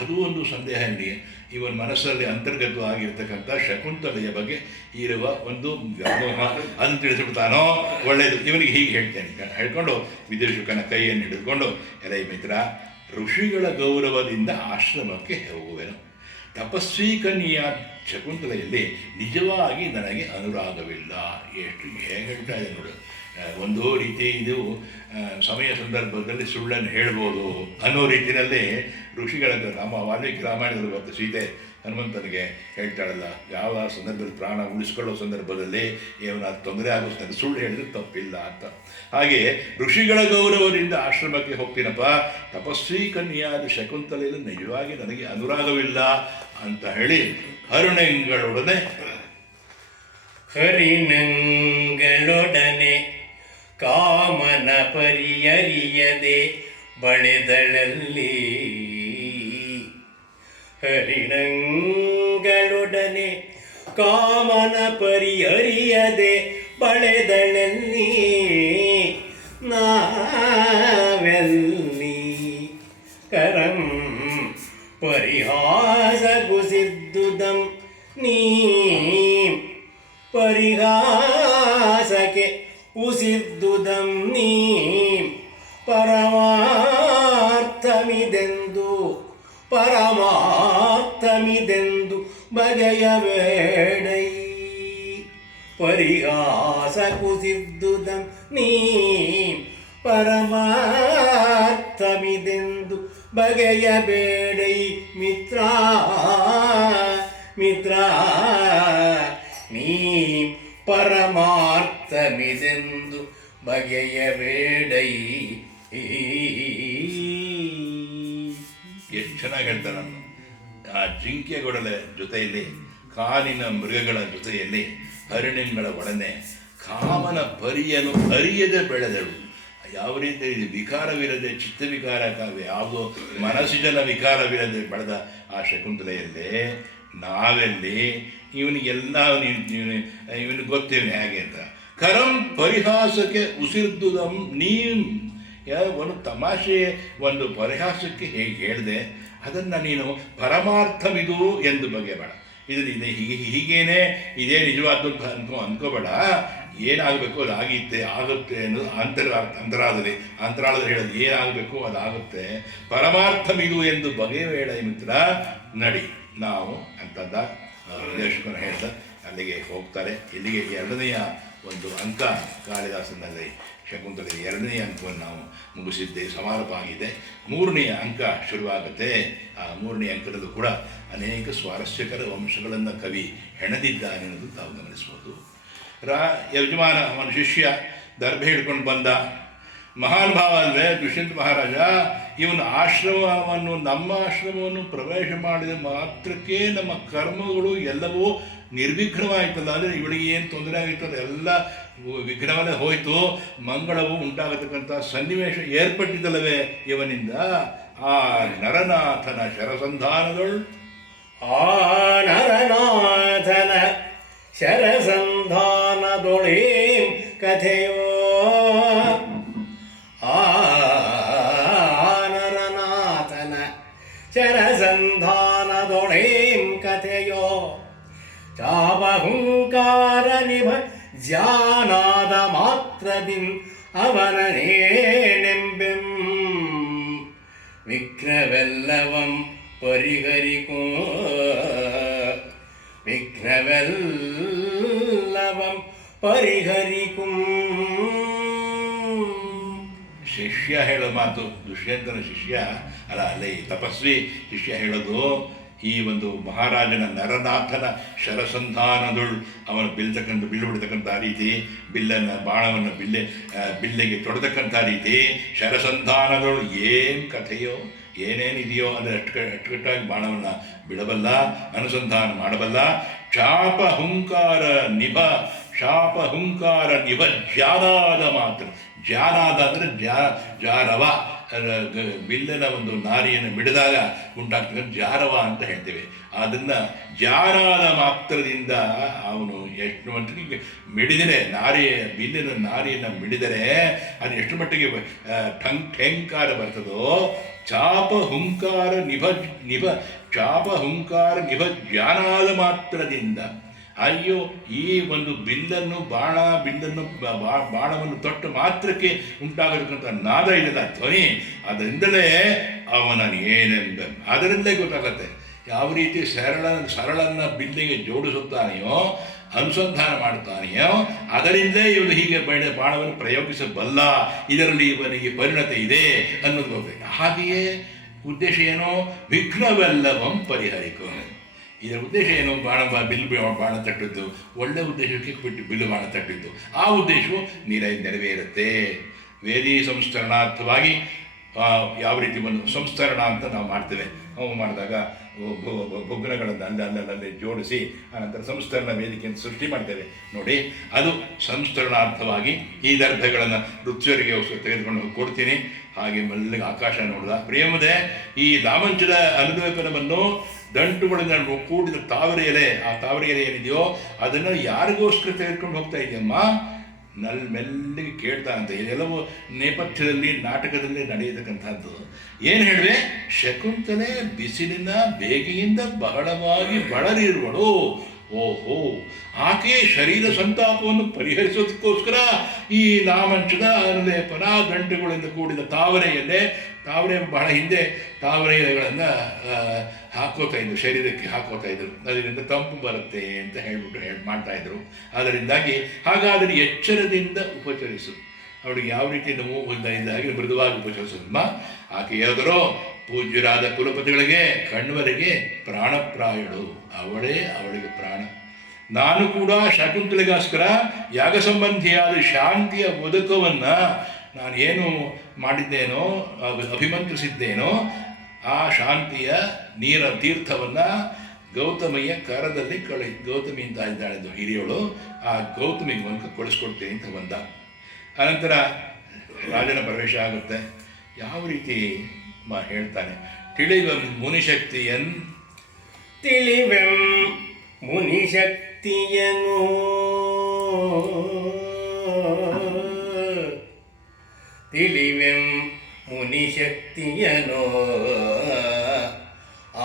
ಅದು ಒಂದು ಸಂದೇಹ ನನಗೆ. ಇವನ ಮನಸ್ಸಲ್ಲಿ ಅಂತರ್ಗತವಾಗಿರ್ತಕ್ಕಂಥ ಶಕುಂತಲೆಯ ಬಗ್ಗೆ ಇರುವ ಒಂದು ವ್ಯಾಮೋಹ ಅದನ್ನು ತಿಳಿಸ್ಬಿಡ್ತಾನೋ ಒಳ್ಳೆಯದು. ಇವನಿಗೆ ಹೀಗೆ ಹೇಳ್ತೇನೆ ಹೇಳ್ಕೊಂಡು ವಿದೂಷಕನ ಕೈಯನ್ನು ಹಿಡಿದುಕೊಂಡು, ಎಲೈ ಮಿತ್ರ, ಋಷಿಗಳ ಗೌರವದಿಂದ ಆಶ್ರಮಕ್ಕೆ ಹೋಗುವೆನು. ತಪಸ್ವಿ ಕನ್ಯೆಯ ಶಕುಂತಲೆಯಲ್ಲಿ ನಿಜವಾಗಿ ನನಗೆ ಅನುರಾಗವಿಲ್ಲ. ಎಷ್ಟು ಹೇಗೆ ಹೇಳ್ತಾ ಇದೆ ನೋಡು. ಒಂದು ರೀತಿ ಇದು ಸಮಯ ಸಂದರ್ಭದಲ್ಲಿ ಸುಳ್ಳನ್ನು ಹೇಳ್ಬೋದು ಅನ್ನೋ ರೀತಿಯಲ್ಲಿ ಋಷಿಗಳ ವಾಲ್ಮೀಕಿ ರಾಮಾಯಣದಲ್ಲಿ ಬರುತ್ತೆ. ಸೀತೆ ಹನುಮಂತನಿಗೆ ಹೇಳ್ತಾಳಲ್ಲ, ಯಾವ ಸಂದರ್ಭದಲ್ಲಿ ಪ್ರಾಣ ಉಳಿಸ್ಕೊಳ್ಳೋ ಸಂದರ್ಭದಲ್ಲಿ ಏನಾದ್ರು ತೊಂದರೆ ಆಗೋ ಸುಳ್ಳು ಹೇಳಿದ್ರೆ ತಪ್ಪಿಲ್ಲ ಅಂತ. ಹಾಗೆ ಋಷಿಗಳ ಗೌರವದಿಂದ ಆಶ್ರಮಕ್ಕೆ ಹೋಗ್ತೀನಪ್ಪ, ತಪಸ್ವಿ ಕನ್ಯಾದ ಶಕುಂತಲೆಯಲ್ಲಿ ನಿಜವಾಗಿ ನನಗೆ ಅನುರಾಗವಿಲ್ಲ ಅಂತ ಹೇಳಿ ಹರಿಣಂಗಳೊಡನೆ ಕಾಮನ ಪರಿಯರಿಯದೆ ಬಳೆದಳಲ್ಲಿ. ಹರಿಣಂಗಳೊಡನೆ ಕಾಮನ ಪರಿಹರಿಯದೆ ಬಳೆದಳಲ್ಲಿ ನಾವೆಲ್ಲಿ. ಕರಂ ಪರಿಹಾಸ ಕುಸಿದ್ದುದಂ ನೀ ಪರಿಹಾಸಕ್ಕೆ ಉಸಿದ್ದುದಂ ನೀ ಪರಮಾರ್ಥಮಿದೆಂದು ಬಗೆಯಬೇಡೈ. ಪರಿಹಾಸ ಕುಸಿದ್ದುದಂ ನೀ ಪರಮಾರ್ಥಮಿದೆಂದು ಬಗೆಯಬೇಡೈ. ಮಿತ್ರ ನೀ ಪರಮಾರ್ಥಮಿದೆಂದು ಬಗೆಯಬೇಡೈ. ಎಷ್ಟು ಚೆನ್ನಾಗಿ ಹೇಳ್ತಾರೆ. ಆ ಜಿಂಕೆಗೊಡಲ ಜೊತೆಯಲ್ಲಿ, ಕಾಲಿನ ಮೃಗಗಳ ಜೊತೆಯಲ್ಲಿ, ಹರಿಣಗಳ ಒಡನೆ ಕಾಮನ ಪರಿಯಲು ಅರಿಯದೆ ಬೆಳೆದಳು. ಯಾವ ರೀತಿ ವಿಕಾರವಿರದೆ, ಚಿತ್ತ ವಿಕಾರ ಯಾವುದೋ ಮನಸ್ಸಿನ ವಿಕಾರವಿರದೆ ಬೆಳೆದ ಆ ಶಕುಂತಲೆಯಲ್ಲೇ ನಾವೆಲ್ಲಿ ಇವನಿಗೆಲ್ಲ ಇವನಿಗೆ ಗೊತ್ತೇನೆ ಹೇಗೆ ಅಂತ. ಕರಂ ಪರಿಹಾಸಕ್ಕೆ ಉಸಿರ್ದುದಂ ನೀಂ, ಒಂದು ತಮಾಷೆ ಒಂದು ಪರಿಹಾಸಕ್ಕೆ ಹೇಗೆ ಹೇಳಿದೆ ಅದನ್ನು ನೀನು ಪರಮಾರ್ಥವಿದು ಎಂದು ಬಗೆಬೇಡ. ಇದು ಹೀಗೇನೆ ಇದೇ ನಿಜವಾದ ಅನ್ಕೋಬೇಡ. ಏನಾಗಬೇಕು ಅದು ಆಗುತ್ತೆ ಅನ್ನೋದು ಅಂತರಾಳದಲ್ಲಿ ಹೇಳೋದು ಏನಾಗಬೇಕು ಅದಾಗುತ್ತೆ. ಪರಮಾರ್ಥವಿದು ಎಂದು ಬಗೆಬೇಡ ಮಿತ್ರ, ನಡಿ ನಾವು ಅಂತಂದ ನಿರ್ದೇಶಕರು ಹೇಳ್ದ. ಅಲ್ಲಿಗೆ ಹೋಗ್ತಾರೆ. ಇಲ್ಲಿಗೆ ಎರಡನೆಯ ಒಂದು ಅಂಕ ಕಾಳಿದಾಸನಲ್ಲಿ ಶಕುಂತಲೆ ಎರಡನೆಯ ಅಂಕವನ್ನು ನಾವು ಮುಗಿಸಿದ್ದೇವೆ, ಸಮಾರೋಪ ಆಗಿದೆ. ಮೂರನೆಯ ಅಂಕ ಶುರುವಾಗುತ್ತೆ. ಆ ಮೂರನೇ ಅಂಕದಲ್ಲೂ ಕೂಡ ಅನೇಕ ಸ್ವಾರಸ್ಯಕರ ಅಂಶಗಳನ್ನು ಕವಿ ಹೆಣೆದಿದ್ದಾನೆ ಅನ್ನೋದು ತಾವು ಗಮನಿಸ್ಬೋದು. ಯಜಮಾನ ಅವನ ಶಿಷ್ಯ ದರ್ಭೆ ಹಿಡ್ಕೊಂಡು ಬಂದ. ಮಹಾನ್ ಭಾವ ಅಂದರೆ ದುಷ್ಯಂತ ಮಹಾರಾಜ ಇವನ ಆಶ್ರಮವನ್ನು, ನಮ್ಮ ಆಶ್ರಮವನ್ನು ಪ್ರವೇಶ ಮಾಡಿದ ಮಾತ್ರಕ್ಕೆ ನಮ್ಮ ಕರ್ಮಗಳು ಎಲ್ಲವೂ ನಿರ್ವಿಘ್ನವಾಯಿತಲ್ಲ. ಅಂದರೆ ಇವಳಿಗೆ ಏನು ತೊಂದರೆ ಆಗಿತ್ತು ಅದೆಲ್ಲ ವಿಘ್ನವನ್ನೇ ಹೋಯಿತು, ಮಂಗಳವು ಉಂಟಾಗತಕ್ಕಂಥ ಸನ್ನಿವೇಶ ಏರ್ಪಟ್ಟಿದ್ದಲ್ಲವೇ ಇವನಿಂದ. ಆ ನರನಾಥನ ಶರಸಂಧಾನಗಳು, ಆ ನರನಾಥನ ಶರಸಂಧಾನದೊಳೇಂ ಕಥೆಯೋ, ಆ ನರನಾಥನ ಶರಸಂಧಾನದೊಳೇಂ ಕಥೆಯೋ, ಚಾಪಹುಂಕಾರ ನಿಭ ಜಾನಾದ ಮಾತ್ರದಿನ್ ಅವನನೇನೆಂಬೆಂ, ವಿಘ್ನವೆಲ್ಲವಂ ಪರಿಹರಿಕೋ, ವಿಘ್ನವೆಲ್ಲವಂ ಪರಿಹರಿಕುಂ. ಶಿಷ್ಯ ಹೇಳೋ ಮಾತು, ದುಷ್ಯಂತನ ಶಿಷ್ಯ ಅಲ್ಲ, ಅಲ್ಲೇ ತಪಸ್ವಿ ಶಿಷ್ಯ ಹೇಳೋದು ಈ ಒಂದು ಮಹಾರಾಜನ ನರನಾಥನ ಶರಸಂಧಾನದೊಳು ಅವನು ಬಿಲ್ಲು ಬಿಡ್ತಕ್ಕಂಥ ರೀತಿ, ಬಾಣವನ್ನು ಬಿಲ್ಲಿಗೆ ತೊಡತಕ್ಕಂಥ ರೀತಿ, ಶರಸಂಧಾನದೊಳು ಏನು ಕಥೆಯೋ ಏನೇನಿದೆಯೋ ಅಂದರೆ ಅಚ್ಚುಕಟ್ಟಾಗಿ ಬಾಣವನ್ನು ಬಿಡಬಲ್ಲ, ಅನುಸಂಧಾನ ಮಾಡಬಲ್ಲ. ಶಾಪ ಹುಂಕಾರ ನಿಭ ಜಾನಾದ ಮಾತ್ರ. ಜಾನಾದ ಅಂದರೆ ಜಾರವ, ಬಿಲ್ಲಿನ ಒಂದು ನಾರಿಯನ್ನು ಮಿಡಿದಾಗ ಉಂಟಾಗ್ತಕ್ಕಂಥ ಜಾರವ ಅಂತ ಹೇಳ್ತೇವೆ. ಅದನ್ನು ಜಾರಾದ ಮಾತ್ರದಿಂದ ಅವನು ಎಷ್ಟು ಮಟ್ಟಿಗೆ ಮಿಡಿದರೆ, ಬಿಲ್ಲಿನ ನಾರಿಯನ್ನು ಮಿಡಿದರೆ ಅದು ಎಷ್ಟು ಮಟ್ಟಿಗೆ ಠಂಕಾರ ಬರ್ತದೋ, ಚಾಪ ಹುಂಕಾರ ನಿಭ ಜ್ಞಾನಾದ ಮಾತ್ರದಿಂದ. ಅಯ್ಯೋ, ಈ ಒಂದು ಬಾಣವನ್ನು ತೊಟ್ಟ ಮಾತ್ರಕ್ಕೆ ಉಂಟಾಗತಕ್ಕಂಥ ನಾದ ಇದೆಲ್ಲ ಧ್ವನಿ, ಅದರಿಂದಲೇ ಅವನನ್ನು ಏನೆಂದ ಅದರಿಂದಲೇ ಗೊತ್ತಾಗತ್ತೆ ಯಾವ ರೀತಿ ಸರಳನ್ನ ಬಿಲ್ಲಿಗೆ ಜೋಡಿಸುತ್ತಾನೆಯೋ, ಅನುಸಂಧಾನ ಮಾಡುತ್ತಾನೆಯೋ, ಅದರಿಂದಲೇ ಇವನು ಹೀಗೆ ಬಾಣವನ್ನು ಪ್ರಯೋಗಿಸಬಲ್ಲ, ಇದರಲ್ಲಿ ಇವನಿಗೆ ಪರಿಣತಿ ಇದೆ ಅನ್ನೋದು ಗೊತ್ತಾಗ. ಹಾಗೆಯೇ ಉದ್ದೇಶ ಏನೋ, ವಿಘ್ನವೆಲ್ಲವಂ ಪರಿಹರಿಕೋ. ಇದರ ಉದ್ದೇಶ ಏನು, ಬಿಲ್ಲು ಬಾಣ ತಟ್ಟಿದ್ದು ಒಳ್ಳೆ ಉದ್ದೇಶಕ್ಕೆ ಬಿಲ್ಲು ಬಾಣ ತಟ್ಟಿದ್ದು, ಆ ಉದ್ದೇಶವು ನೆರವೇರುತ್ತೆ. ವೇದಿ ಸಂಸ್ಕರಣಾರ್ಥವಾಗಿ ಯಾವ ರೀತಿ ಒಂದು ಸಂಸ್ಕರಣ ಅಂತ ನಾವು ಮಾಡ್ತೇವೆ. ನಾವು ಮಾಡಿದಾಗ ಬೊಗ್ಗನಗಳನ್ನು ಅಲ್ಲಲ್ಲಿ ಜೋಡಿಸಿ ಆನಂತರ ಸಂಸ್ಕರಣ ವೇದಿಕೆಯನ್ನು ಸೃಷ್ಟಿ ಮಾಡ್ತೇವೆ ನೋಡಿ. ಅದು ಸಂಸ್ಕರಣಾರ್ಥವಾಗಿ ಈ ದರ್ಭೆಗಳನ್ನು ಋತ್ವರಿಗೆ ತೆಗೆದುಕೊಂಡು ಹೋಗಿ ಕೊಡ್ತೀನಿ. ಹಾಗೆ ಮೆಲ್ಲಗೆ ಆಕಾಶ ನೋಡಿದ ಪ್ರಿಯಮದೆ ಈ ಲಾಮಂಚದ ಅನುಲೇಪನವನ್ನು ದಂಟುಗಳಿಂದ ಕೂಡಿದ ತಾವರೆ ಎಲೆ, ಆ ತಾವರೆ ಎಲೆ ಏನಿದೆಯೋ ಅದನ್ನು ಯಾರಿಗೋಸ್ಕರ ತೆಗೆದುಕೊಂಡು ಹೋಗ್ತಾ ಇದೆಯಮ್ಮ? ಮೆಲ್ಲಿಗೆ ಕೇಳ್ತಾ ಅಂತ. ಇದೆಲ್ಲವೂ ನೇಪಥ್ಯದಲ್ಲಿ ನಾಟಕದಲ್ಲಿ ನಡೆಯತಕ್ಕಂಥದ್ದು. ಏನು ಹೇಳಿದೆ, ಶಕುಂತಲೆ ಬಿಸಿಲಿನ ಬೇಗೆಯಿಂದ ಬಹಳವಾಗಿ ಬಳಲಿರುವಳು. ಓಹೋ, ಆಕೆ ಶರೀರ ಸಂತಾಪವನ್ನು ಪರಿಹರಿಸೋದಕ್ಕೋಸ್ಕರ ಈ ಲಾಮಂಚದ ಅನುಲೇಪನ ದಂಟುಗಳಿಂದ ಕೂಡಿದ ತಾವರೆ ಬಹಳ ಹಿಂದೆ ತಾವರೆ ಎಲೆಗಳನ್ನು ಹಾಕೋತಾ ಇದ್ರು, ಶರೀರಕ್ಕೆ ಹಾಕೋತಾ ಇದ್ರು. ಅದರಿಂದ ತಂಪು ಬರುತ್ತೆ ಅಂತ ಮಾಡ್ತಾಯಿದ್ರು. ಅದರಿಂದಾಗಿ ಹಾಗಾದರೆ ಎಚ್ಚರದಿಂದ ಉಪಚರಿಸು. ಅವಳಿಗೆ ಯಾವ ರೀತಿ ನೋವು ಇದ್ದಾಗಿ ಮೃದುವಾಗಿ ಉಪಚರಿಸೋದಮ್ಮ. ಆಕೆ ಯಾವುದರೋ ಪೂಜ್ಯರಾದ ಕುಲಪತಿಗಳಿಗೆ ಕಣ್ವರೆಗೆ ಪ್ರಾಣಪ್ರಾಯಳು, ಅವಳಿಗೆ ಪ್ರಾಣ. ನಾನು ಕೂಡ ಶಕುಂತಲೆಗೋಸ್ಕರ ಯಾಗ ಸಂಬಂಧಿಯಾದ ಶಾಂತಿಯ ಒದಕವನ್ನು ನಾನು ಏನು ಮಾಡಿದ್ದೇನೋ, ಅಭಿಮಂತ್ರಿಸಿದ್ದೇನೋ, ಆ ಶಾಂತಿಯ ತೀರ್ಥವನ್ನು ಗೌತಮಿಯ ಕರದಲ್ಲಿ ಗೌತಮಿ ಅಂತ ಇದ್ದಾಳೆ ಹಿರಿಯವಳು, ಆ ಗೌತಮಿಗೆ ಒಂದು ಕಳಿಸ್ಕೊಡ್ತೀನಿ ಅಂತ ಬಂದ. ಅನಂತರ ರಾಜನ ಪ್ರವೇಶ ಆಗುತ್ತೆ. ಯಾವ ರೀತಿ ಹೇಳ್ತಾನೆ, ತಿಳಿವ ಮುನಿಶಕ್ತಿಯನ್ ತಿಳಿವೆಂ ಮುನಿಶಕ್ತಿಯನು ತಿಳಿವೆಂ ಮುನಿಶಕ್ತಿಯನೋ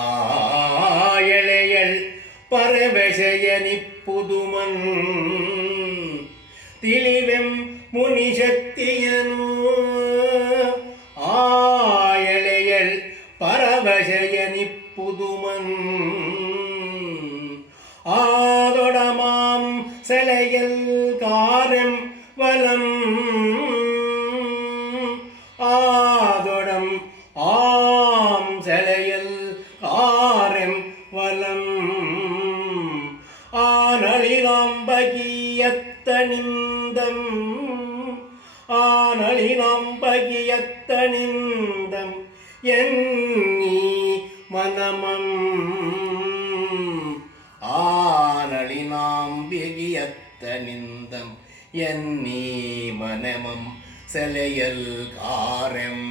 ಆ ಎಳೆಯಳ್ ಪರವಶಯನಿಪ್ಪುದುಮನ್ ತಿಳಿವೆಂ ಮುನಿಶಕ್ತಿಯನು ಆ ಎಳೆಯಳ್ ಪರವಶಯನಿಪ್ಪುದುಮನ್ ஆதொடமாம் செலையல் காரம் வலம் ஆதொடம் ஆம் செலையல் காரம் வலம் ஆனளினாம்பகியத்தனிந்தம் ஆனளினாம்பகியத்தனிந்தம் எண்ணி மனமம் ஆனளினாம்பிகியத்தனிந்தம் எண்ணி மனமம் செலையல் காரம்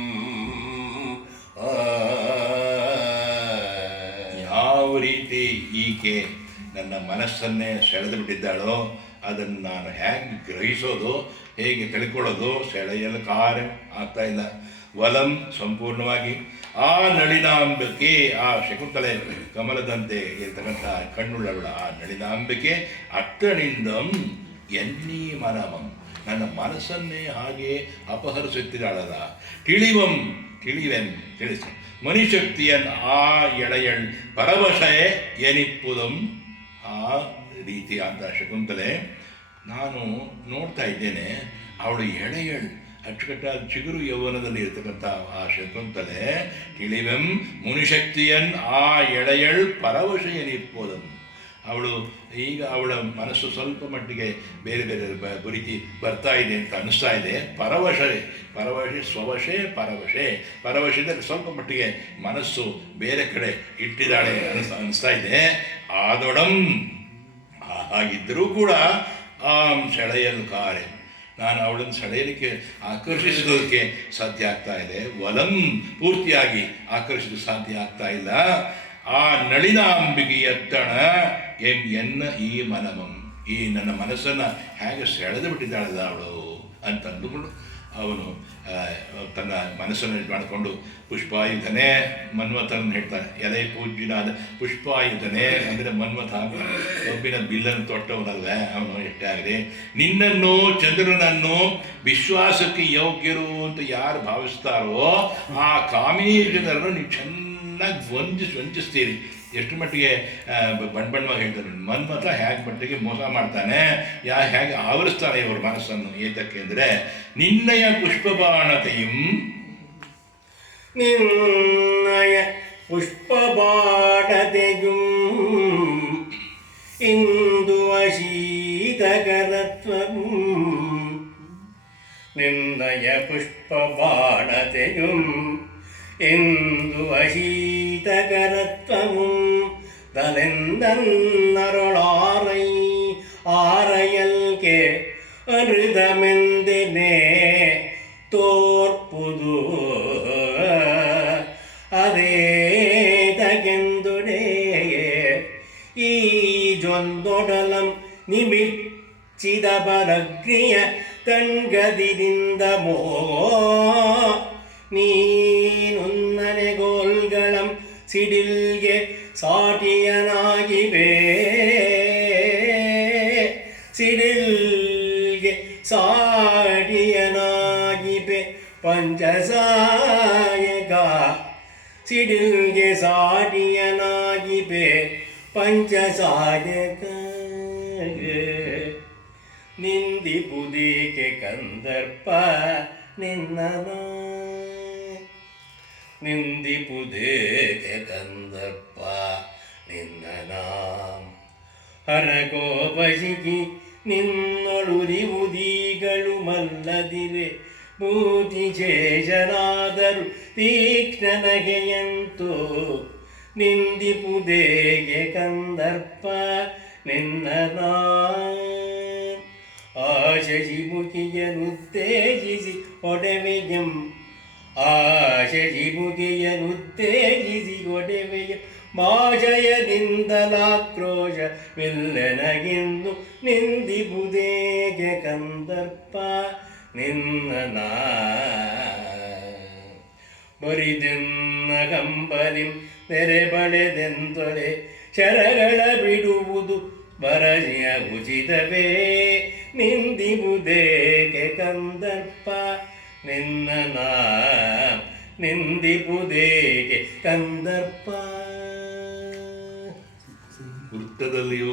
ಯಾವ ರೀತಿ ಈಕೆ ನನ್ನ ಮನಸ್ಸನ್ನೇ ಸೆಳೆದು ಬಿಟ್ಟಿದ್ದಾಳೋ ಅದನ್ನು ನಾನು ಹೇಗೆ ಗ್ರಹಿಸೋದು, ಹೇಗೆ ತಿಳ್ಕೊಳ್ಳೋದು, ಸೆಳೆಯಲು ಕಾರ್ಯ ಆಗ್ತಾ ಇಲ್ಲ. ವಲಂ ಸಂಪೂರ್ಣವಾಗಿ ಆ ನಳಿನಾಂಬಿಕೆ, ಆ ಶಕುಂತಲೆ ಕಮಲದಂತೆ ಇರ್ತಕ್ಕಂಥ ಕಣ್ಣುಳ್ಳವಳ ಆ ನಳಿನಾಂಬಿಕೆ ಅಟ್ಟಣಿಂದಂ ಎನ್ನೀ ಮನಮಂ, ನನ್ನ ಮನಸ್ಸನ್ನೇ ಹಾಗೆ ಅಪಹರಿಸುತ್ತಿದ್ದಾಳಲ್ಲ. ತಿಳಿವೆಂ ತಿಳಿಸಿ ಮನುಶಕ್ತಿಯನ್ ಆ ಎಳೆಯಳ್ ಪರವಶಯೇ ಎನಿಪ್ಪುದಂ. ಆ ರೀತಿಯಾದ ಶಕುಂತಲೆ ನಾನು ನೋಡ್ತಾ ಇದ್ದೇನೆ, ಅವಳು ಎಳೆಯಳ್ ಅಚ್ಚುಕಟ್ಟಾದ ಚಿಗುರು ಯೌವನದಲ್ಲಿ ಇರ್ತಕ್ಕಂಥ ಆ ಶಕುಂತಲೆ ತಿಳಿವೆಂ ಮುನಿಶಕ್ತಿಯನ್ ಆ ಎಳೆಯಳ್ ಪರವಶಯನಿಪ್ಪುದಂ. ಅವಳು ಈಗ ಅವಳ ಮನಸ್ಸು ಸ್ವಲ್ಪ ಮಟ್ಟಿಗೆ ಬೇರೆ ಬೇರೆ ರೀತಿ ಬರ್ತಾ ಇದೆ ಅಂತ ಅನ್ನಿಸ್ತಾ ಇದೆ. ಪರವಶೆ ಪರವಶದಲ್ಲಿ ಸ್ವಲ್ಪ ಮಟ್ಟಿಗೆ ಮನಸ್ಸು ಬೇರೆ ಕಡೆ ಇಟ್ಟಿದ್ದಾಳೆ ಅನ್ನಿಸ್ತಾ ಇದೆ. ಆದೊಡಂ ಹಾಗಿದ್ದರೂ ಕೂಡ ಆ ಸೆಳೆಯಲು ಕಾರ್ಯ, ನಾನು ಅವಳನ್ನು ಸೆಳೆಯಲಿಕ್ಕೆ ಆಕರ್ಷಿಸೋದಕ್ಕೆ ಸಾಧ್ಯ ಆಗ್ತಾ ಇದೆ. ವಲಂ ಪೂರ್ತಿಯಾಗಿ ಆಕರ್ಷಿಸಲು ಸಾಧ್ಯ ಆಗ್ತಾ ಇಲ್ಲ. ಆ ನಳಿನಾಂಬಿಕೆಯತ್ತಣ ಎನ್ನ ಈ ಮನಮಂ, ಈ ನನ್ನ ಮನಸ್ಸನ್ನು ಹೇಗೆ ಸೆಳೆದು ಬಿಟ್ಟಿದ್ದಾಳಲ್ಲ ಅವಳು ಅಂತಂದುಕೊಂಡು ಅವನು ತನ್ನ ಮನಸ್ಸನ್ನು ಇದು ಮಾಡಿಕೊಂಡು ಪುಷ್ಪಾಯುಧನೇ ಮನ್ಮಥನ ಹೇಳ್ತಾನೆ. ಎಲೆ ಪೂಜ್ಯನಾದ ಪುಷ್ಪಾಯುಧನೇ ಅಂದರೆ ಮನ್ಮಥ ಒಬ್ಬಿನ ಬಿಲ್ಲನ್ನು ತೊಟ್ಟವನಲ್ಲ ಅವನು. ಎಷ್ಟೇ ಆಗಲಿ ನಿನ್ನನ್ನು ಚಂದ್ರನನ್ನು ವಿಶ್ವಾಸಕ್ಕೆ ಯೋಗ್ಯರು ಅಂತ ಯಾರು ಭಾವಿಸ್ತಾರೋ ಆ ಕಾಮಿನೀ ಜನರನ್ನು ನೀವು ಚೆನ್ನಾಗಿ ವಂಚಿಸ್ತೀರಿ. ಎಷ್ಟು ಮಟ್ಟಿಗೆ ಬಣ್ಣವಾಗಿ ಹೇಳ್ತಾರೆ, ಮನ್ಮಥ ಹೇಗೆ ಮಟ್ಟಿಗೆ ಮೋಸ ಮಾಡ್ತಾನೆ, ಹೇಗೆ ಆವರಿಸ್ತಾನೆ ಇವ್ರ ಮನಸ್ಸನ್ನು. ಏತಕ್ಕೆ ಅಂದರೆ ನಿನ್ನಯ ಪುಷ್ಪಬಾಣತೆಯಂ, ನಿನ್ನಯ ಪುಷ್ಪಬಾಣತೆಯುಂ ಇಂದು ಅಶೀತಕರತ್ವಂ, ನಿನ್ನಯ ಪುಷ್ಪಬಾಣತೆಯುಂ ಇಂದು அசீதகரத்வமும் தலெந்தன்னருளாரை ஆரையல்கே அருதமெந்தினே தோற்புது அதே தகெந்துடே ಈ ಜೊಂದೊಡಲಂ ನಿಮಿಚ್ಚಿದಬರಗ್ರಿಯ ಕಣ್ಗದಿರಿಂದ ಮೋ ನೀನುನ್ನನೆಗೋಲ್ಗಳಂ ಸಿಡಿಲ್ಗೆ ಸಾಟಿಯನಾಗಿವೆ, ಸಿಡಿಲ್ಗೆ ಸಾಟಿಯನಾಗಿವೆ ಪಂಚಸಾಯಕ, ಸಿಡಿಲ್ಗೆ ಸಾಟಿಯನಾಗಿವೆ ಪಂಚಸಾಯಕ. ನಿಂದಿಪುದೀಕೆ ಕಂದರ್ಪ ನಿನ್ನನ, ನಿಂದಿಪುದೇಕೆ ಕಂದರ್ಪ ನಿನ್ನನಾಂ. ಹರಗೋಪಸಿಗಿ ನಿನ್ನೊಳುರಿವುದೀಗಳು ಮಲ್ಲದಿರೆ ಭೂತಿ ಶೇಷನಾದರು ತೀಕ್ಷ್ಣನಗೆಯಂತೋ. ನಿಂದಿಪುದೇಗೆ ಕಂದರ್ಪ ನಿನ್ನನಾಂ. ಆಶಿಮುಖಿಯನುತ್ತೇಜಿಸಿ ಒಡವೆಯಂ, ಆಶಿಮುಖಿಯನುತ್ತೇಜಿಸಿ ಒಡವೆಯ ಮಾಜಯದಿಂದಲಾಕ್ರೋಶವಿಲ್ಲೆನಗಿಂದು ನಿಂದಿಬುದೇಗೆ ಕಂದರ್ಪ ನಿನ್ನ ನಾ ಬರಿದೆನ್ನ ಕಂಬಲಿಂ ನೆರೆ ಬಳೆದೆಂದೊಲೆ ಶರಗಳ ಬಿಡುವುದು ಬರಜಿಯ ಉಚಿತವೇ ನಿಂದಿಬುದೇಗೆ ಕಂದರ್ಪ ನಿನ್ನ ನಾ ನಿಂದಿಬುದೇಗೆ ಕಂದರ್ಪ. ವೃತ್ತದಲ್ಲಿಯೂ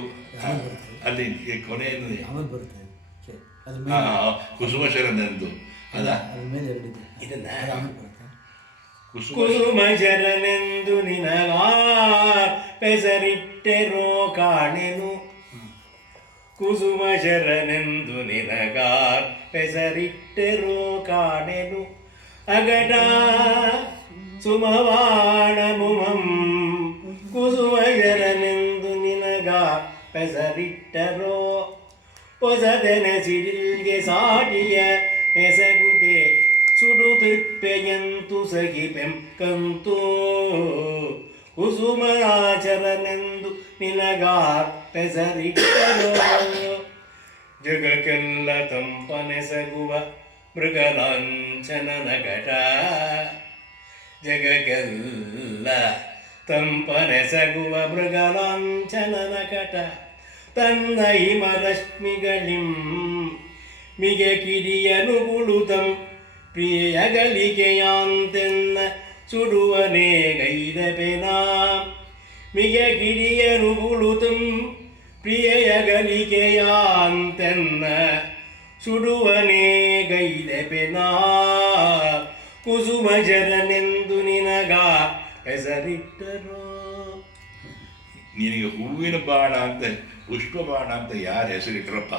ಅಲ್ಲಿ ಕೊನೆಯನ್ನು ಆಮೇಲೆ ಬರುತ್ತೆ ಕುಸುಮ ಶರಣೆಂದು ಅಲ್ಲ ಮೇಲೆ ಎರಡಿದೆ ಇದನ್ನ ಆಮೇಲೆ ಬರುತ್ತೆ. ಕುಸುಮ ಶರಣೆಂದು ನಿನಗಾ ಪೆಸರಿಟ್ಟೆರೋ ಕಾಣೆನು. ಕುಸುಮ ಶರಣೆಂದು ನಿನಗಾರ್ ಪೆಸರಿಟ್ಟೆರೋ ಕಾಣೆನು. ಅಗಟ ಸುಮವಾಣಮುಮಂ ಕುಸುಮ ಶರಣೆಂದು ನಿನಗಾ ಪೆಸರಿಟ್ಟರೋ ಹೊಸದೆನಸಿಡಿಲ್ಗೆ ಸಾಟಿಯ ಎಸಗುದೆ ಸುಡುತಿಪ್ಪೆಯಂತು ಸಗಿಪೆಂ ಕಂತೂ ಕುಸುಮರಾಚರನೆಂದು ನಿನಗಾರ್ ಪೆಸರಿಟ್ಟರೋ ಜಗಕ್ಕೆಲ್ಲ ತಂಪನೆಸಗುವ ಮೃಗಲಾಂಛನನ ಘಟ. ಜಗಕ್ಕೆಲ್ಲ ತಂಪನೆಸಗುವ ಮೃಗಲಾಂಛನನ ಘಟ. ತನ್ನ ಹಿಮರಶ್ಮಿಗಳಿಂ ಮಿಗೆ ಕಿಡಿಯನು ಗುಳುತಂ ಪ್ರಿಯಗಲಿಕೆಯಾಂತೆನ್ನ ಸುಡುವನೇ ಗೈದಪೆನಾ. ಮಿಗೆ ಕಿಡಿಯನು ಗುಳುತಂ ಪ್ರಿಯಗಲಿಕೆಯಾಂತೆನ್ನ ಸುಡುವನೇ ಗೈದಪೆನಾ. ಕುಸುಮ ಶರಣೆಂದು ನಿನಗ ಹೆಸರಿಟ್ಟರೋ. ನಿನಗೆ ಹೂವಿನ ಬಾಣ ಅಂತ ಪುಷ್ಪ ಬಾಣ ಅಂತ ಯಾರು ಹೆಸರಿಟ್ರಪ್ಪ?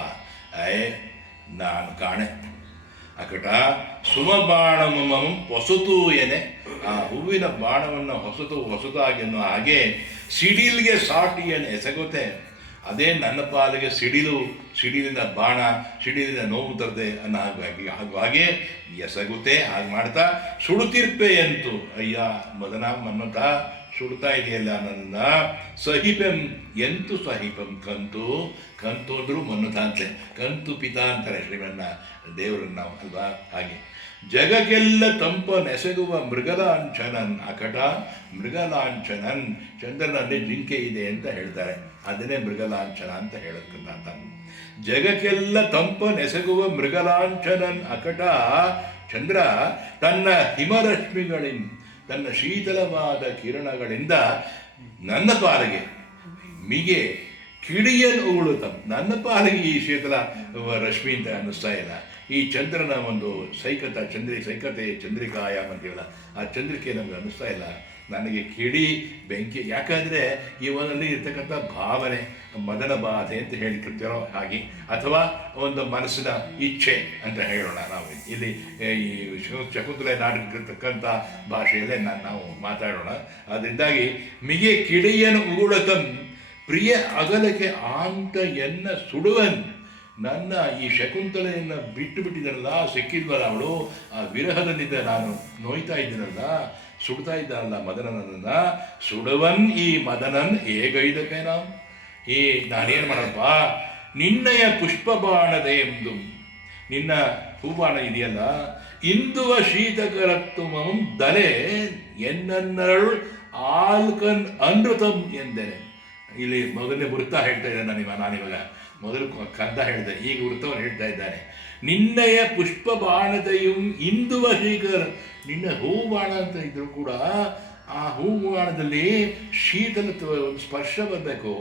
ನಾನು ಕಾಣೆ ಅಕಟ ಸುಮಬಾಣಮಂ ಹೊಸತು ಏನೆ. ಆ ಹೂವಿನ ಬಾಣವನ್ನು ಹೊಸದಾಗಿ ಅನ್ನೋ ಹಾಗೆ ಸಿಡಿಲಿಗೆ ಸಾಟಿಯನ್ನು ಎಸಗುತ್ತೆ. ಅದೇ ನನ್ನ ಪಾಲಿಗೆ ಸಿಡಿಲಿನ ಬಾಣ, ಸಿಡಿಲಿನ ನೋವು ತರದೆ ಅನ್ನೋ ಹಾಗೆ ಎಸಗುತ್ತೆ. ಹಾಗೆ ಮಾಡ್ತಾ ಸುಡುತ್ತಿರ್ಪೆ ಅಂತು. ಅಯ್ಯ ಮದನ ಮನ್ಮಥ ಸುಡ್ತಾ ಇದೆಯಲ್ಲ ನನ್ನ. ಸಹಿಪೆಂ ಎಂತು ಸಹಿಪಂ ಕಂತು. ಕಂತು ಅಂದರೂ ಮನ್ಮಥ ಅಂತಲೇ, ಕಂತು ಪಿತಾ ಅಂತಾರೆ ಶ್ರೀಮನ್ನ ದೇವರನ್ನು ನಾವು ಅಲ್ವಾ. ಹಾಗೆ ಜಗಕ್ಕೆಲ್ಲ ತಂಪ ನೆಸಗುವ ಮೃಗಲಾಂಛನನ್ ಅಕಟ. ಮೃಗಲಾಂಛನನ್ ಚಂದ್ರನಲ್ಲಿ ಜಿಂಕೆ ಇದೆ ಅಂತ ಹೇಳ್ತಾರೆ, ಅದನ್ನೇ ಮೃಗಲಾಂಛನ ಅಂತ ಹೇಳೋದಕ್ಕಂತ. ಜಗಕ್ಕೆಲ್ಲ ತಂಪ ನೆಸಗುವ ಮೃಗಲಾಂಛನನ್ ಅಕಟ. ಚಂದ್ರ ತನ್ನ ಹಿಮರಶ್ಮಿಗಳಿಂದ, ತನ್ನ ಶೀತಲವಾದ ಕಿರಣಗಳಿಂದ ನನ್ನ ಪಾಲಿಗೆ ಮಿಗೆ ಕಿಡಿಯನ್ ಉಗುಳುತ್ತಂ. ನನ್ನ ಪಾಲಿಗೆ ಈ ಶೀತಲ ರಶ್ಮಿ ಅಂತ ಅನ್ನಿಸ್ತಾ ಇಲ್ಲ. ಈ ಚಂದ್ರನ ಒಂದು ಸೈಕತೆ ಚಂದ್ರಿಕಾಯಾಮ ಅಂತೀವಲ್ಲ, ಆ ಚಂದ್ರಿಕೆ ನಮಗೆ ಅನ್ನಿಸ್ತಾ ಇಲ್ಲ. ನನಗೆ ಕಿಡಿ ಬೆಂಕಿ. ಯಾಕಂದರೆ ಇವನಲ್ಲಿ ಇರ್ತಕ್ಕಂಥ ಭಾವನೆ ಮದನ ಬಾಧೆ ಅಂತ ಹೇಳಿರ್ತಿರೋ ಹಾಗೆ, ಅಥವಾ ಒಂದು ಮನಸ್ಸಿನ ಇಚ್ಛೆ ಅಂತ ಹೇಳೋಣ ನಾವು. ಇಲ್ಲಿ ಈ ಶಕುಂತಲೆ ನಾಟಕಕ್ಕಂಥ ಭಾಷೆಯಲ್ಲೇ ನಾವು ಮಾತಾಡೋಣ. ಅದರಿಂದಾಗಿ ಮಿಗೆ ಕಿಡಿಯನ್ನು ಉಗುಳತಂ ಪ್ರಿಯ ಅಗಲಕ್ಕೆ ಆಂತ ಎನ್ನ ಸುಡುವನ್. ನನ್ನ ಈ ಶಕುಂತಲೆಯನ್ನು ಬಿಟ್ಟಿದ್ದನಲ್ಲ, ಸಿಕ್ಕಿದ್ವಲ್ಲ ಅವಳು, ಆ ವಿರಹದಲ್ಲಿದ್ದ ನಾನು ನೋಯ್ತಾ ಇದ್ದೀನಲ್ಲ, ಸುಡ್ತಾ ಇದ್ದಲ್ಲ ಮದನನನ್ನ. ಸುಡುವನ್ ಈ ಮದನನ್ ಹೇಗೈದಕ್ಕೆ ನಾವು. ನಾನೇನು ಮಾಡಪ್ಪ, ನಿನ್ನಯ ಪುಷ್ಪಬಾಣದೆ ಎಂದು ನಿನ್ನ ಹೂಬಾಣ ಇದೆಯಲ್ಲ, ಇಂದುವ ಶೀತಕರತ್ವಮಂ ದಲೆ ಎನ್ನನ್ನರಳು ಆಲ್ಕನ್ ಅನೃತಂ ಎಂದರೆ. ಇಲ್ಲಿ ಮೊದಲನೇ ವೃತ್ತ ಹೇಳ್ತಾ ಇದ್ದಾನೆ ನಾನಿವಾಗ. ಮೊದಲು ಕಂದ ಹೇಳಿದೆ, ಈಗ ವೃತ್ತವನ್ನು ಹೇಳ್ತಾ ಇದ್ದಾನೆ. ನಿನ್ನಯ ಪುಷ್ಪ ಬಾಣದೆಯು ಇಂದುವ ಶೀಕರ. ನಿನ್ನ ಹೂವು ಬಾಣ ಅಂತ ಇದ್ರೂ ಕೂಡ ಆ ಹೂವು ಬಾಣದಲ್ಲಿ ಶೀತಲತ್ವ, ಒಂದು ಸ್ಪರ್ಶ ಬರಬೇಕು,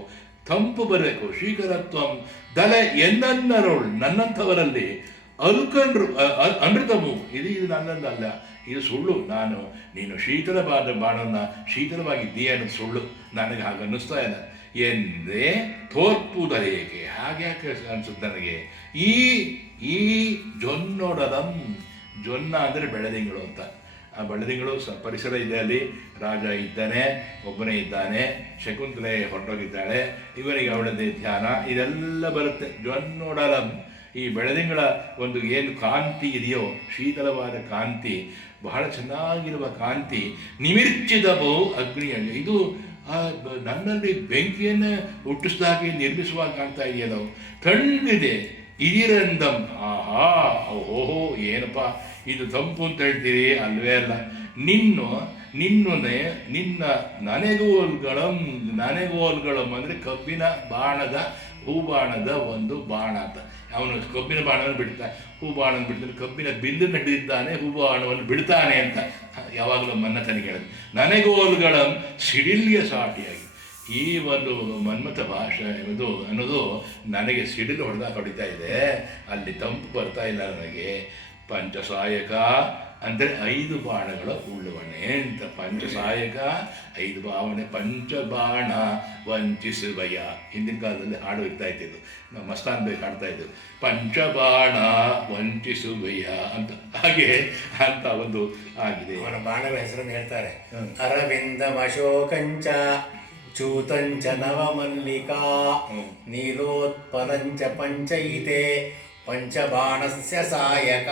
ತಂಪು ಬರಬೇಕು. ಶೀಕರತ್ವಂ ದಲೆ ಎನ್ನನ್ನರೋಳು, ನನ್ನಂಥವರಲ್ಲಿ ಅಲ್ಕಂಡ್ರು ಅನೃತಮು. ಇದು ನನ್ನದಲ್ಲ, ಇದು ಸುಳ್ಳು. ನೀನು ಶೀತಲವಾದ ಬಾಣವನ್ನು ಶೀತಲವಾಗಿದ್ದೀಯ ಅನ್ನೋದು ಸುಳ್ಳು. ನನಗೆ ಹಾಗೆ ಅನ್ನಿಸ್ತಾ ಇಲ್ಲ ಎಂದೇ ತೋರ್ಪುದರೇಕೆ. ಹಾಗ್ಯಾಕೆ ಅನಿಸುತ್ತೆ ನನಗೆ. ಈ ಜೊನ್ನೊಡಲಂ. ಜೊನ್ನ ಅಂದರೆ ಬೆಳದಿಂಗಳು ಅಂತ. ಆ ಬೆಳದಿಂಗಳು ಪರಿಸರ ಇದೆ, ಅಲ್ಲಿ ರಾಜ ಇದ್ದಾನೆ, ಒಬ್ಬನೇ ಇದ್ದಾನೆ, ಶಕುಂತಲೆ ಹೊರಟೋಗಿದ್ದಾಳೆ, ಇವನಿಗೆ ಅವಳದೇ ಧ್ಯಾನ, ಇದೆಲ್ಲ ಬರುತ್ತೆ. ಜೊನ್ನೊಡಲಂ, ಈ ಬೆಳದಿಂಗಳ ಒಂದು ಏನು ಕಾಂತಿ ಇದೆಯೋ, ಶೀತಲವಾದ ಕಾಂತಿ, ಬಹಳ ಚೆನ್ನಾಗಿರುವ ಕಾಂತಿ. ನಿಮಿರ್ಚಿದವು ಅಗ್ನಿಯಲ್ಲಿ. ಇದು ನನ್ನಲ್ಲಿ ಬೆಂಕಿಯನ್ನು ಹುಟ್ಟಿಸಿದಾಗೆ ನಿರ್ಮಿಸುವಾಗ ಕಾಣ್ತಾ ಇದೆಯಲ್ಲೋ, ತಣ್ಣಗಿದೆ ಇದಿರಂದಂ. ಆಹಾ, ಓಹೋ, ಏನಪ್ಪ ಇದು ತಂಪು ಅಂತ ಹೇಳ್ತೀರಿ? ಅಲ್ವೇ ಅಲ್ಲ. ನಿನ್ನ ನನಗೋಲ್ಗಳಂ ಅಂದರೆ ಕಬ್ಬಿನ ಬಾಣದ ಹೂಬಾಣದ ಒಂದು ಬಾಣ ಅಂತ. ಅವನು ಕಬ್ಬಿನ ಬಾಣವನ್ನು ಬಿಡ್ತಾನೆ, ಹೂಬಾಣವನ್ನು ಬಿಡ್ತಾನೆ, ಕಬ್ಬಿನ ಬಿಲ್ಲನ್ನು ಹಿಡಿದಿದ್ದಾನೆ, ಹೂಬಾಣವನ್ನು ಬಿಡ್ತಾನೆ ಅಂತ ಯಾವಾಗಲೂ ಮನ್ಮಥನಿಗೆ ಹೇಳೋದು. ನನಗೋಲ್ಗಳಂ ಸಿಡಿಲಿಯ ಸಾಟಿಯಾಗಿ ಈ ಒಂದು ಮನ್ಮಥ ಭಾಷೆ ಅನ್ನೋದು ನನಗೆ ಸಿಡಿಲು ಹೊಡೆತಾ ಇದೆ. ಅಲ್ಲಿ ತಂಪು ಬರ್ತಾ ಇಲ್ಲ ನನಗೆ. ಪಂಚಸಾಯಕ ಅಂದರೆ 5 ಬಾಣಗಳ ಉಳ್ಳುವಣೆ ಅಂತ. ಪಂಚಸಾಯಕ 5 ಭಾವನೆ, ಪಂಚಬಾಣ ವಂಚಿಸುವಯ್ಯ. ಹಿಂದಿನ ಕಾಲದಲ್ಲಿ ಹಾಡು ಇರ್ತಾ ಇದ್ದಿದ್ದು, ನಾವು ಮಸ್ತಾನ್ ಬೇಕು ಹಾಡ್ತಾ ಇದ್ದೆವು, ಪಂಚಬಾಣ ವಂಚಿಸುವಯ್ಯ ಅಂತ. ಹಾಗೆ ಅಂತ ಒಂದು ಆಗಿದೆ. ಅವರ ಬಾಣಗಳ ಹೆಸರನ್ನು ಹೇಳ್ತಾರೆ. ಅರವಿಂದಂ ಅಶೋಕಂಚ ಚೂತಂಚ ನವಮಲ್ಲಿಕಾ ನೀಲೋತ್ಪಲಂಚ ಪಂಚೈತೆ ಪಂಚಬಾಣಸ್ಯ ಸಾಯಕ.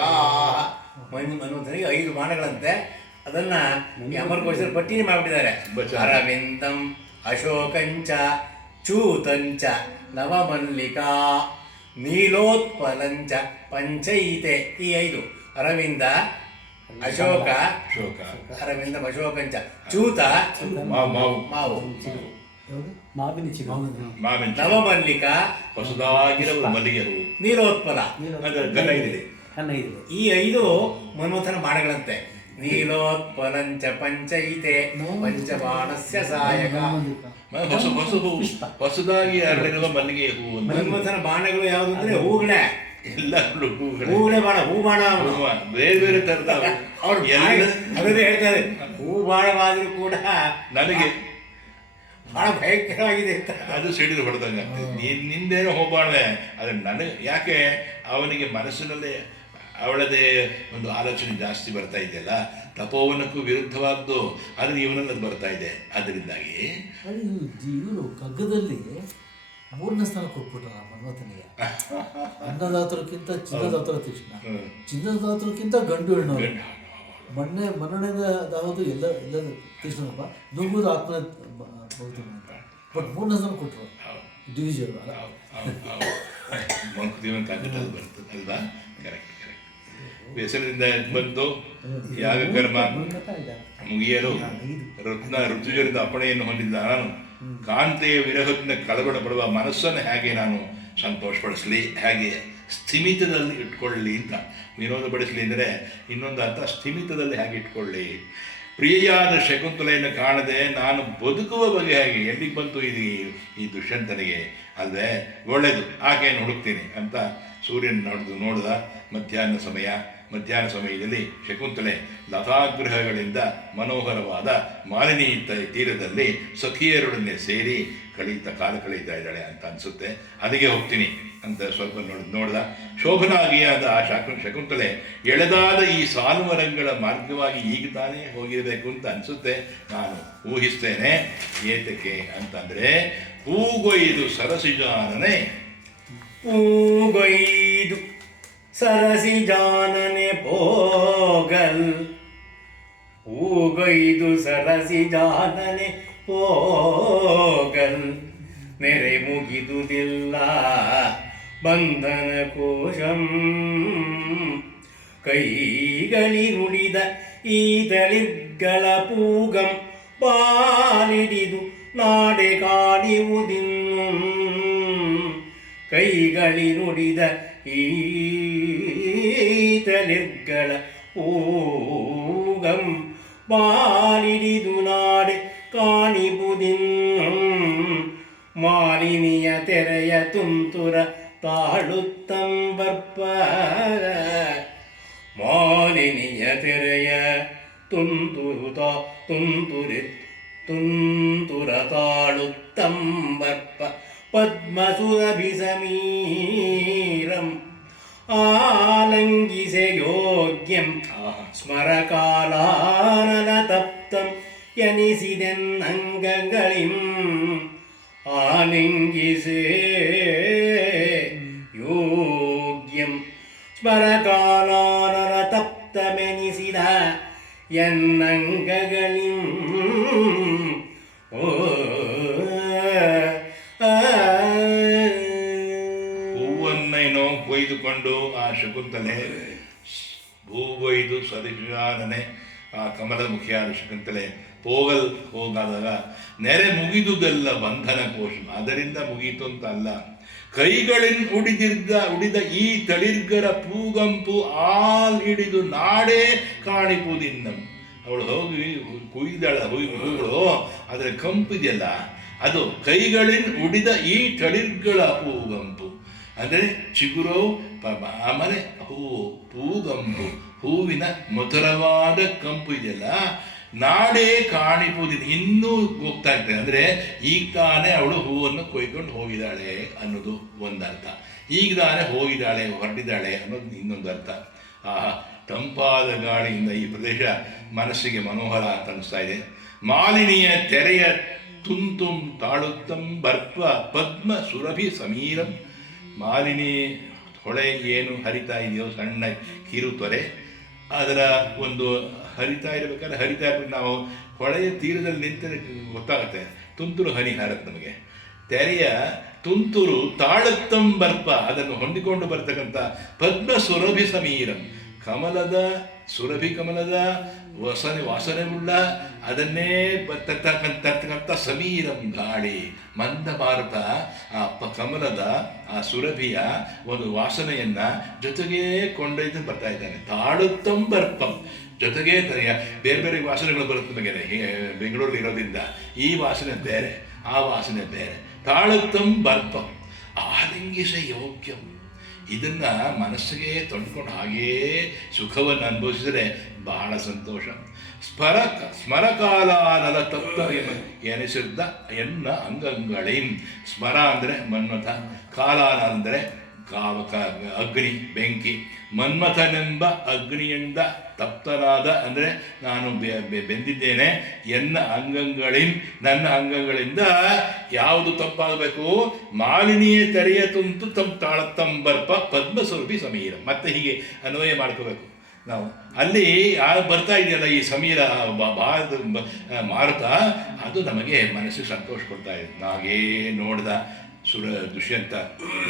ಮನ್ಮಥನಿಗೆ 5 ಬಾಣಗಳಂತೆ. ಅದನ್ನ ಅಮರಕೋಶದಲ್ಲಿ ಪಟ್ಟಿನಿ ಮಾಡಿಬಿಟ್ಟಿದ್ದಾರೆ. ಅರವಿಂದಂ ಅಶೋಕಂಚ ಚೂತಂಚ ನವಮಲ್ಲಿಕಾ ನೀಲೋತ್ಪಲಂಚ ಪಂಚೈತೆ. ಈ 5 ಅರವಿಂದ, ಅಶೋಕ, ಅರವಿಂದ ಅಶೋಕಂಚ, ಚೂತ ಮಾವು, ನವಮಲ್ಲಿಕ ಹೊಸದಾಗಿರುವ ಮಲ್ಲಿಗೆ ಹೂ, ನೀಲೋತ್ಪಲ ಕನ್ನೈದಿದೆ. ಈ 5 ಮನ್ಮಥನ ಬಾಣಗಳಂತೆ. ನೀಲೋತ್ಪಲಂಚ ಪಂಚೈತೆ ಪಂಚಬಾಣಸ್ಯ ಸಾಯಕ. ಹೊಸದಾಗಿ ಅರಳಿರುವ ಮಲ್ಲಿಗೆ ಹೂ. ಮನ್ಮಥನ ಬಾಣಗಳು ಯಾವುದು ಅಂದ್ರೆ ಹೂಗಳೇ, ಎಲ್ಲ ಹೂಗಳೇ ಬಾಣ, ಹೂ ಬಾಣ. ಬೇರೆ ಬೇರೆ ತರದ ಅವ್ರು ಅದನ್ನೇ ಹೇಳ್ತಾರೆ, ಹೂ ಬಾಣವಾದ್ರೂ ಕೂಡ ನನಗೆ ಬಹಳ ಭಯಂಕರವಾಗಿದೆ ಅಂತ. ಅದು ಸಿಡಿದು ಹೊಡೆದಂಗೆ ನಿಂದೇನೋ ಹೋಗ್ಬಾರ್ದೆ. ಆದರೆ ನನಗೆ ಯಾಕೆ ಅವನಿಗೆ ಮನಸ್ಸಿನಲ್ಲೇ ಅವಳದೇ ಒಂದು ಆಲೋಚನೆ ಜಾಸ್ತಿ ಬರ್ತಾ ಇದೆಯಲ್ಲ, ತಪೋವನಕ್ಕೂ ವಿರುದ್ಧವಾದ್ದು. ಆದರೆ ಇವನಲ್ಲಿ ಅದು ಬರ್ತಾ ಇದೆ. ಅದರಿಂದಾಗಿ ಇವರು ಕಗ್ಗದಲ್ಲಿ 3ನೇ ಸ್ಥಾನ ಕೊಟ್ಬಿಟ್ಟ ಮನ್ಮಥನಿಗೆ. ಅನ್ನದಾತರಕ್ಕಿಂತ ಚಿನ್ನದಾತರ ತೀಕ್ಷ್ಣ, ಚಿನ್ನದಾತರಕ್ಕಿಂತ ಗಂಡು ಹೆಣ್ಣು. ಮನ್ನಣೆದಾವುದು ಎಲ್ಲ ತೀಕ್ಷ್ಣಪ್ಪ, ನುಗ್ಗುವುದು ಆತ್ಮ ಬಹುತೀನಿ ಅಂತ. ಬಟ್ 3ನೇ ಸ್ಥಾನ ಕೊಟ್ಟರು ಡಿವಿಜನ್ ಬರ್ತದೆ ಅಲ್ವಾ? ಕರೆಕ್ಟ್. ಹೆಸರಿನಿಂದ ಬಂತು ಯಾಗ ಕರ್ಮ ಮುಗಿಯಲು ಋತುಜರಿಂದ ಅಪ್ಪಣೆಯನ್ನು ಹೊಂದಿದ್ದ ನಾನು ಕಾಂತೆಯ ವಿರಹದಿಂದ ಕಳವಳ ಪಡುವ ಮನಸ್ಸನ್ನು ಹೇಗೆ ನಾನು ಸಂತೋಷಪಡಿಸಲಿ, ಹೇಗೆ ಸ್ಥಿಮಿತದಲ್ಲಿ ಇಟ್ಕೊಳ್ಳಿ ಅಂತ. ವಿನೋದಪಡಿಸಲಿ ಅಂದರೆ ಇನ್ನೊಂದು ಅರ್ಥ, ಸ್ಥಿಮಿತದಲ್ಲಿ ಹೇಗೆ ಇಟ್ಕೊಳ್ಳಿ. ಪ್ರಿಯೆಯಾದ ಶಕುಂತಲೆಯನ್ನು ಕಾಣದೆ ನಾನು ಬದುಕುವ ಬಗೆ ಹೇಗೆ, ಎಲ್ಲಿಗೆ ಬಂತು ಈ ದುಷ್ಯಂತನಿಗೆ ಅಲ್ಲದೆ, ಒಳ್ಳೆಯದು ಆಕೆಯನ್ನು ಹುಡುಕ್ತೀನಿ ಅಂತ ಸೂರ್ಯನ ನೋಡಿದ. ಮಧ್ಯಾಹ್ನ ಸಮಯದಲ್ಲಿ ಶಕುಂತಲೆ ಲತಾಗೃಹಗಳಿಂದ ಮನೋಹರವಾದ ಮಾಲಿನಿ ತೀರದಲ್ಲಿ ಸಖಿಯರೊಡನೆ ಸೇರಿ ಕಾಲ ಕಳೀತಾ ಇದ್ದಾಳೆ ಅಂತ ಅನಿಸುತ್ತೆ. ಅಲ್ಲಿಗೆ ಹೋಗ್ತೀನಿ ಅಂತ ಸ್ವಲ್ಪ ನೋಡ್ದ. ಶೋಭನಾಗಿಯಾದ ಆ ಶಕುಂತಲೆ ಎಳೆದಾದ ಈ ಸಾಲುಮರಗಳ ಮಾರ್ಗವಾಗಿ ಈಗ ತಾನೇ ಹೋಗಿರಬೇಕು ಅಂತ ಅನಿಸುತ್ತೆ, ನಾನು ಊಹಿಸ್ತೇನೆ. ಏತಕ್ಕೆ ಅಂತಂದರೆ, ಹೂಗೊಯ್ದು ಸರಸಿಜಾನನೆ, ಹೂಗೊಯ್ದು ಸರಸಿಜಾನನೆ ಪೋಗಲ್, ಹೂಗೊಯ್ದು ಸರಸಿಜಾನನೆ ಪೋಗಲ್, ನೆರೆ ಮುಗಿದುದಿಲ್ಲ ಬಂಧನ ಕೋಶಂ, ಕೈಗಳಿ ನುಡಿದ ಈ ತಳಿರ್ಗಳ ಪೂಗಂ ಪಾಲಿಡಿದು ನಾಡೆ ಕಾಣಿವುದಿನ್ನು, ಕೈಗಳಿ ನುಡಿದ ಈ ತಳಿರ್ಗಳ ಪೂಗಂ ಪಾಲಿಡಿದು ನಾಡೆ ಕಾಣಿಬುದಿನ್ನು, ಮಾಲಿನಿಯ ತೆರೆಯ ತುಂತುರ ತಾಳುತ್ತಂಬರ್ಪ, ಮಾಲಿನಿಯ ತೆರೆಯ ತುಂತುರ ತಾಳುತ್ತಂಬರ್ಪ, ಪದ್ಮಸುರಭಿ ಸಮೀರಂ ಆಲಂಗಿಸೆ ಯೋಗ್ಯಂ, ಸ್ಮರಕಾಲಾನನ ತಪ್ತಂ ಎನಿಸಿದೆನ್ನಂಗಗಳಿಂ, ಆಲಿಂಗಿಸೆ ಯೋಗ್ಯಂ ಸ್ಮರಕಾಲಾನನ ತಪ್ತಮೆನಿಸಿದ ಎನ್ನಂಗಗಳಿಂ. ಓ ಕುಳಿತುಕೊಂಡು ಆ ಶಕುಂತಲೆ ಭೂವೈದು ಸರಿಗಾನನೆ ಆ ಕಮಲದ ಮುಖಿಯಾದ ಶಕುಂತಲೆ ಹೋಗಾದಾಗ ನೆರೆ ಮುಗಿದುದೆಲ್ಲ ಬಂಧನ ಕೋಶ, ಅದರಿಂದ ಮುಗೀತು ಅಂತ ಅಲ್ಲ. ಕೈಗಳಿಂದ ಉಡಿದ ಈ ತಳಿರ್ಗರ ಪೂಗಂಪು ಆಲ್ ಹಿಡಿದು ನಾಡೇ ಕಾಣಿಪುದಿನ್ನಂ. ಅವಳು ಹೋಗಿ ಕುಯ್ದಾಳ ಹೂಗಳು, ಅದರ ಕಂಪಿದೆಯಲ್ಲ ಅದು ಕೈಗಳಿಂದ ಉಡಿದ ಈ ತಳಿರ್ಗಳ ಪೂಗಂಪು ಅಂದರೆ ಚಿಗುರು, ಆಮೇಲೆ ಪೂಗಂಪು ಹೂವಿನ ಮಧುರವಾದ ಕಂಪು ಇದೆಯಲ್ಲ, ನಾಡೇ ಕಾಣಿಪುದಿದೆ ಇನ್ನೂ ಹೋಗ್ತಾ ಇರ್ತದೆ. ಅಂದರೆ ಈಗ ತಾನೇ ಅವಳು ಹೂವನ್ನು ಕೊಯ್ಕೊಂಡು ಹೋಗಿದ್ದಾಳೆ ಅನ್ನೋದು ಒಂದರ್ಥ, ಈಗ ತಾನೇ ಹೋಗಿದ್ದಾಳೆ ಹೊರಟಿದ್ದಾಳೆ ಅನ್ನೋದು ಇನ್ನೊಂದು ಅರ್ಥ. ತಂಪಾದ ಗಾಳಿಯಿಂದ ಈ ಪ್ರದೇಶ ಮನಸ್ಸಿಗೆ ಮನೋಹರ ಅಂತ ಅನಿಸ್ತಾ ಇದೆ. ಮಾಲಿನಿಯ ತೆರೆಯ ತುಂತುಂ ತಾಳುತ್ತಂ ಬರ್ಪ ಪದ್ಮ ಸುರಭಿ ಸಮೀರಂ. ಮಾಲಿನಿ ಹೊಳೆ ಏನು ಹರಿತಾ ಇದೆಯೋ, ಸಣ್ಣ ಕಿರು ತೊರೆ, ಅದರ ಒಂದು ಹರಿತಾ ಇರ್ಬೇಕು. ನಾವು ಹೊಳೆಯ ತೀರದಲ್ಲಿ ನಿಂತರೆ ಗೊತ್ತಾಗುತ್ತೆ, ತುಂತುರು ಹನಿ ಹಾರತ್ತೆ ನಮಗೆ. ತೆರೆಯ ತುಂತುರು ತಾಳುತ್ತಂ ಬರ್ಪ, ಅದನ್ನು ಹೊಂದಿಕೊಂಡು ಬರ್ತಕ್ಕಂಥ ಪದ್ಮ ಸುರಭಿ ಸಮೀರಂ, ಸುರಭಿ ಕಮಲದ ವಾಸನೆ ಉಳ್ಳ ಅದನ್ನೇ ತರ್ತಕ್ಕಂಥ ಸಮೀರಂ ಗಾಳಿ, ಮಂದ ಭಾರತ ಆ ಕಮಲದ ಆ ಸುರಭಿಯ ಒಂದು ವಾಸನೆಯನ್ನ ಜೊತೆಗೆ ಕೊಂಡೊಯ್ದು ಬರ್ತಾ ಇದ್ದಾನೆ. ತಾಳುತ್ತಂ ಬರ್ಪಂ, ಜೊತೆಗೆ ಬೇರೆ ಬೇರೆ ವಾಸನೆಗಳು ಬರುತ್ತೆ ನಮಗೆ ಬೆಂಗಳೂರಲ್ಲಿ ಇರೋದ್ರಿಂದ. ಈ ವಾಸನೆ ಬೇರೆ, ಆ ವಾಸನೆ ಬೇರೆ. ತಾಳುತ್ತಂ ಬರ್ಪಂ ಆಲಿಂಗಿಸ ಯೋಗ್ಯಂ. ಇದನ್ನು ಮನಸ್ಸಿಗೆ ತೊಂಡ್ಕೊಂಡು ಹಾಗೆಯೇ ಸುಖವನ್ನು ಅನುಭವಿಸಿದರೆ ಬಹಳ ಸಂತೋಷ. ಸ್ಮರಕಾಲಾನಲ ತತ್ವ ಎನಿಸಿದ್ದ ಎನ್ನ ಅಂಗಂಗಳಿಂ. ಸ್ಮರ ಅಂದರೆ ಮನ್ಮಥ, ಕಾಲಾನ ಅಂದರೆ ಅಗ್ನಿ ಬೆಂಕಿ. ಮನ್ಮಥನೆಂಬ ಅಗ್ನಿಯಿಂದ ತಪ್ತನಾದ ಅಂದರೆ ನಾನು ಬೆಂದಿದ್ದೇನೆ. ಎನ್ನ ಅಂಗಂಗಳಿಂ, ನನ್ನ ಅಂಗಗಳಿಂದ ಯಾವುದು ತಪ್ಪಾಗಬೇಕು? ಮಾಲಿನಿಯ ತೆರೆಯ ತುಂತು ತಾಳತ್ತಂಬರ್ಪ ಪದ್ಮಸ್ವರೂಪಿ ಸಮೀರ. ಮತ್ತೆ ಹೀಗೆ ಅನ್ವಯ ಮಾಡ್ಕೋಬೇಕು ನಾವು. ಅಲ್ಲಿ ಬರ್ತಾ ಇದೆಯಲ್ಲ ಈ ಸಮೀರ ಮಾರುತ, ಅದು ನಮಗೆ ಮನಸ್ಸಿಗೆ ಸಂತೋಷ ಕೊಡ್ತಾ ಇದೆ. ನಾಗೇ ನೋಡ್ದ ದುಷ್ಯಂತ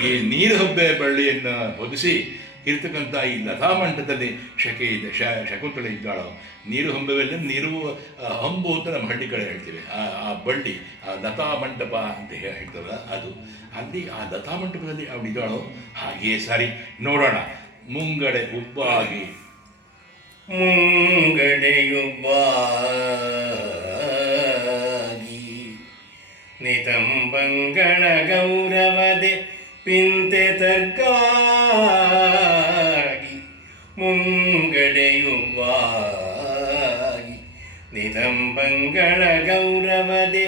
ಈ ನೀರು ಹಬ್ಬೆ ಬಳ್ಳಿಯನ್ನು ಹೊದಿಸಿ ಇರ್ತಕ್ಕಂಥ ಈ ಲತಾಮಂಟದಲ್ಲಿ ಶಕುಂತಳೆ ಇದ್ದಾಳೋ. ನೀರು ಹಂಬೆಯಲ್ಲಿ ನೀರು ಹಂಬು ಅಂತ ನಮ್ಮ ಹಳ್ಳಿ ಕಡೆ ಹೇಳ್ತೀವಿ. ಆ ಬಳ್ಳಿ ಆ ಲತಾಮಂಟಪ ಅಂತ ಹೇಳ್ತಾರಲ್ಲ ಅದು. ಅಲ್ಲಿ ಆ ಲತಾಮಂಟಪದಲ್ಲಿ ಅವಳಿದ್ದಾಳೋ. ಹಾಗೆಯೇ ಸರಿ ನೋಡೋಣ. ಮುಂಗಡೆ ಉಬ್ಬಾಗಿ ನಿತಂಬಂಗಳ ಗೌರವದೆ ಪಿಂತೆ ತರ್ಗಾಗಿ. ಮುಂಗಡೆಯುವಾಗಿ ನಿತಂಬಂಗಳ ಗೌರವದೆ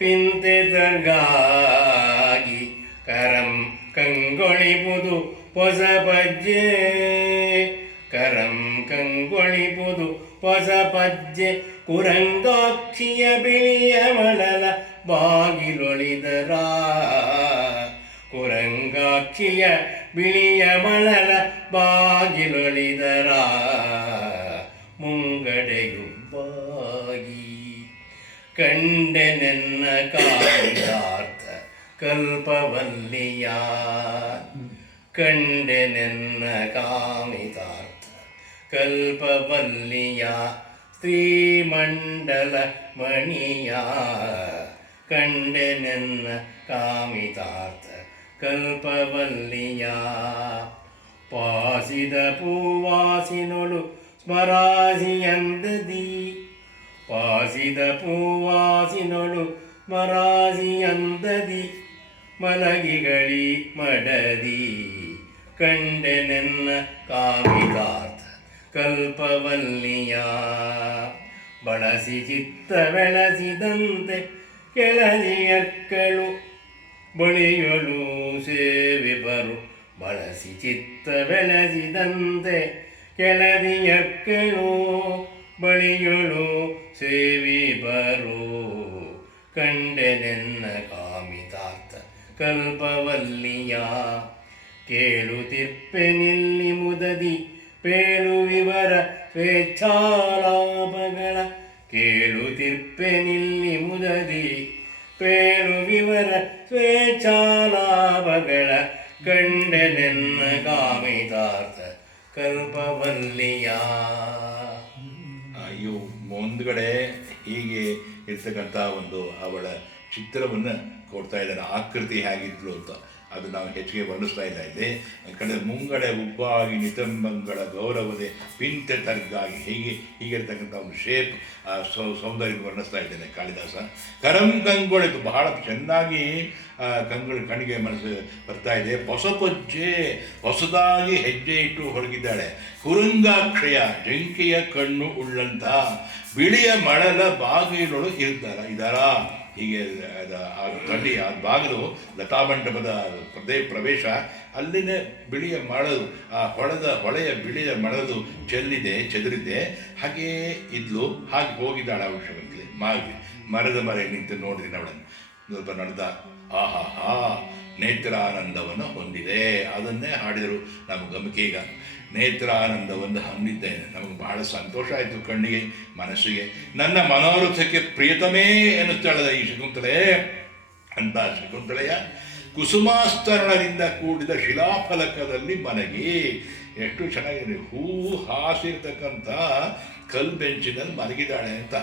ಪಿಂತೆ ತರ್ಗಾಗಿ. ಕರಂ ಕಂಗೊಳಿಪುದು ಹೊಸ ಪಜ್ಜೆ, ಕರಂ ಕಂಗೊಳಿಪುದು ಹೊಸ ಪಜ್ಜೆ. ಕುರಂಗಾಕ್ಷಿಯ ಬಿಳಿಯ ಮಳಲ ಬಾಗಿಲೊಳಿದರ, ಕುರಂಗಾಕ್ಷಿಯ ಬಿಳಿಯ ಮಳಲ ಬಾಗಿಲೊಳಿದರ. ಮುಂಗಡೆಯುಬ್ಬಾಗಿ ಕಂಡೆನೆನ್ನ ಕಾಮಿತಾರ್ಥ ಕಲ್ಪವಲ್ಲಿಯ. ಕಂಡೆನೆನ್ನ ಕಾಮಿತಾರ್ಥ ಕಲ್ಪವಲ್ಲಿಯ. ಶ್ರೀಮಂಡಲ ಮಣಿಯ ಕಂಡೆನೆನ್ನ ಕಾಮಿತಾರ್ಥ ಕಲ್ಪವಲ್ಲಿಯ. ಪಾಸಿದ ಪೂವಾಸಿನೊಳು ಸ್ಮರಾಸಿಯಂದದಿ, ಪಾಸಿದ ಪೂವಾಸಿನೊಳು ಸ್ಮರಾಸಿಯಂದದಿ. ಮಲಗಿಗಳಿ ಮಡದಿ ಕಂಡೆನೆನ್ನ ಕಾಮಿತಾರ್ಥ ಕಲ್ಪವಲ್ಲಿಯ. ಬಳಸಿ ಚಿತ್ತ ಬೆಳೆಸಿದಂತೆ ಕೆಳದಿಯಕ್ಕಳು ಬಳಿಯಳು ಸೇವೆ ಬರು. ಬಳಸಿ ಚಿತ್ತ ಬೆಳೆಸಿದಂತೆ ಕೆಳದಿಯಕ್ಕಳು ಬಳಿಯಳು ಸೇವೆ ಬರು. ಕಂಡೆನೆನ್ನ ಕಾಮಿತಾರ್ಥ ಕಲ್ಪವಲ್ಲಿಯ. ಕೇಳುತ್ತಿಪ್ಪೆನಿಲ್ಲಿ ಮುದದಿ ಪೇಳು ವಿವರ ಸ್ವೇಚ್ಛಾಲಾಪಗಳ. ಕೇಳುತ್ತಿಪ್ಪೆನಿಲ್ಲಿ ಮುದದಿ ಪೇಳು ವಿವರ ಸ್ವೇಚ್ಛಾಲಾಪಗಳ. ಕಂಡೆ ನೆನ್ನ ಕಾಮಿತಾರ್ಥ ಕಲ್ಪವಲ್ಲಿಯ. ಅಯ್ಯೋ, ಮುಂದ್ಗಡೆ ಹೀಗೆ ಇರ್ತಕ್ಕಂಥ ಒಂದು ಅವಳ ಚಿತ್ರವನ್ನು ಕೊಡ್ತಾ ಇದ್ದಾರೆ, ಆಕೃತಿ ಹೇಗಿದ್ಲು ಅಂತ. ಅದು ನಾವು ಹೆಚ್ಚಿಗೆ ವರ್ಣಿಸ್ತಾ ಇಲ್ಲ ಇಲ್ಲಿ. ಕಡೆ ಮುಂಗಡೆ ಉಬ್ಬಾಗಿ ನಿತಂಬಂಗಳ ಗೌರವದೆ ಪಿಂತೆ ತರ್ಗಾಗಿ ಹೀಗಿರ್ತಕ್ಕಂಥ ಒಂದು ಶೇಪ್, ಸೌಂದರ್ಯ ವರ್ಣಿಸ್ತಾ ಇದ್ದೇನೆ ಕಾಳಿದಾಸ. ಕರಂ ಕಂಗೊಳಿತು, ಬಹಳ ಚೆನ್ನಾಗಿ ಕಣ್ಣಿಗೆ ಮನಸ್ಸು ಬರ್ತಾ ಇದೆ. ಹೊಸಪಜ್ಜೆ, ಹೊಸದಾಗಿ ಹೆಜ್ಜೆ ಇಟ್ಟು ಹೊರಗಿದ್ದಾಳೆ. ಕುರುಂಗಾಕ್ಷಯ, ಜಂಕೆಯ ಕಣ್ಣು ಉಳ್ಳಂಥ ಬಿಳಿಯ ಮಳಲ ಬಾಗಿಲೊಳು ಇದ್ದಾರ. ಹೀಗೆ ಆ ತಳ್ಳಿ ಆ ಬಾಗಿಲು ಲತಾಮಂಟಪದ ಪ್ರವೇಶ, ಅಲ್ಲಿನೇ ಬಿಳಿಯ ಮಳಲು, ಆ ಹೊಳೆಯ ಬಿಳಿಯ ಮಳಲು ಚೆದರಿದೆ. ಹಾಗೇ ಇದ್ಲು, ಹಾಗೆ ಹೋಗಿದ್ದಾಳೆ ಅವಶ್ಯಕತೆ. ಮರದ ಮರೆ ನಿಂತು ನೋಡಿದ್ರೆ ಅವಳನ್ನು ಸ್ವಲ್ಪ ನಡೆದ. ಆಹಾ, ನೇತ್ರಾನಂದವನ್ನು ಹೊಂದಿದೆ. ಅದನ್ನೇ ಹಾಡಿದರು ನಮ್ಮ ಗಮಕೀಗ. ನೇತ್ರಾನಂದವನ್ನು ಹೊಂದಿದ್ದೇನೆ. ನಮಗೆ ಬಹಳ ಸಂತೋಷ ಆಯಿತು ಕಣ್ಣಿಗೆ, ಮನಸ್ಸಿಗೆ. ನನ್ನ ಮನೋರಥಕ್ಕೆ ಪ್ರಿಯತಮೇ ಎನ್ನಿಸ್ತಾಳದ ಈ ಶಕುಂತಲೆ ಅಂತ. ಶಕುಂತಲೆಯ ಕುಸುಮಾಸ್ತರಣದಿಂದ ಕೂಡಿದ ಶಿಲಾಫಲಕದಲ್ಲಿ ಮಲಗಿ, ಎಷ್ಟು ಚೆನ್ನಾಗಿದೆ, ಹೂವು ಹಾಸಿರ್ತಕ್ಕಂಥ ಕಲ್ಬೆಂಚಿನಲ್ಲಿ ಮಲಗಿದ್ದಾಳೆ ಅಂತ.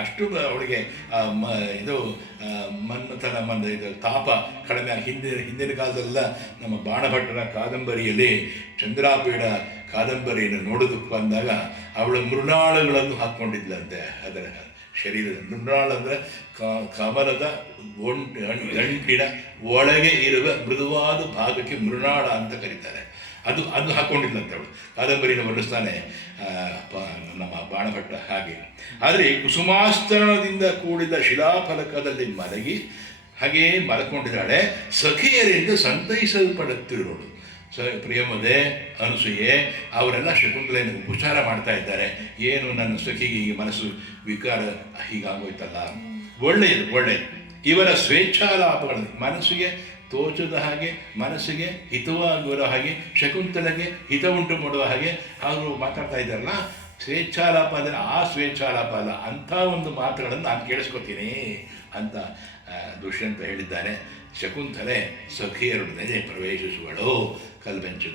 ಅಷ್ಟು ಅವಳಿಗೆ ಇದು ಮನ್ಮಥನ ಇದು ತಾಪ ಕಡಿಮೆ. ಹಿಂದಿನ ಕಾಲದಲ್ಲ ನಮ್ಮ ಬಾಣಭಟ್ಟರ ಕಾದಂಬರಿಯಲ್ಲಿ, ಚಂದ್ರಾಪೀಡ ಕಾದಂಬರಿಯನ್ನು ನೋಡೋದಕ್ಕೆ ಬಂದಾಗ ಅವಳ ಮೃಣಾಳಗಳನ್ನು ಹಾಕ್ಕೊಂಡಿದ್ಲಂತೆ ಅದರ ಶರೀರದ. ಮೃಣಾಳ ಅಂದರೆ ಕಮಲದ ಗಂಟಿನ ಒಳಗೆ ಇರುವ ಮೃದುವಾದ ಭಾಗಕ್ಕೆ ಮೃಣಾಳ ಅಂತ ಕರೀತಾರೆ. ಅದು ಹಾಕ್ಕೊಂಡಿದ್ದಂತೆ ಅವಳು. ಕಾದಂಬರಿನ ವರ್ಣಿಸ್ತಾನೆ ನಮ್ಮ ಬಾಣಭಟ್ಟ ಹಾಗೆ. ಆದರೆ ಕುಸುಮಾಸ್ತರಣದಿಂದ ಕೂಡಿದ ಶಿಲಾಫಲಕದಲ್ಲಿ ಮಲಗಿ ಹಾಗೆಯೇ ಮಲ್ಕೊಂಡಿದ್ದಾಳೆ. ಸಖಿಯರಿಂದ ಸಂತೈಸಲ್ಪಡುತ್ತಿರೋಳು. ಪ್ರಿಯಮದೆ, ಅನಸೂಯೆ ಅವರೆಲ್ಲ ಶಕುಂತಲೆಯನ್ನು ಉಪಚಾರ ಮಾಡ್ತಾ ಇದ್ದಾರೆ. ಏನು ನನ್ನ ಸಖಿಗೆ ಈ ಮನಸ್ಸು ವಿಕಾರ ಹೀಗಾಗೋಯ್ತಲ್ಲ, ಒಳ್ಳೆಯದು. ಇವರ ಸ್ವೇಚ್ಛಾಲಾಪಗಳನ್ನು ಮನಸ್ಸಿಗೆ ತೋಚದ ಹಾಗೆ, ಮನಸ್ಸಿಗೆ ಹಿತವಾಗುವ ಹಾಗೆ, ಶಕುಂತಲೆಗೆ ಹಿತ ಉಂಟು ಮಾಡುವ ಹಾಗೆ ಅವರು ಮಾತಾಡ್ತಾ ಇದ್ದಾರಲ್ಲ. ಸ್ವೇಚ್ಛಾಲಾಪ ಅಂದರೆ ಆ ಸ್ವೇಚ್ಛಾಲಾಪ ಅಲ್ಲ, ಅಂಥ ಒಂದು ಮಾತುಗಳನ್ನು ನಾನು ಕೇಳಿಸ್ಕೊತೀನಿ ಅಂತ ದುಷ್ಯಂತ ಹೇಳಿದ್ದಾನೆ. ಶಕುಂತಲೆ ಸಖಿಯರೊಡನೆ ಪ್ರವೇಶಿಸುವಳು. ಕಲ್ಬೆಂಚು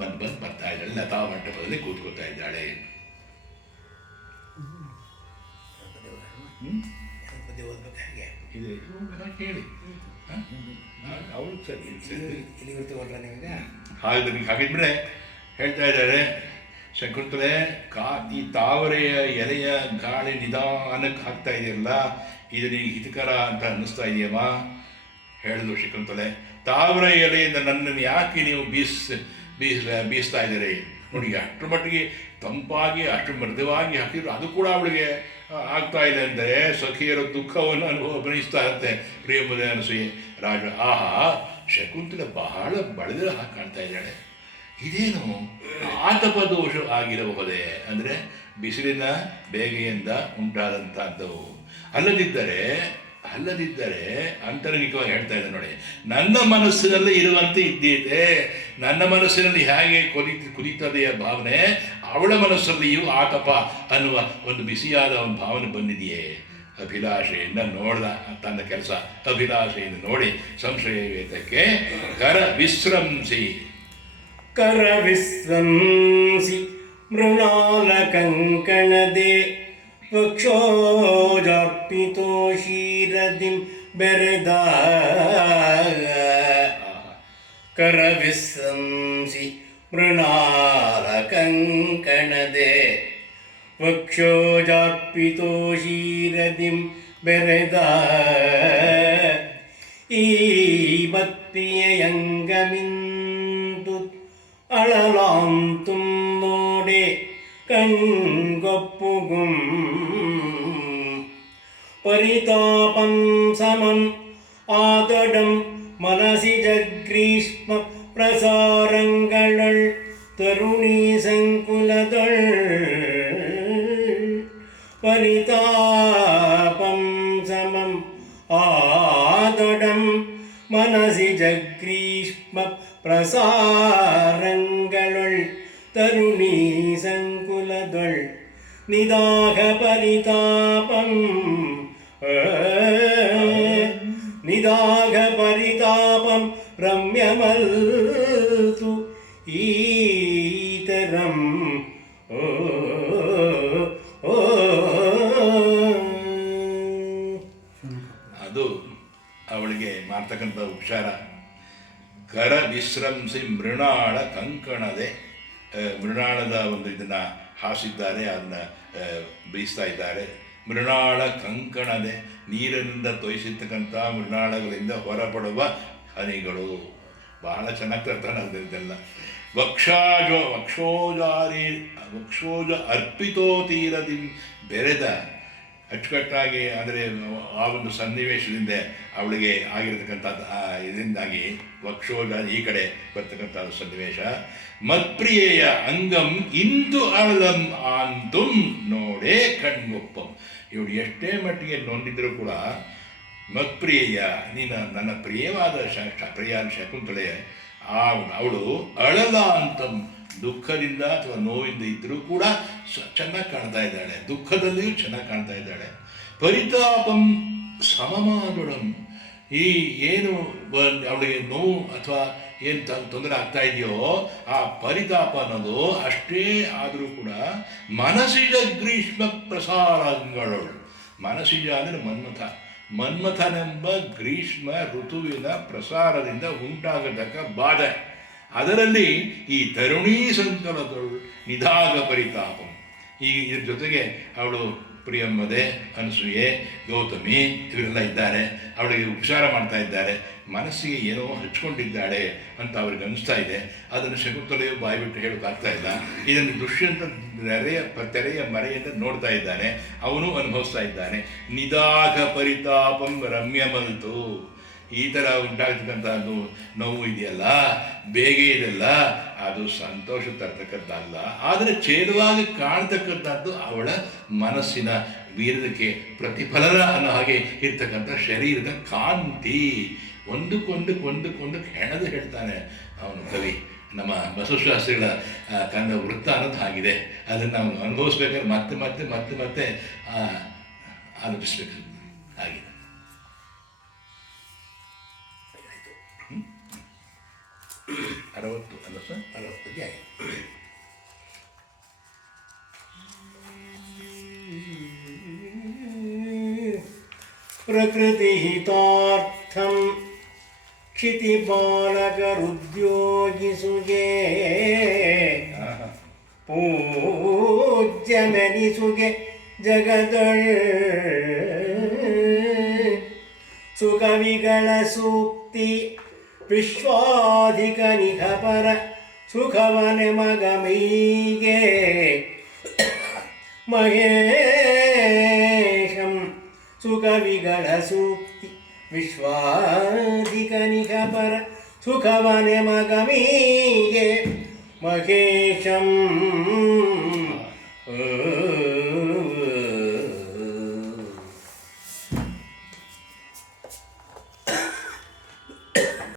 ಬಂದು ಬರ್ತಾ ಇದ್ದಾಳೆ. ಲತಾ ಮಂಟಪದಲ್ಲಿ ಕೂತ್ಕೊತಾ ಇದ್ದಾಳೆ. ಹೇಳಿ ಅವಳು ಸರಿ ಹಾಗಿದ್ಮೇಲೆ ಹೇಳ್ತಾ ಇದ್ದಾರೆ ಶಕುಂತಲೆ, ಈ ತಾವರೆಯ ಎಲೆಯ ಗಾಳಿ ನಿಧಾನಕ್ಕೆ ಹಾಕ್ತಾ ಇದೆಯಲ್ಲ, ಇದು ನಿನಗೆ ಹಿತಕರ ಅಂತ ಅನ್ನಿಸ್ತಾ ಇದೆಯಮ್ಮ? ಹೇಳಿದ್ರು ಶಕುಂತಲೆ. ತಾವರೆ ಎಲೆಯಿಂದ ನನ್ನನ್ನು ಯಾಕೆ ನೀವು ಬೀಸ್ತಾ ಇದ್ದೀರಿ? ನೋಡಿ, ಅಷ್ಟರ ಮಟ್ಟಿಗೆ ತಂಪಾಗಿ ಅಷ್ಟು ಮೃದುವಾಗಿ ಹಾಕಿದ್ರು ಅದು ಕೂಡ ಅವಳಿಗೆ ಆಗ್ತಾ ಇದೆ ಅಂದರೆ ಸಖಿಯರ ದುಃಖವನ್ನು ಅನುಭವಿಸ್ತಾ ಇರುತ್ತೆ ಪ್ರಿಯಂಬದೆ ಅನಸೂಯೆ. ರಾಜ ಆಹಾ, ಶಕುಂತಲೆ ಬಹಳ ಬಳೆದ ಕಾಣ್ತಾ ಇದ್ದಾಳೆ. ಇದೇನು ಆತಪ ದೋಷ ಆಗಿರಬಹುದೇ? ಅಂದರೆ ಬಿಸಿಲಿನ ಬೇಗೆಯಿಂದ ಉಂಟಾದಂಥದ್ದು. ಅಲ್ಲದಿದ್ದರೆ ಅಂತರಂಗಿಕವಾಗಿ ಹೇಳ್ತಾ ಇದ್ದೆ ನೋಡಿ, ನನ್ನ ಮನಸ್ಸಿನಲ್ಲಿ ಇರುವಂತೆ ಇದ್ದಿದೆ. ನನ್ನ ಮನಸ್ಸಿನಲ್ಲಿ ಹೇಗೆ ಕುದಿತದೆಯ ಭಾವನೆ, ಅವಳ ಮನಸ್ಸಲ್ಲಿಯೂ ಆತಪ ಅನ್ನುವ ಒಂದು ಬಿಸಿಯಾದ ಒಂದು ಭಾವನೆ ಬಂದಿದೆಯೇ? ಅಭಿಲಾಷೆಯಿಂದ ನೋಡ್ದ ತನ್ನ ಕೆಲಸ. ಅಭಿಲಾಷೆಯಿಂದ ನೋಡಿ ಸಂಶಯವೇತಕ್ಕೆ ಕರ ವಿಶ್ರಂಸಿ ಮೃಣಾಲ ಕಂಕಣದೆ ವಕ್ಷೋಜಾರ್ಪಿತೋ ಶೀರದಿಂ ಬೆರೆದ. ಕರವಿಶ್ರಂಸಿ ಮೃಣಾಲ ಕಂಕಣದೆ ವಕ್ಷೋಜಾರ್ಪಿತೋ ಶೀರದಿಂ ಬೆರೆದ. ಈ ಭಕ್ತಿಯಂಗಮಿಂದು ಅಳಲಾಂತುಂ ನೋಡೆ ಕಣ್ಗೊಪ್ಪುಗುಂ ಪರಿತಾಪಂ ಸಮಂ ആതടം മനസി ജഗ്രീഷ്മ പ്രസാരങ്ങൾ തരുണീ സങ്കുലതൾ പരിതാപം സമം ആതടം മനസി ജഗ്രീഷ്മ പ്രസാരങ്ങൾ തരുണീ സങ്കുലതൾ നിദാഹ പരിതാപം നിദാഘ പരിതാപം ರಮ್ಯಮಲ್ತು ಈತರಂ ಓ ಓ ಅದು ಅವಳಿಗೆ ಮಾಡ್ತಕ್ಕಂಥ ಉಪಚಾರ. ಕರ ವಿಶ್ರಂಸಿ ಮೃಣಾಳ ಕಂಕಣದೆ, ಮೃಣಾಳದ ಒಂದು ಇದನ್ನು ಹಾಸಿದ್ದಾರೆ, ಅದನ್ನು ಬೀಸ್ತಾ ಇದ್ದಾರೆ. ಮೃಣಾಳ ಕಂಕಣದೆ, ನೀರಿನಿಂದ ತೋಯಿಸಿರ್ತಕ್ಕಂಥ ಮೃಣಾಳಗಳಿಂದ ಹೊರಪಡುವ ಹನಿಗಳು. ಬಹಳ ಚೆನ್ನಾಗಿ ತರ್ತಾನೆ ಅದೆಲ್ಲ. ವಕ್ಷೋಜ ಅರ್ಪಿತೋ ತೀರದಿ ಬೆರೆದ, ಅಚ್ಚುಕಟ್ಟಾಗಿ ಅಂದರೆ ಆ ಒಂದು ಸನ್ನಿವೇಶದಿಂದ ಅವಳಿಗೆ ಆಗಿರತಕ್ಕಂಥದ್ದು ಇದರಿಂದಾಗಿ ವಕ್ಷೋಜ ಈ ಕಡೆ ಬರ್ತಕ್ಕಂಥ ಸನ್ನಿವೇಶ. ಮತ್ಪ್ರಿಯೆಯ ಅಂಗಂ ಇಂದು ಅಳಲಂ ಆಂತುಂ ನೋಡೇ ಕಣ್ಗೊಪ್ಪಂ. ಇವಳು ಎಷ್ಟೇ ಮಟ್ಟಿಗೆ ನೊಂದಿದ್ರೂ ಕೂಡ ಮತ್ಪ್ರಿಯೆಯ, ನೀನು ನನ್ನ ಪ್ರಿಯವಾದ ಪ್ರಿಯಾದ ಶಕುಂತಳೆ, ಅವಳು ಅಳಲ ಅಂತಂ, ದುಃಖದಿಂದ ಅಥವಾ ನೋವಿಂದ ಇದ್ದರೂ ಕೂಡ ಚೆನ್ನಾಗಿ ಕಾಣ್ತಾ ಇದ್ದಾಳೆ, ದುಃಖದಲ್ಲಿಯೂ ಚೆನ್ನಾಗಿ ಕಾಣ್ತಾ ಇದ್ದಾಳೆ. ಪರಿತಾಪಂ ಸಮಮಾದುಳಂ, ಈ ಏನು ಅವಳಿಗೆ ನೋವು ಅಥವಾ ಏನು ತೊಂದರೆ ಆಗ್ತಾ ಇದೆಯೋ ಆ ಪರಿತಾಪ ಅನ್ನೋದು ಅಷ್ಟೇ ಆದರೂ ಕೂಡ ಮನಸ್ಸಿನ ಗ್ರೀಷ್ಮ ಪ್ರಸಾರಂಗಳಳು. ಮನಸ್ಸಿನ ಅಂದರೆ ಮನ್ಮಥನೆಂಬ ಗ್ರೀಷ್ಮ ಋತುವಿನ ಪ್ರಸಾರದಿಂದ ಉಂಟಾಗತಕ್ಕ ಬಾಧೆ, ಅದರಲ್ಲಿ ಈ ತರುಣೀ ಸಂಕಲದಳು ನಿಧಾಗ ಪರಿತಾಪಂ. ಇದ್ರ ಜೊತೆಗೆ ಅವಳು ಪ್ರಿಯಮ್ಮದೆ, ಅನಸೂಯೆ, ಗೌತಮಿ ಇವರೆಲ್ಲ ಇದ್ದಾರೆ, ಅವಳಿಗೆ ಉಪಚಾರ ಮಾಡ್ತಾ ಇದ್ದಾರೆ, ಮನಸ್ಸಿಗೆ ಏನೋ ಹಚ್ಕೊಂಡಿದ್ದಾಳೆ ಅಂತ ಅವ್ರಿಗೆ ಅನಿಸ್ತಾ ಇದೆ. ಅದನ್ನು ಶಕುಂತಲೆಯು ಬಾಯ್ಬಿಟ್ಟು ಹೇಳೋಕ್ಕಾಗ್ತಾ ಇಲ್ಲ. ಇದನ್ನು ದುಷ್ಯಂತ ತೆರೆಯ ಮರೆಯಿಂದ ನೋಡ್ತಾ ಇದ್ದಾನೆ, ಅವನು ಅನುಭವಿಸ್ತಾ ಇದ್ದಾನೆ. ನಿಧಾಗ ಪರಿತಾಪಂ ರಮ್ಯಮಲ್ತು, ಈ ಥರ ಉಂಟಾಗ್ತಕ್ಕಂಥ ನೋವು ಇದೆಯಲ್ಲ, ಬೇಗ ಇದೆಯಲ್ಲ, ಅದು ಸಂತೋಷ ತರ್ತಕ್ಕಂಥದ್ದಲ್ಲ, ಆದರೆ ಛೇದವಾಗಿ ಕಾಣ್ತಕ್ಕಂಥದ್ದು ಅವಳ ಮನಸ್ಸಿನ ವೀರದಕ್ಕೆ ಪ್ರತಿಫಲನ ಅನ್ನೋ ಹಾಗೆ ಇರ್ತಕ್ಕಂಥ ಶರೀರದ ಕಾಂತಿ. ಒಂದಕ್ಕೊಂದು ಹೆಣದು ಹೇಳ್ತಾನೆ ಅವನು ಕವಿ. ನಮ್ಮ ಬಸವಶಾಸ್ತ್ರಿಗಳ ಕಂದ ವೃತ್ತ ಅನ್ನೋದು ಆಗಿದೆ. ಅದನ್ನು ನಾವು ಅನುಭವಿಸ್ಬೇಕಾದ್ರೆ ಮತ್ತೆ ಮತ್ತೆ ಮತ್ತೆ ಮತ್ತೆ ಆಲೋಚಿಸ್ಬೇಕು ಹಾಗೆ. ಅರವತ್ತು ಅಲ್ಲ ಸರ್, 60 ಆಗಿದೆ. ಪ್ರಕೃತಿಹಿತಾರ್ಥಂ ಕ್ಷಿತಿಬಾಲಕರುದ್ಯೋಗಿಸುಗೆ ಪೂಜ್ಯಮೆನಿಸುಗೆ ಜಗದೊಳ್ ಸುಕವಿಗಳ ಸೂಕ್ತಿ ವಿಶ್ವಾಧಿಕ ನಿಖಪರ ಸುಖವನೆ ಮಗಮೈಗೆ ಮಹೇಶಂ ಸುಕವಿಗಳ ಸೂಕ್ತಿ ವಿಶ್ವಾಧಿಕ ನಿಖಪರ ಸುಖವನೆ ಮಗಮೀಗೆ ಮಹೇಶಂ